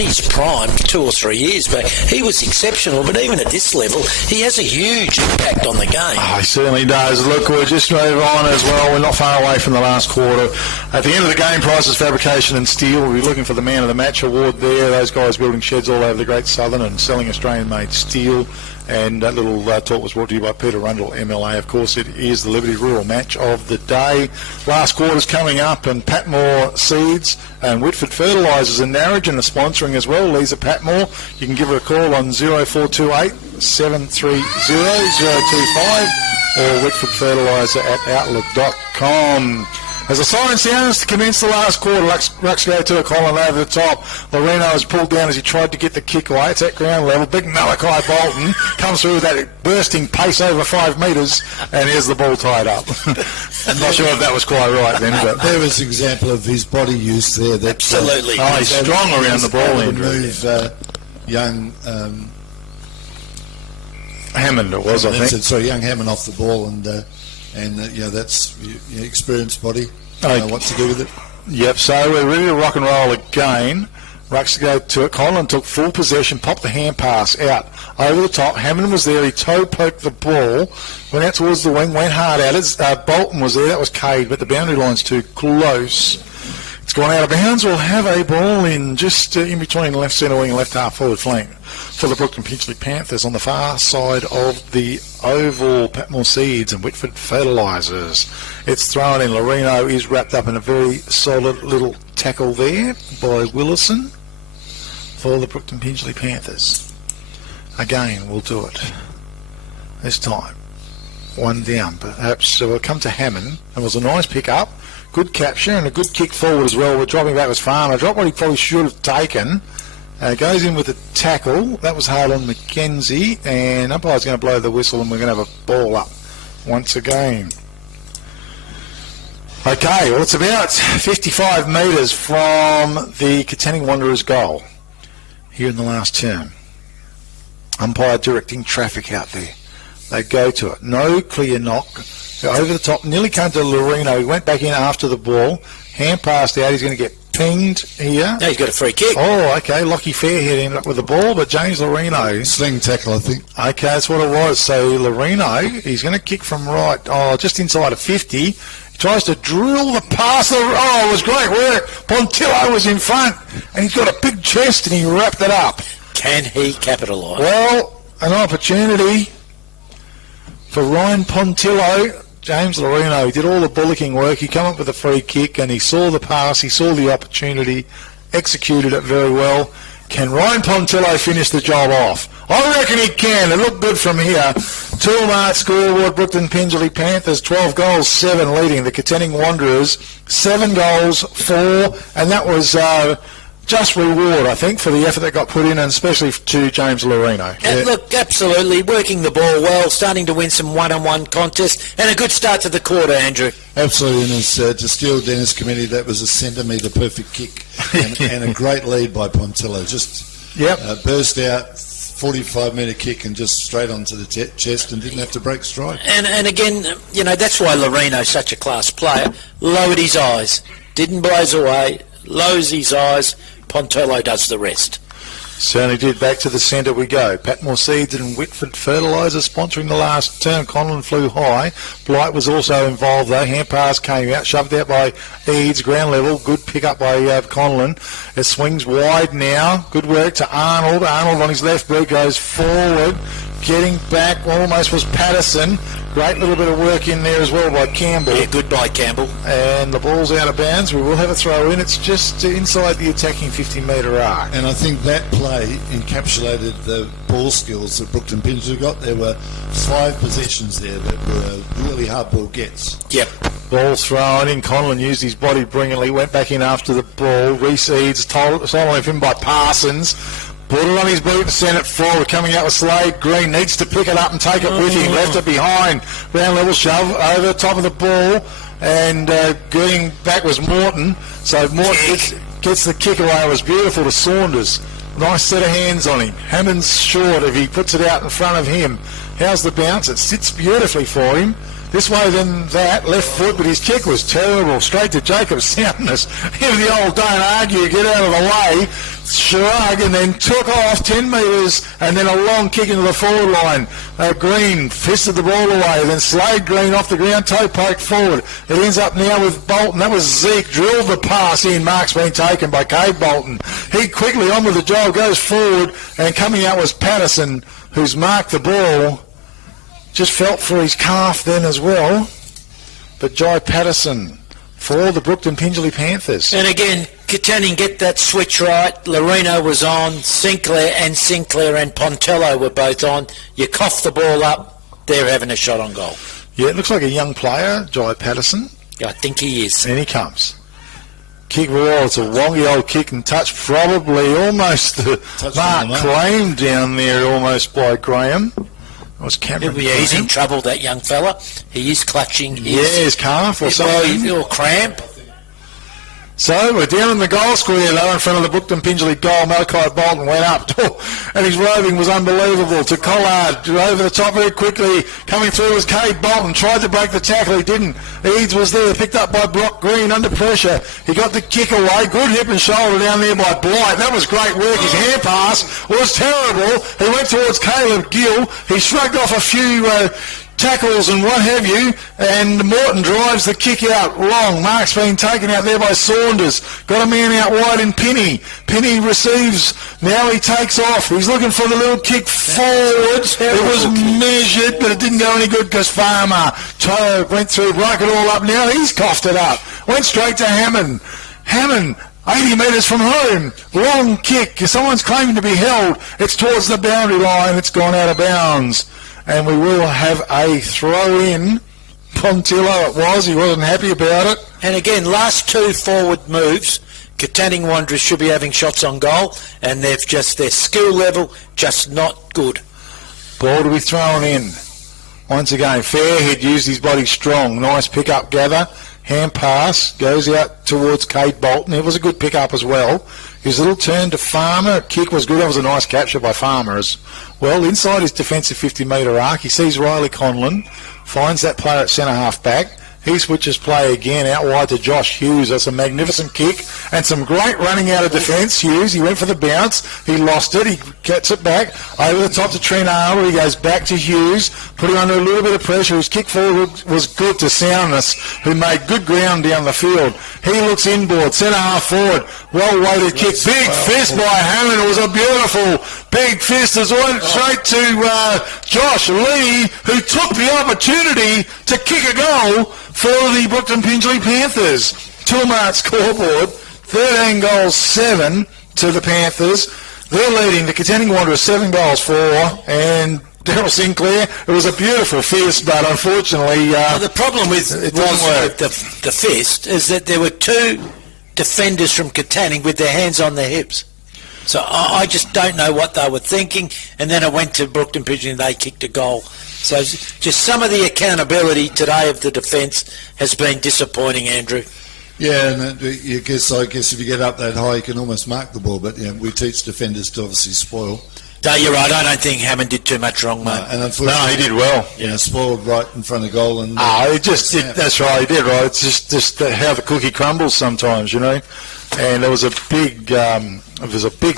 his prime 2 or 3 years back, he was exceptional, but even at this level, he has a huge impact on the game. Oh, he certainly does. Look, we'll just move on as well. We're not far away from the last quarter. At the end of the game, Prices Fabrication and Steel will be looking for the Man of the Match award there. Those guys building sheds all over the Great Southern and selling Australian-made steel. And that little talk was brought to you by Peter Rundle, MLA. Of course, it is the Liberty Rural match of the day. Last quarter's coming up, and Patmore Seeds and Whitford Fertilisers and Narrogin are sponsoring as well. Lisa Patmore, you can give her a call on 0428 730 025 or Whitford Fertiliser at outlook.com. As the siren sounds to commence the last quarter, Rucks go to a Colin over the top. Loreno is pulled down as he tried to get the kick away. It's at ground level. Big Malachi Bolton comes through with that bursting pace over 5 metres, and here's the ball tied up. I'm not sure if that was quite right then, but there was an example of his body use there. That, absolutely. He's strong around the ball, Andrew. Move young Hammond, it was, I think. Sorry, young Hammond off the ball, and that's experienced body. What to do with it. Yep, so we're ready to rock and roll again. Rucks go to it. Conlon took full possession, popped the hand pass out over the top. Hammond was there. He toe poked the ball, went out towards the wing, went hard at it. Bolton was there. That was Cade, but the boundary line's too close. It's gone out of bounds. We'll have a ball in just in between left centre wing and left half forward flank for the Brookton Pingelly Panthers on the far side of the oval. Patmore Seeds and Whitford Fertilisers. It's thrown in. Loreno is wrapped up in a very solid little tackle there by Willison for the Brookton Pingelly Panthers. Again, we'll do it. This time, one down. Perhaps we'll come to Hammond. It was a nice pick up. Good capture and a good kick forward as well. We're dropping back was Farmer. Dropped what he probably should have taken. Goes in with a tackle. That was hard on McKenzie. And umpire's going to blow the whistle and we're going to have a ball up once again. Okay, well, it's about 55 metres from the Katanning Wanderers goal here in the last term. Umpire directing traffic out there. They go to it. No clear knock. Over the top, nearly came to Loreno. He went back in after the ball. Hand passed out. He's going to get pinged here. No, he's got a free kick. Oh, okay. Lockie Fairhead ended up with the ball, but James Loreno. Sling tackle, I think. Okay, that's what it was. So Loreno, he's going to kick from right, just inside of 50. He tries to drill the pass. Oh, it was great work. Pontillo was in front, and he's got a big chest, and he wrapped it up. Can he capitalise? Well, an opportunity for Ryan Pontillo. James Loreno, he did all the bullocking work. He came up with a free kick and he saw the pass, he saw the opportunity, executed it very well. Can Ryan Pontillo finish the job off? I reckon he can. It looked good from here. Toolmart scoreboard, Brookton Pingelly Panthers, 12 goals, 7 leading. The Katanning Wanderers, 7 goals, 4. And that was just reward, I think, for the effort that got put in, and especially to James Loreno. Look, absolutely, working the ball well, starting to win some one-on-one contests, and a good start to the quarter, Andrew. Absolutely, and as to steal Dennis Committee, that was a centimetre perfect kick, and a great lead by Pontillo. Just burst out, 45-metre kick, and just straight onto the chest, and didn't have to break stride. And again, that's why Loreno's such a class player. Lowered his eyes, didn't blaze away, lowers his eyes. Pontillo does the rest. Certainly did. Back to the centre we go. Patmore Seeds and Whitford Fertiliser sponsoring the last turn. Conlon flew high. Blight was also involved though. Hand pass came out, shoved out by Eads, ground level. Good pick up by Conlon. It swings wide now. Good work to Arnold. Arnold on his left boot goes forward. Getting back almost was Patterson. Great little bit of work in there as well by Campbell. Yeah, good by Campbell. And the ball's out of bounds. We will have a throw in. It's just inside the attacking 50-metre arc. And I think that play encapsulated the ball skills that Brookton Pingelly got. There were 5 possessions there that were really hard ball gets. Yep. Ball thrown in. Conlon used his body brilliantly. Went back in after the ball. Reece Eads stolen him by Parsons. Put it on his boot and sent it forward. Coming out with Slade. Green needs to pick it up and take it with him. Left it behind. Round level shove over the top of the ball. And getting back was Morton. So Morton gets the kick away. It was beautiful to Saunders. Nice set of hands on him. Hammond's short if he puts it out in front of him. How's the bounce? It sits beautifully for him. this way then that, left foot, but his kick was terrible, straight to Jacob Soundness. Here the old don't argue, get out of the way, shrug, and then took off 10 metres, and then a long kick into the forward line. Green fisted the ball away, then Slade Green off the ground, toe poked forward. It ends up now with Bolton. That was Zeke, drilled the pass in, mark's been taken by Cade Bolton. He quickly on with the job, goes forward, and coming out was Patterson, who's marked the ball. Just felt for his calf then as well. But Jai Patterson for the Brookton Pingelly Panthers. And again, Katanning get that switch right. Loreno was on. Sinclair and Pontello were both on. You cough the ball up, they're having a shot on goal. Yeah, it looks like a young player, Jai Patterson. I think he is. And he comes. Kick ball, it's a wongy old kick and touch, probably almost the mark claimed down there almost by Graham. Was Cameron? He's in trouble, that young fella. He is clutching his calf or something. Or cramp. So we're down in the goal square though, in front of the Brookton Pingelly goal. Malachi Bolton went up, and his roving was unbelievable. To Collard, over the top very quickly. Coming through was Cade Bolton, tried to break the tackle, he didn't. Eads was there, picked up by Brock Green under pressure. He got the kick away, good hip and shoulder down there by Blight. That was great work. His hand pass was terrible. He went towards Caleb Gill. He shrugged off a few tackles and what have you, and Morton drives the kick out long. Mark's been taken out there by Saunders. Got a man out wide in Penny. Penny receives. Now he takes off. He's looking for the little kick forwards. It was measured, but it didn't go any good because Farmer went through, broke it all up. Now he's coughed it up. Went straight to Hammond. Hammond, 80 metres from home. Long kick. Someone's claiming to be held. It's towards the boundary line. It's gone out of bounds. And we will have a throw-in. Pontillo it was. He wasn't happy about it. And again, last two forward moves, Katanning Wanderers should be having shots on goal, and their skill level just not good. Ball to be thrown in. Once again, Fairhead used his body strong. Nice pick-up gather. Hand pass. Goes out towards Cade Bolton. It was a good pick-up as well. His little turn to Farmer. Kick was good. That was a nice capture by Farmer as well. Inside his defensive 50-metre arc, he sees Riley Conlon, finds that player at centre-half back. He switches play again out wide to Josh Hughes. That's a magnificent kick and some great running out of defence. Hughes, he went for the bounce. He lost it. He gets it back over the top to Trent Armour. He goes back to Hughes, put him under a little bit of pressure. His kick forward was good to Soundness, who made good ground down the field. He looks inboard, centre-half forward. Well-weighted kick. Big fist by Hammond. It was a beautiful big fist as well. Straight to Josh Lee, who took the opportunity to kick a goal for the Brookton Pingelly Panthers. Tilmart scoreboard, 13 goals, 7 to the Panthers. They're leading the Katanning Wanderers 7 goals, 4, and Daryl Sinclair, it was a beautiful fist, but unfortunately... the problem with the fist is that there were two defenders from Katanning with their hands on their hips. So I just don't know what they were thinking, and then I went to Brookton Pingelly and they kicked a goal. So just some of the accountability today of the defence has been disappointing, Andrew. Yeah, and I guess if you get up that high, you can almost mark the ball, but we teach defenders to obviously spoil. No, you're right. I don't think Hammond did too much wrong, mate. And unfortunately, no, he did well. Spoiled right in front of goal. And that's right, he did right. It's just how the cookie crumbles sometimes, And it was a big,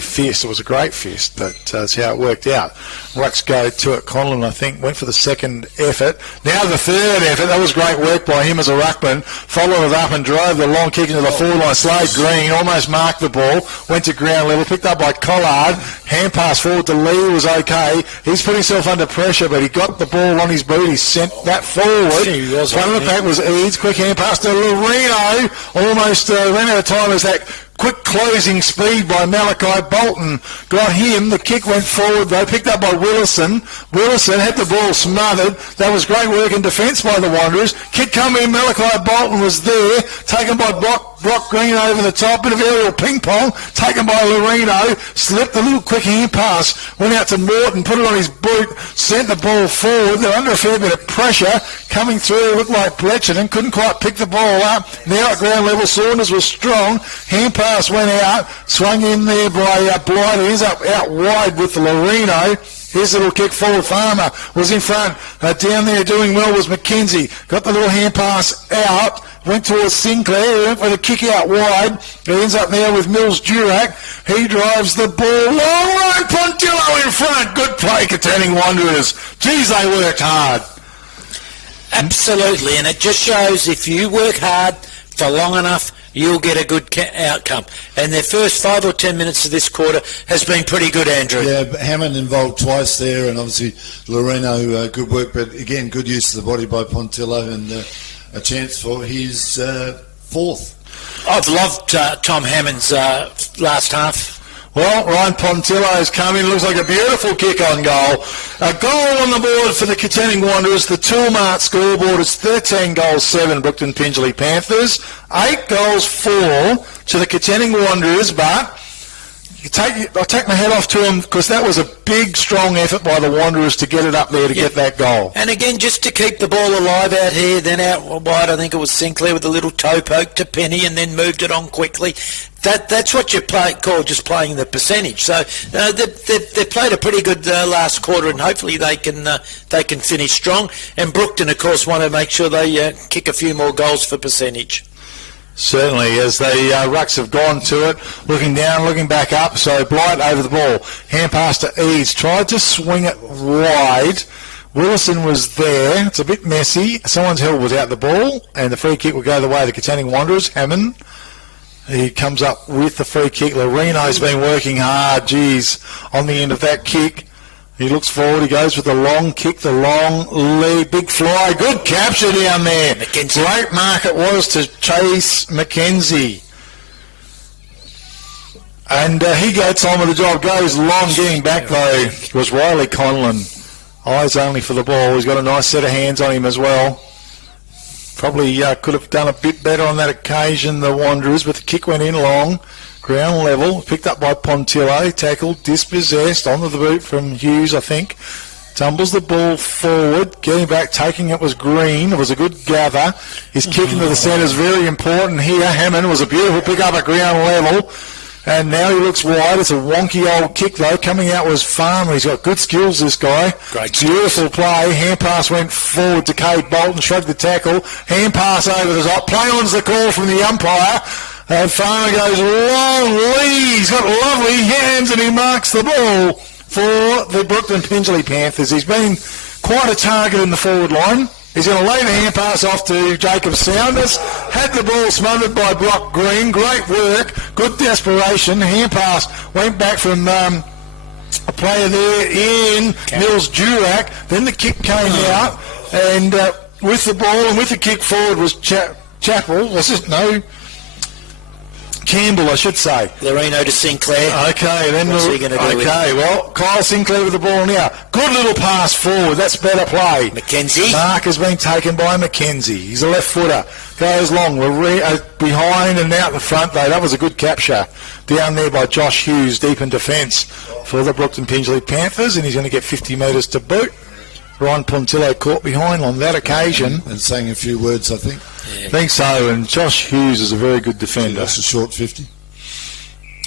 fist. It was a great fist, but that's how it worked out. Rucks go to it. Conlon, I think, went for the second effort. Now the third effort. That was great work by him as a ruckman. Followed it up and drove the long kick into the forward line. Slade Green almost marked the ball. Went to ground level. Picked up by Collard. Hand pass forward to Lee was okay. He's put himself under pressure, but he got the ball on his boot. He sent that forward. Front of the pack was Eads. Quick hand pass to Loreno. Almost ran out of time as that quick closing speed by Malachi Bolton got him. The kick went forward though, picked up by Willison. Willison had the ball smothered. That was great work in defence by the Wanderers. Kick coming in, Malachi Bolton was there, taken by Brock Green over the top. Bit of aerial ping pong, taken by Loreno. Slipped the little quick hand pass, went out to Morton, put it on his boot, sent the ball forward. They're under a fair bit of pressure. Coming through, looked like Bletcherton, couldn't quite pick the ball up. Now at ground level, Saunders was strong. Hand pass went out, swung in there by Blight. He ends up out wide with Loreno. Here's a little kick forward. Farmer was in front. Down there doing well was McKenzie. Got the little hand pass out. Went towards Sinclair. He went for the kick out wide. He ends up there with Mills Durack. He drives the ball. Long run. Pontillo in front. Good play, Katanning Wanderers. Geez, they worked hard. Absolutely, and it just shows if you work hard for long enough, you'll get a good outcome. And their first 5 or 10 minutes of this quarter has been pretty good, Andrew. Yeah, Hammond involved twice there, and obviously Loreno, good work, but again, good use of the body by Pontillo, and a chance for his fourth. I've loved Tom Hammond's last half. Well, Ryan Pontillo's come in. Looks like a beautiful kick on goal. A goal on the board for the Katanning Wanderers. The Toolmart scoreboard is 13 goals, 7 Brookton Pingelly Panthers. 8 goals, 4 to the Katanning Wanderers, but I'll take my hat off to them because that was a big, strong effort by the Wanderers to get it up there to get that goal. And again, just to keep the ball alive out here, then out wide, I think it was Sinclair with a little toe poke to Penny and then moved it on quickly. That's what you call just playing the percentage. So they've played a pretty good last quarter, and hopefully they can finish strong. And Brookton, of course, want to make sure they kick a few more goals for percentage. Certainly, as the rucks have gone to it, looking down, looking back up. So Blight over the ball, hand pass to Eads, tried to swing it wide. Willison was there. It's a bit messy. Someone's held was out the ball, and the free kick will go the way of the Katanning Wanderers. Hammond. He comes up with the free kick. Loreno's been working hard, geez, on the end of that kick. He looks forward. He goes with the long kick, the long lead, big fly. Good capture down there. McKenzie. Great mark it was to chase McKenzie. And he gets on with the job. Goes long. Getting back, though, was Riley Conlon. Eyes only for the ball. He's got a nice set of hands on him as well. Probably could have done a bit better on that occasion, the Wanderers, but the kick went in long, ground level, picked up by Pontillo, tackled, dispossessed, onto the boot from Hughes, I think. Tumbles the ball forward, getting back, taking it was Green. It was a good gather. His kick into the centre is very important here. Hammond was a beautiful pick up at ground level. And now he looks wide. It's a wonky old kick, though. Coming out was Farmer. He's got good skills, this guy. Great Beautiful play. Hand pass went forward to Cade Bolton. Shrugged the tackle. Hand pass over the top. Play on's the call from the umpire. And Farmer goes long. Lee, he's got lovely hands and he marks the ball for the Brookton Pingelly Panthers. He's been quite a target in the forward line. He's going to lay the hand pass off to Jacob Sounders. Had the ball smothered by Brock Green. Great work. Good desperation. Hand pass went back from a player there in Mills Durack. Then the kick came out. And with the ball and with the kick forward was Chappell. Was it? No. Campbell, I should say. Loreno to Sinclair. Okay, then what's he going to do? Okay, well, Kyle Sinclair with the ball now. Good little pass forward. That's better play. McKenzie. Mark has been taken by McKenzie. He's a left footer. Goes long. Behind and out the front, though. That was a good capture down there by Josh Hughes, deep in defence for the Brookton Pingelly Panthers, and he's going to get 50 metres to boot. Ryan Pontillo caught behind on that occasion. And saying a few words, I think. I think so, and Josh Hughes is a very good defender. That's a short 50.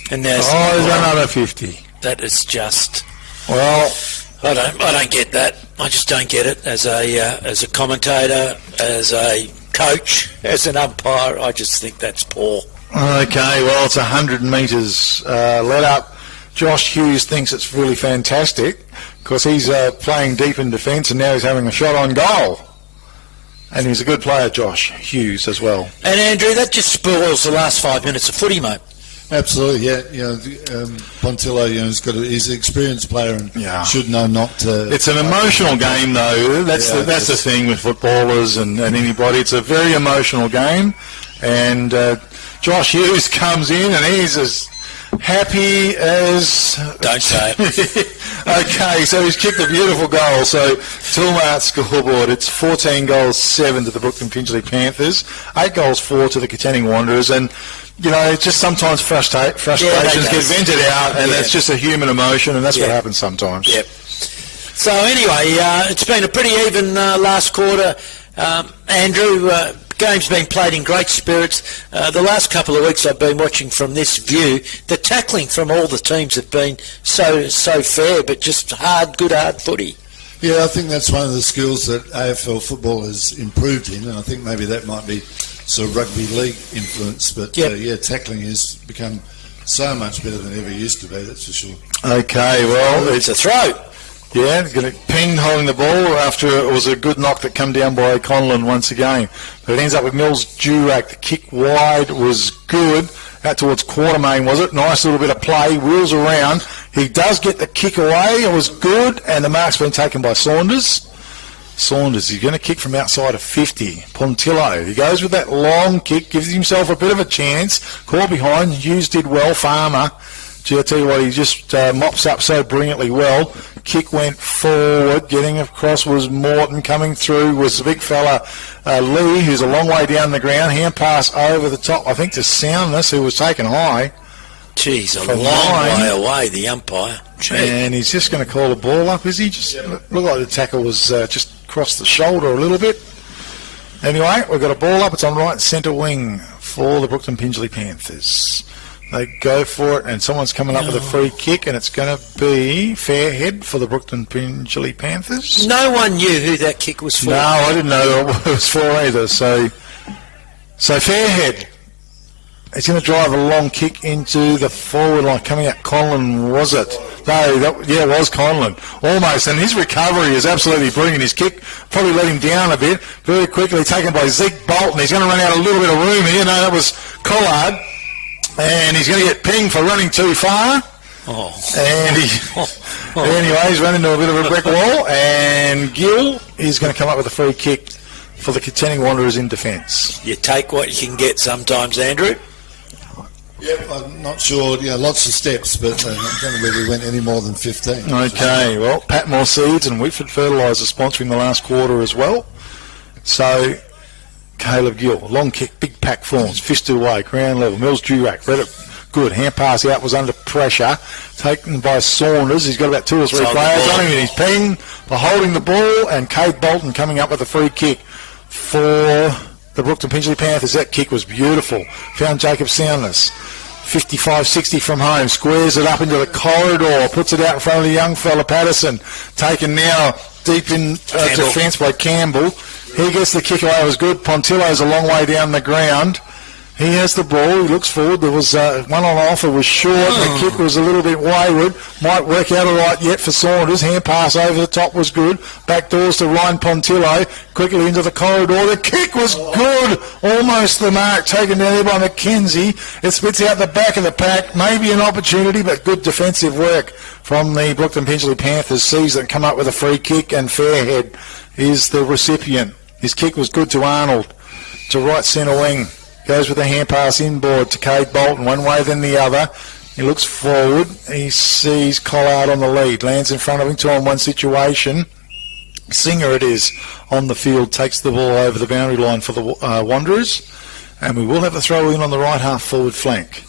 And there's another 50. That is just. Well, I don't get that. I just don't get it. As a commentator, as a coach, as an umpire, I just think that's poor. Okay, well, it's 100 metres let up. Josh Hughes thinks it's really fantastic because he's playing deep in defence and now he's having a shot on goal. And he's a good player, Josh Hughes, as well. And Andrew, that just spoils the last 5 minutes of footy, mate. Absolutely, yeah. Pontillo, he's an experienced player and should know not to. It's an emotional game, though. That's the thing with footballers and anybody. It's a very emotional game, and Josh Hughes comes in and he's as happy as... Don't say it. Okay, so he's kicked a beautiful goal. So, Toolmart scoreboard, it's 14 goals, 7 to the Brookton Pingelly Panthers, 8 goals, 4 to the Katanning Wanderers, and, it's just sometimes frustrations get vented out, and that's just a human emotion, and that's what happens sometimes. Yep. So, anyway, it's been a pretty even last quarter. Andrew, game's been played in great spirits. The last couple of weeks I've been watching from this view. The tackling from all the teams have been so fair, but just good hard footy. Yeah, I think that's one of the skills that AFL football has improved in, and I think maybe that might be sort of rugby league influence. But tackling has become so much better than it ever used to be, that's for sure. Okay, well, It's a throw. yeah, going to ping holding the ball after it was a good knock that come down by Conlon once again. But it ends up with Mills Durack. The kick wide was good. Out towards Quartermain, was it? Nice little bit of play. Wheels around. He does get the kick away. It was good. And the mark's been taken by Saunders. He's going to kick from outside of 50. Pontillo, he goes with that long kick, gives himself a bit of a chance. Caught behind. Hughes did well. Farmer. Gee, I tell you what, he just mops up so brilliantly well. Kick went forward. Getting across was Morton. Coming through was the big fella, Lee, who's a long way down the ground. Hand pass over the top, I think, to Soundness, who was taken high. Geez, a long way away, the umpire. Gee. And he's just going to call the ball up, is he? Just looked like the tackle was just across the shoulder a little bit. Anyway, we've got a ball up. It's on right centre wing for the Brookton Pingelly Panthers. They go for it, and someone's coming up with a free kick, and it's going to be Fairhead for the Brookton Pingelly Panthers. No one knew who that kick was for. No, I didn't know what it was for either. So Fairhead, he's going to drive a long kick into the forward line. Coming out, Conlon, was it? No, it was Conlon. Almost, and his recovery is absolutely brilliant. His kick probably let him down a bit. Very quickly taken by Zeke Bolton. He's going to run out a little bit of room here. No, that was Collard. And he's going to get pinged for running too far. And anyway, he's run into a bit of a brick wall. And Gill is going to come up with a free kick for the Katanning Wanderers in defence. You take what you can get sometimes, Andrew. Yeah, I'm not sure. Yeah, lots of steps, but I don't know whether we went any more than 15. Okay, well, Patmore Seeds and Whitford Fertiliser sponsoring the last quarter as well. So Caleb Gill, long kick, big pack forms, fisted away, ground level. Mills Durack, read it good. Hand pass out, was under pressure. Taken by Saunders. He's got about 2 or 3 players on him, and he's pinged for holding the ball. And Cade Bolton coming up with a free kick for the Brookton Pingelly Panthers. That kick was beautiful. Found Jacob Soundness. 55-60 from home. Squares it up into the corridor. Puts it out in front of the young fella, Patterson. Taken now deep in defence by Campbell. He gets the kick away. It was good. Pontillo's a long way down the ground. He has the ball. He looks forward. There was one on offer was short. The kick was a little bit wayward. Might work out all right yet for Saunders. Hand pass over the top was good. Back doors to Ryan Pontillo. Quickly into the corridor. The kick was good. Almost the mark taken down there by McKenzie. It spits out the back of the pack. Maybe an opportunity, but good defensive work from the Brookton Pingelly Panthers. Sees them come up with a free kick, and Fairhead is the recipient. His kick was good to Arnold, to right centre wing. Goes with a hand pass inboard to Cade Bolton, one way then the other. He looks forward. He sees Collard on the lead. Lands in front of him, 2-on-1 situation. Singer it is on the field, takes the ball over the boundary line for the Wanderers. And we will have a throw in on the right half forward flank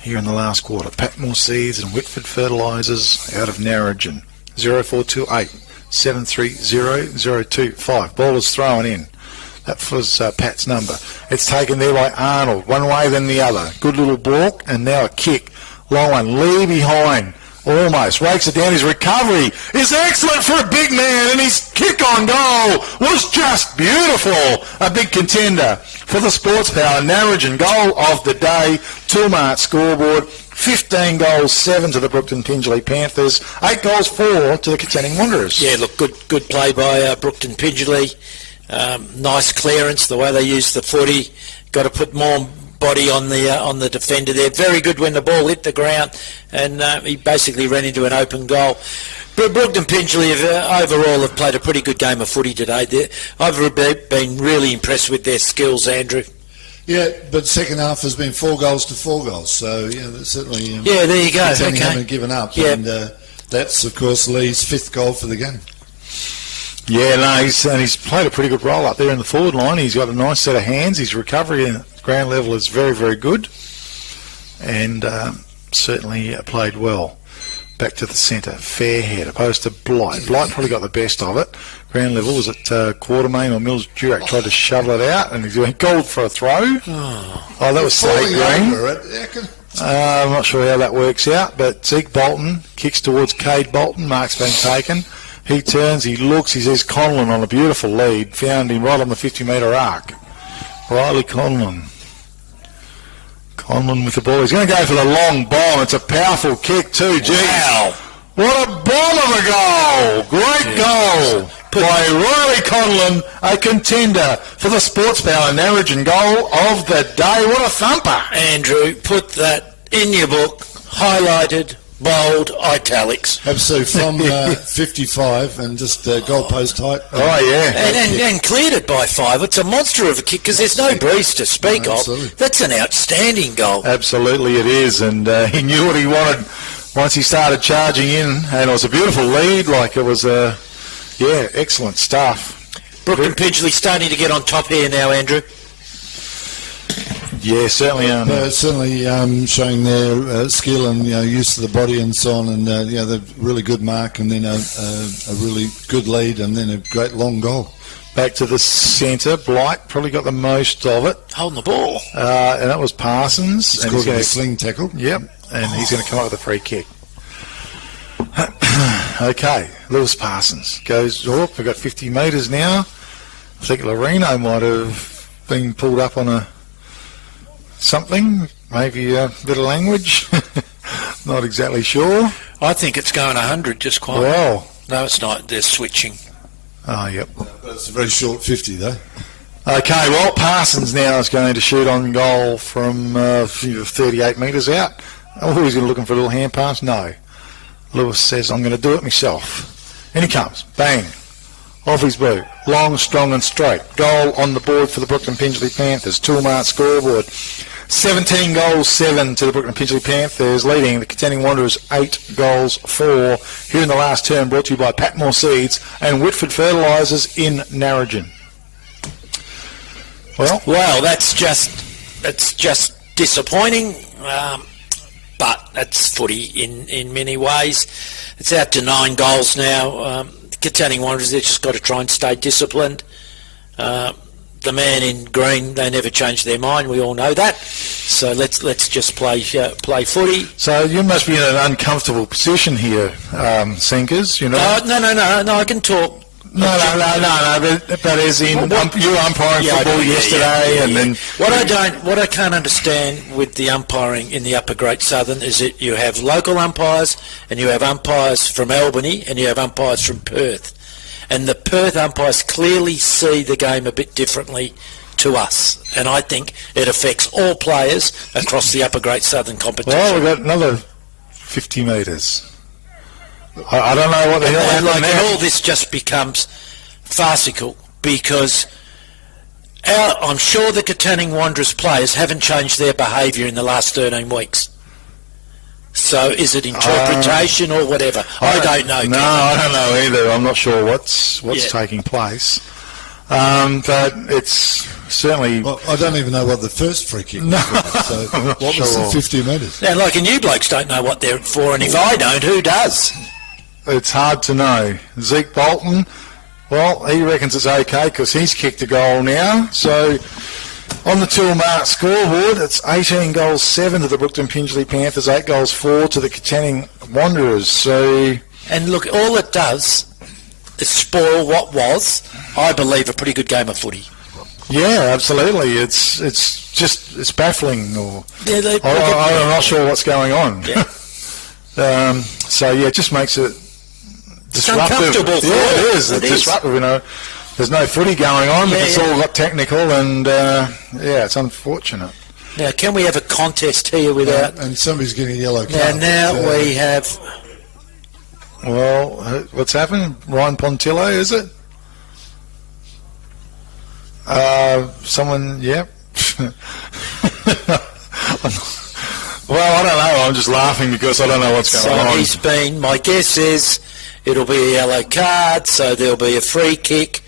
here in the last quarter. Patmore Seeds and Whitford Fertilisers out of Narrogin. 0428 730 025. Ball is thrown in. That was Pat's number. It's taken there by Arnold. One way then the other. Good little balk, and now a kick. Long one. Lee behind. Almost. Rakes it down. His recovery is excellent for a big man, and his kick on goal was just beautiful. A big contender for the Sports Power Narrogin goal of the day. 2-mark scoreboard. 15 goals, 7 to the Brookton Pingelly Panthers. 8 goals, 4 to the Katanning Wanderers. Yeah, look, good play by Brookton Pingelly. Nice clearance, the way they used the footy. Got to put more body on the defender there. Very good when the ball hit the ground, and he basically ran into an open goal. But Brookton Pingelly overall have played a pretty good game of footy today. I've been really impressed with their skills, Andrew. Yeah, but second half has been 4 goals to 4 goals, so yeah, that's certainly. Yeah, there you go. Katanning Okay. haven't given up, and that's of course Lee's 5th goal for the game. Yeah, no, he's played a pretty good role up there in the forward line. He's got a nice set of hands. His recovery at ground level is very, very good, and certainly played well. back to the centre. Fairhead opposed to Blight. Blight probably got the best of it. Ground level was it Quartermain or Mills Durack tried to shovel it out, and he went gold for a throw. Oh, that was Slate Green. I'm not sure how that works out, but Zeke Bolton kicks towards Cade Bolton. Mark's been taken. He turns, he looks, he sees Conlon on a beautiful lead. Found him right on the 50-metre arc. Riley Conlon. Conlon with the ball. He's going to go for the long bomb. It's a powerful kick too. Geez. Wow. What a bomb of a goal. Great goal by Riley Conlon, a contender for the Sports Power Narrogin goal of the day. What a thumper. Andrew, put that in your book, highlighted, bold, italics. Absolutely, from 55 and just goalpost height. Oh, yeah. And cleared it by 5. It's a monster of a kick because there's no breeze to speak of. That's an outstanding goal. Absolutely it is, and he knew what he wanted once he started charging in, and it was a beautiful lead. Like it was excellent stuff. Brookton Pingelly starting to get on top here now, Andrew. Yeah, certainly. Certainly showing their skill and use of the body and so on, and the really good mark, and then a really good lead, and then a great long goal. Back to the centre, Blight probably got the most of it. Holding the ball. And that was Parsons. It's called a sling tackle. Yep, and he's going to come up with a free kick. Okay, Lewis Parsons goes, we've got 50 metres now. I think Loreno might have been pulled up on something, maybe a bit of language. Not exactly sure. I think it's going 100 just quite. Well. No, it's not. They're switching. Oh, yep. But it's a very short 50, though. Okay, well, Parsons now is going to shoot on goal from 38 metres out. Oh, he's looking for a little hand pass? No. Lewis says, I'm going to do it myself. In he comes. Bang. Off his boot. Long, strong and straight. Goal on the board for the Brookton Pingelly Panthers. Toolmart scoreboard. 17 goals, 7 to the Brookton Pingelly Panthers, leading the Katanning Wanderers 8 goals, 4. Here in the last term, brought to you by Patmore Seeds and Whitford Fertilisers in Narrogin. Well, that's just disappointing, but that's footy in many ways. It's out to 9 goals now. Katanning Wanderers, they've just got to try and stay disciplined. The man in green, they never change their mind. We all know that. So let's just play footy. So you must be in an uncomfortable position here, Sinkers. No, I can talk. No. But as in, you were umpiring football yesterday, and then what I can't understand with the umpiring in the Upper Great Southern is that you have local umpires and you have umpires from Albany and you have umpires from Perth. And the Perth umpires clearly see the game a bit differently to us. And I think it affects all players across the Upper Great Southern competition. Well, we've got another 50 metres. I don't know what the hell happened and all this just becomes farcical because I'm sure the Katanning Wanderers players haven't changed their behaviour in the last 13 weeks. So is it interpretation or whatever? I don't know. No, I don't know either. I'm not sure what's taking place. But it's certainly... Well, I don't even know what the first free kick was for. So what was the 50 metres? Now, like, and you blokes don't know what they're for, and if I don't, who does? It's hard to know. Zeke Bolton, well, he reckons it's okay because he's kicked a goal now. So... on the Toolmart scoreboard, it's 18 goals, 7 to the Brookton Pingelly Panthers, 8 goals, 4 to the Katanning Wanderers. So, and look, all it does is spoil what was, I believe, a pretty good game of footy. Yeah, absolutely. It's baffling. I'm not sure what's going on. Yeah. It just makes it disruptive. Uncomfortable. It is. It's disruptive. There's no footy going on, but it's all got technical, and it's unfortunate. Now, can we have a contest here without... and somebody's getting a yellow card. Now we have... Well, what's happened? Ryan Pontillo, is it? Someone, yep. Well, I don't know. I'm just laughing because I don't know what's going on. So my guess is it'll be a yellow card, so there'll be a free kick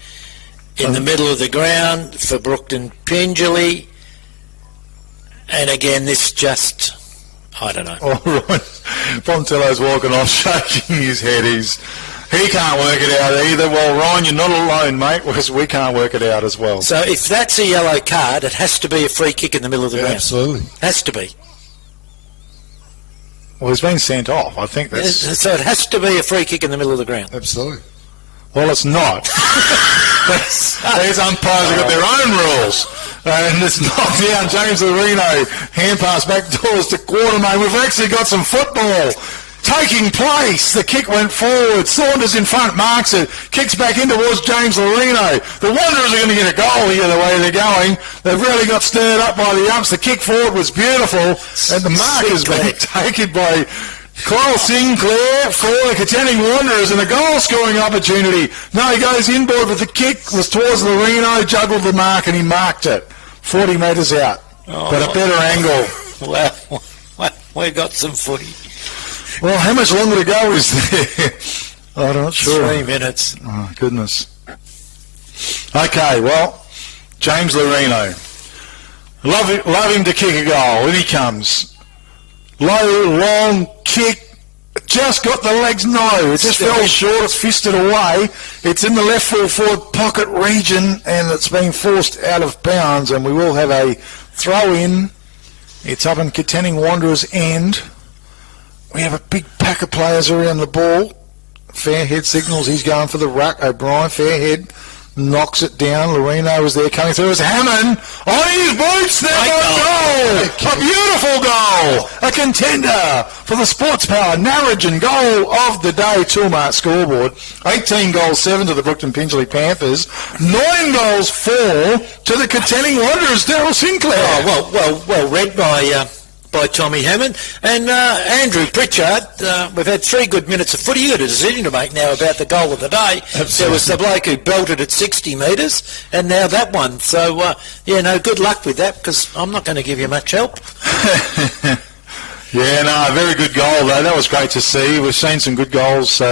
in the middle of the ground for Brookton Pingelly. And again, this just, I don't know. All right. Pontillo's walking off, shaking his head. He can't work it out either. Well, Ryan, you're not alone, mate, because we can't work it out as well. So if that's a yellow card, it has to be a free kick in the middle of the ground. Absolutely. Has to be. Well, he's been sent off. I think that's... So it has to be a free kick in the middle of the ground. Absolutely. Well, it's not. These umpires have got their own rules. And it's knocked down. James Lorino, hand pass back doors to Quartermain. We've actually got some football taking place. The kick went forward. Saunders in front, marks it. Kicks back in towards James Lorino. The Wanderers are going to get a goal here the way they're going. They've really got stirred up by the umps. The kick forward was beautiful. And the mark has been taken by Cole Sinclair for the Katanning Wanderers, and a goal-scoring opportunity. No, he goes inboard, but the kick was towards Lorino, juggled the mark, and he marked it. 40 metres out, but a better angle. Well, we got some footy. Well, how much longer to go is there? I'm not sure. 3 minutes. Oh, goodness. Okay, well, James Lorino. Love him to kick a goal. In he comes. Low, long kick. Just got the legs. No, it just fell short. It's fisted away. It's in the left full forward pocket region, and it's been forced out of bounds, and we will have a throw in. It's up in Katanning Wanderers' end. We have a big pack of players around the ball. Fairhead signals he's going for the ruck. O'Brien, Fairhead, knocks it down. Lorino was there coming through. It's Hammond on his boots. There goal. A beautiful goal. A contender for the Sports Power Narrogin goal of the day. Toolmart scoreboard. 18 goals, 7 to the Brookton Pingelly Panthers. 9 goals, 4 to the Katanning Wanderers. Daryl Sinclair. Oh, well read by Tommy Hammond. And Andrew Pritchard, we've had 3 good minutes of footy. You've got a decision to make now about the goal of the day. Absolutely. There was the bloke who belted at 60 metres, and now that one. So, good luck with that, because I'm not going to give you much help. Yeah, no, very good goal, though. That was great to see. We've seen some good goals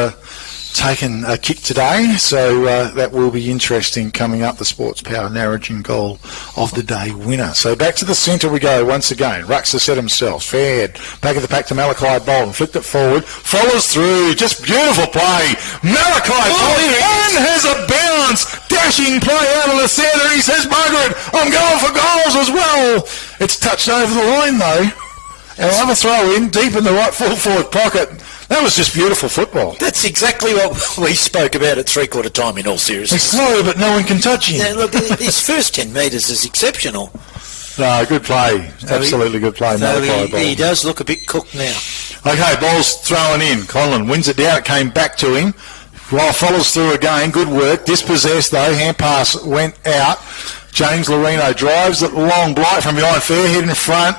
taken a kick today, so that will be interesting coming up, the Sports Power Narrogin goal of the day winner. So back to the centre we go once again. Rucks has set himself. Fairhead, back of the pack to Malachi Bolton. Flicked it forward, follows through. Just beautiful play. Malachi Bolton has a bounce. Dashing play out of the centre. He says, "Margaret, I'm going for goals as well." It's touched over the line, though. And we'll have a throw in deep in the right full forward pocket. That was just beautiful football. That's exactly what we spoke about at three-quarter time, in all seriousness. He's slow, but no one can touch him. Yeah, look, his first 10 metres is exceptional. No, good play. Absolutely good play. He does look a bit cooked now. Okay, ball's thrown in. Conlon wins it down. It came back to him. Well, follows through again. Good work. Dispossessed, though. Hand pass went out. James Lorino drives it long. Blight from behind. Fairhead in front.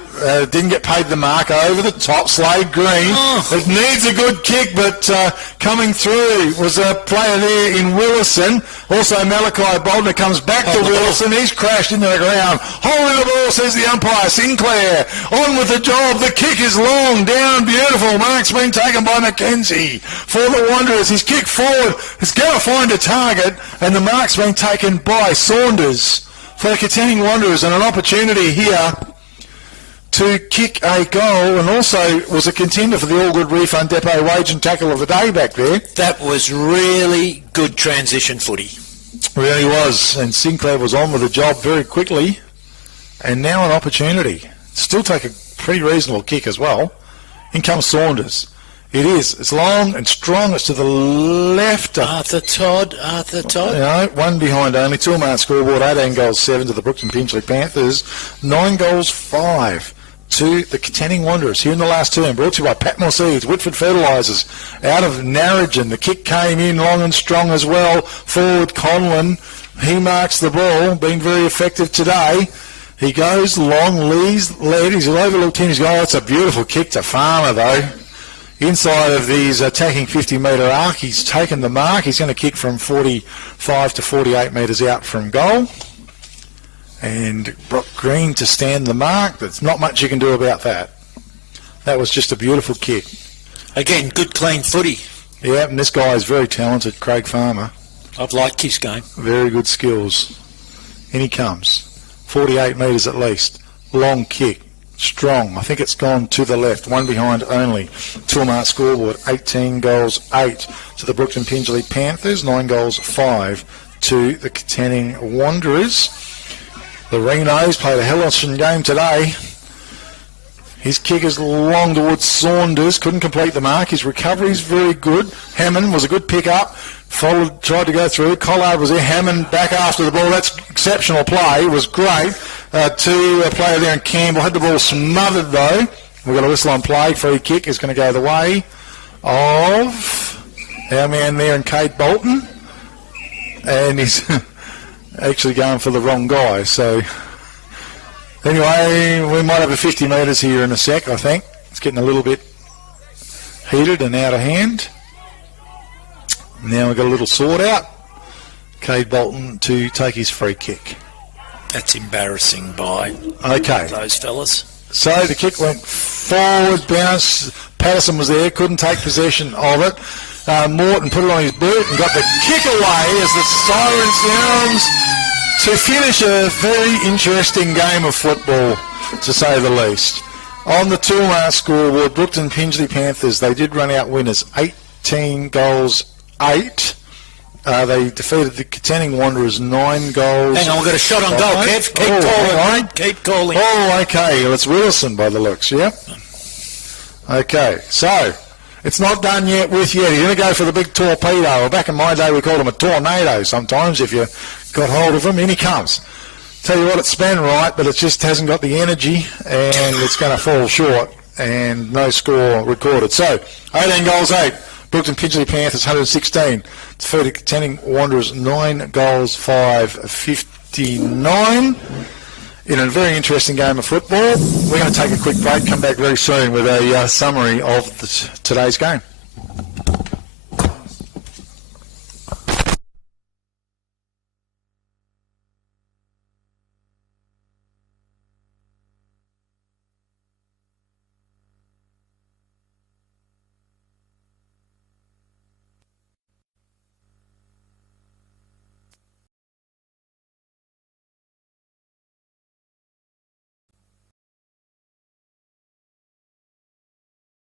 Didn't get paid the mark. Over the top. Slade Green. It needs a good kick, but coming through was a player there in Willison. Also Malachi Bolton comes back to Willison. He's crashed into the ground. Holding the ball, says the umpire. Sinclair on with the job. The kick is long. Down. Beautiful. Mark's been taken by McKenzie for the Wanderers. His kick forward is going to find a target, and the mark's been taken by Saunders for the Katanning Wanderers, and an opportunity here to kick a goal, and also was a contender for the All Good Refund Depot wage and tackle of the day back there. That was really good transition footy. Really was, and Sinclair was on with the job very quickly, and now an opportunity. Still take a pretty reasonable kick as well. In comes Saunders. It is. It's long and strong. It's to the left. Arthur Todd. You know, one behind only. Toolmart scoreboard, 18 goals, 7 to the Brookton Pingelly Panthers. 9 goals, 5 to the Katanning Wanderers. Here in the last term, brought to you by Patmore Seeds, Whitford Fertilisers, out of Narrogin. The kick came in long and strong as well. Forward Conlon. He marks the ball. Been very effective today. He goes long, leads, led. He's overlooked him. He's going, it's a beautiful kick to Farmer, though. Inside of these attacking 50-metre arc, he's taken the mark. He's going to kick from 45 to 48 metres out from goal. And Brock Green to stand the mark. There's not much you can do about that. That was just a beautiful kick. Again, good clean footy. Yeah, and this guy is very talented, Craig Farmer. I've liked his game. Very good skills. In he comes. 48 metres at least. Long kick. strong. I think it's gone to the left, one behind only. Toolmart scoreboard, 18 goals, 8 to the Brookton Pingelly Panthers, 9 goals, 5 to the Katanning Wanderers. The Renos played a hellish game today. His kick is long towards Saunders, couldn't complete the mark. His recovery is very good. Hammond was a good pick-up. Followed, tried to go through. Collard was there. Hammond back after the ball. That's exceptional play. It was great. To a player there in Campbell. Had the ball smothered though. We've got a whistle on play. Free kick is going to go the way of our man there in Kate Bolton. And he's actually going for the wrong guy. So anyway, we might have a 50 metres here in a sec, I think. It's getting a little bit heated and out of hand. Now we've got a little sort out. Cade Bolton to take his free kick. That's embarrassing by those fellas. So the kick went forward, bounced. Patterson was there, couldn't take possession of it. Morton put it on his boot and got the kick away as the siren sounds to finish a very interesting game of football, to say the least. On the Toolmart scoreboard, Brookton Pingelly Panthers, they did run out winners, 18 goals, 8. They defeated the Katanning Wanderers 9 goals. Hang on, we've got a shot on goal, Kev. Keep calling, mate. Keep calling. Oh, okay. Well, it's Wilson by the looks, yeah? Okay, so it's not done yet with yet. You're going to go for the big torpedo. Well, back in my day, we called him a tornado sometimes if you got hold of him. In he comes. Tell you what, it's span right, but it just hasn't got the energy, and it's going to fall short, and no score recorded. So, 18 goals, 8. Brookton Pingelly Panthers 116. Defeated Katanning Wanderers 9 goals, 5, 59. In a very interesting game of football. We're going to take a quick break, come back very soon with a summary of today's game.